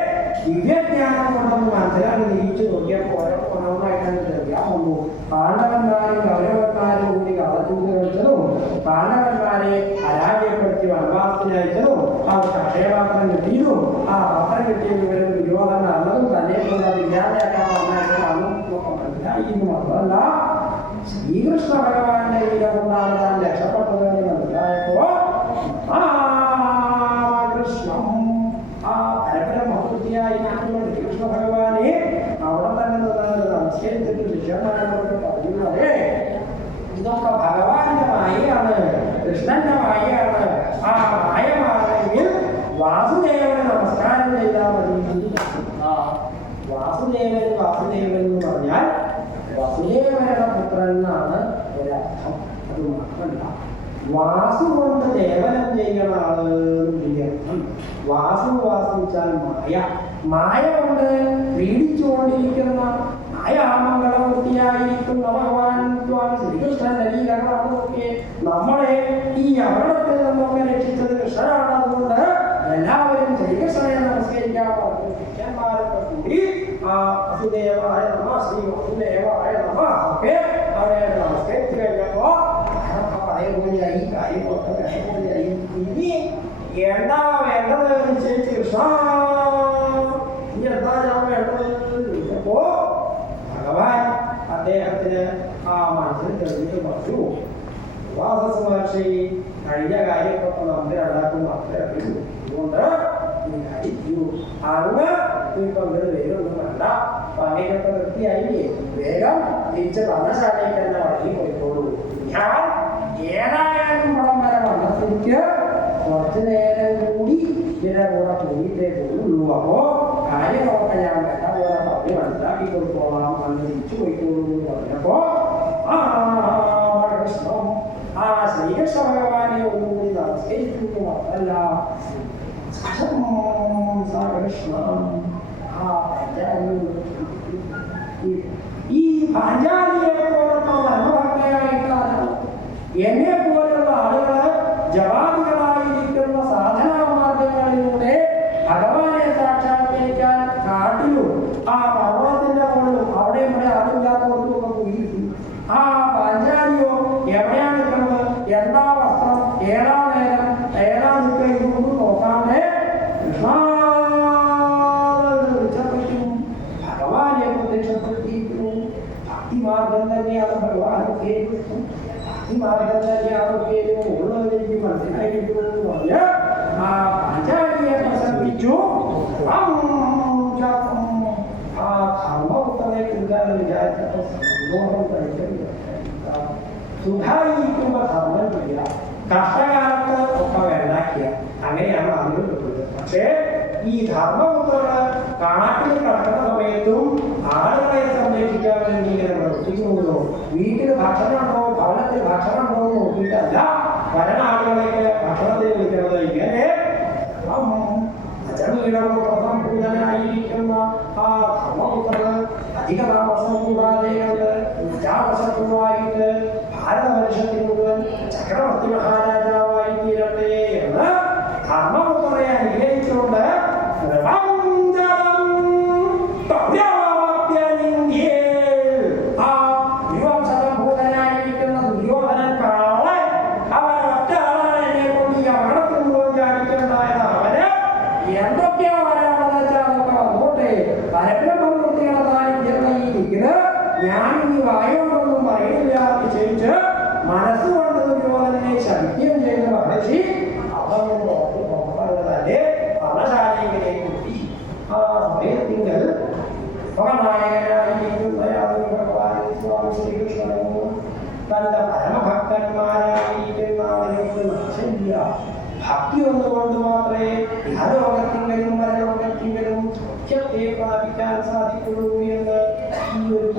ദിവ്യജ്ഞാനം കൊണ്ടൊന്ന് മനസ്സിലാക്കി നിരീക്ഷിച്ച് നോക്കിയപ്പോൾ ഓരോന്നായിട്ടാണ് ശ്രദ്ധിക്കാൻ വന്നു. പാണ്ഡവന്മാരും കൗരവന്മാരും കൂടി കള്ളത്തൂക്ക് കളിച്ചതും പാണ്ഡവന്മാരെ പരാജയപ്പെടുത്തി വനവാസത്തിന് അയച്ചതും അവർക്ക് അക്ഷയപാത്രം കിട്ടിയതും ആ പത്രം കിട്ടിയ വിവരം ദുര്യോധന അറിഞ്ഞതും തന്നെ ഇല്ലാതെയാക്കാൻ വന്നതാണെന്നും മനസ്സിലായിരുന്നു. മാത്രമല്ല ശ്രീകൃഷ്ണ ഭഗവാന്റെ ലീല കൊണ്ടാണ് താൻ രക്ഷപ്പെട്ടത് എന്ന് മനസ്സിലായപ്പോ കൃഷ്ണം ആ പരമ്പര മഹത്വത്തിയായി ശ്രീകൃഷ്ണ ഭഗവാനെ അവിടെ തന്നെ നമസ്കരിച്ചിട്ട് ശിഷ്യന്മാരോട് പറയുന്നത് ഇതൊക്കെ ഭഗവാന്റെ മായയാണ്, കൃഷ്ണന്റെ മായയാണ്. ആ മായമാണെങ്കിൽ വാസുദേവന് നമസ്കാരം ചെയ്താൽ മതി. വാസുദേവൻ എന്ന് പറഞ്ഞാൽ വസുദേവരുടെ പുത്രൻ എന്നാണ് ഒരർത്ഥം. അത് മാത്രമല്ല വാസു കൊണ്ട് ദേവനം ചെയ്യുന്ന ആള് അർത്ഥം. വാസുവെച്ചാൽ മായ കൊണ്ട് പീഡിച്ചുകൊണ്ടിരിക്കുന്ന മായാമംഗളമൂർത്തിയായിരിക്കുന്ന ഭഗവാൻ ശ്രീകൃഷ്ണന്റെ ലീലകളാണ്. നമ്മളെ ഈ അപകടത്തിൽ നിന്നൊക്കെ രക്ഷിച്ചത് കൃഷ്ണനാണ്. അതുകൊണ്ട് എല്ലാവരും ശ്രീകൃഷ്ണനെ നമസ്കരിക്കാൻ പറഞ്ഞു. ശിഷ്യന്മാരൊക്കെ കൂടി ആ വസുദേവായ നമ, ശ്രീ വസുദേവായ നമ ഒക്കെ അവരെ നമസ്കരിച്ചു കഴിഞ്ഞപ്പോ അതേപോലെയായി കാര്യങ്ങളൊക്കെ അതേപോലെയായി. ഇനി എന്താ വേണ്ടത് നിശ്ചയിച്ച് കൃഷ്ണ ഇനി എന്താ ഞാൻ വേണ്ടത് ചോദിച്ചപ്പോ ഭഗവാൻ അദ്ദേഹത്തിന് ആ മനസ്സിൽ തെളിഞ്ഞിട്ട് പറഞ്ഞു. വാസസ് മഹർഷി കഴിഞ്ഞ കാര്യങ്ങളൊക്കെ നമുക്ക് രണ്ടാക്കും മാത്രമേ അറിയൂ. അതുകൊണ്ട് ഈ കാര്യം അങ്ങ് ഇപ്പം അങ്ങനെ വരുമൊന്നും വേണ്ട. പണിയൊക്കെ വൃത്തിയായില്ലേ, വേഗം തിരിച്ച് പർണശാലയിൽ തന്നെ വഴി പോയിക്കോളൂ. ഞാൻ ഏതായാലും പടം വരെ വന്നത്തിരിക്ക് കുറച്ചു നേരം കൂടി ഇതിനെ കൂടെ പോയിട്ടേ പോകുള്ളൂ. അപ്പോ കാര്യങ്ങളൊക്കെ ഞാൻ വേണ്ട പോലെ പറഞ്ഞ് മനസ്സിലാക്കി കൊടുത്തോളാം, അന്ന് തിരിച്ചു പോയിക്കോളൂ എന്ന് പറഞ്ഞപ്പോ കൃഷ്ണം ആ ശ്രീകൃഷ്ണ ഭഗവാനെ ഒന്നുകൂടി നമസ്കരിച്ചു. മാത്രല്ല ഈ പാഞ്ചാലിയെ പോലുള്ള ധർമ്മഭക്തയായിട്ടാണ് എന്നെ പോലുള്ള ആളുകള് ജവാദികളായിരിക്കുന്ന സാധനാമാർഗങ്ങളിലൂടെ ഭഗവാനെ സാക്ഷാത്കരിക്കാൻ കാട്ടിലും ആ പർവ്വതത്തിന്റെ മുകളിലും അവിടെ ഇവിടെ ആളില്ലാത്തവർക്കും ഒക്കെ പോയിരിക്കും. ആ പാഞ്ചാലിയോ എവിടെയാണ് നിൽക്കുന്നത്, എന്താ വസ്ത്രം, ഏതാ നേരം, ഏതാ നിൽക്കുക, ഇതൊന്നും നോക്കാതെ ഭഗവാനെ പ്രത്യക്ഷപ്പെടുത്തിയിരിക്കുന്നു. ഭക്തിമാർഗം തന്നെയാണ് ഭഗവാൻ ഉപയോഗിക്കുന്നത്. ഭക്തിമാർഗം തന്നെയാണ് ഉപയോഗിക്കുന്നത് ഉള്ളവരെനിക്ക് മനസ്സിലായിരിക്കുന്നു എന്ന് പറഞ്ഞ് ആ പാഞ്ചാലിയെ പ്രസംഗിച്ചു. ആ ധർമ്മപുത്രനെ കുറിച്ചാണ് വിചാരിച്ചപ്പോൾ സന്തോഷം കഴിച്ചില്ല. സുഖായിരിക്കുമ്പോൾ ധർമ്മം ചെയ്യുക, കഷ്ടകാലത്ത് ഒക്കെ വേണ്ടാക്കിയ, അങ്ങനെയാണ് ആളുകൾ കിട്ടുന്നത്. പക്ഷേ ഈ ധർമ്മപുത്രന് കാട്ടിൽ കിടക്കുന്ന സമയത്തും ആളുകളെ സംരക്ഷിക്കാൻ വേണ്ടി ഇങ്ങനെ പ്രവർത്തിക്കുന്നുണ്ടോ, വീട്ടിൽ ഭക്ഷണമുണ്ടോ, ഭവനത്തിൽ ഭക്ഷണമുണ്ടോ എന്ന് നോക്കിയിട്ടല്ല വരണ ആളുകളെയൊക്കെ ഭക്ഷണത്തിൽ വിളിക്കുന്നത്. ഇങ്ങനെ അജമീടം പൂജനായിരിക്കുന്ന ആ ധർമ്മപുത്രന് അധിക താമസം കൂടാതെ പ്രജാപശത്രുവായിട്ട് ഭാരതവർഷത്തിന് മുഴുവൻ ചക്രവർത്തി മഹാരാജാവായി തീരട്ടെ എന്ന് ധർമ്മപുത്രനെ അനുഗ്രഹിച്ചുകൊണ്ട് ഭൂതനായിരിക്കുന്ന ദുര്യോധനൻ കാളൻ അവൻ ഒറ്റ ആളാണ് എന്നെ കൊണ്ട് ഈ അപകടത്തിൽ മുഴുവൻ ജാനിക്കേണ്ടായത്. അവന് എന്തൊക്കെയാ വരാമെന്ന് വെച്ചാൽ അതൊക്കെ വന്നോട്ടെ. പരബ്രഹ്മമൂർത്തികളെ താനിരിക്കുന്ന ഈ ദിക്കില് ഞാൻ ഈ വായുകൊണ്ടൊന്നും പറയുന്നില്ല എന്ന് ചോദിച്ച് മനസ്സുകൊണ്ട് ദുര്യോധനനെ ശല്യം ചെയ്ത മഹർഷി അവനോട് തന്നെ പർണശാലയിലേക്ക് കൂട്ടി. ആ സമയത്തിങ്കൽ ഭഗനായകനായിരിക്കുന്ന ഭഗവാൻ സ്വാമി ശ്രീകൃഷ്ണനും തന്റെ പരമഭക്തന്മാരായിരിക്കുന്ന ആളുകൾക്ക് നാശമില്ല. ഭക്തി ഒന്നുകൊണ്ട് മാത്രമേ ഇഹലോകത്തിങ്കലും പരലോകത്തിങ്കലും സത്യത്തെ പ്രാപിക്കാൻ സാധിക്കുള്ളൂ എന്ന് ഈ ഒരു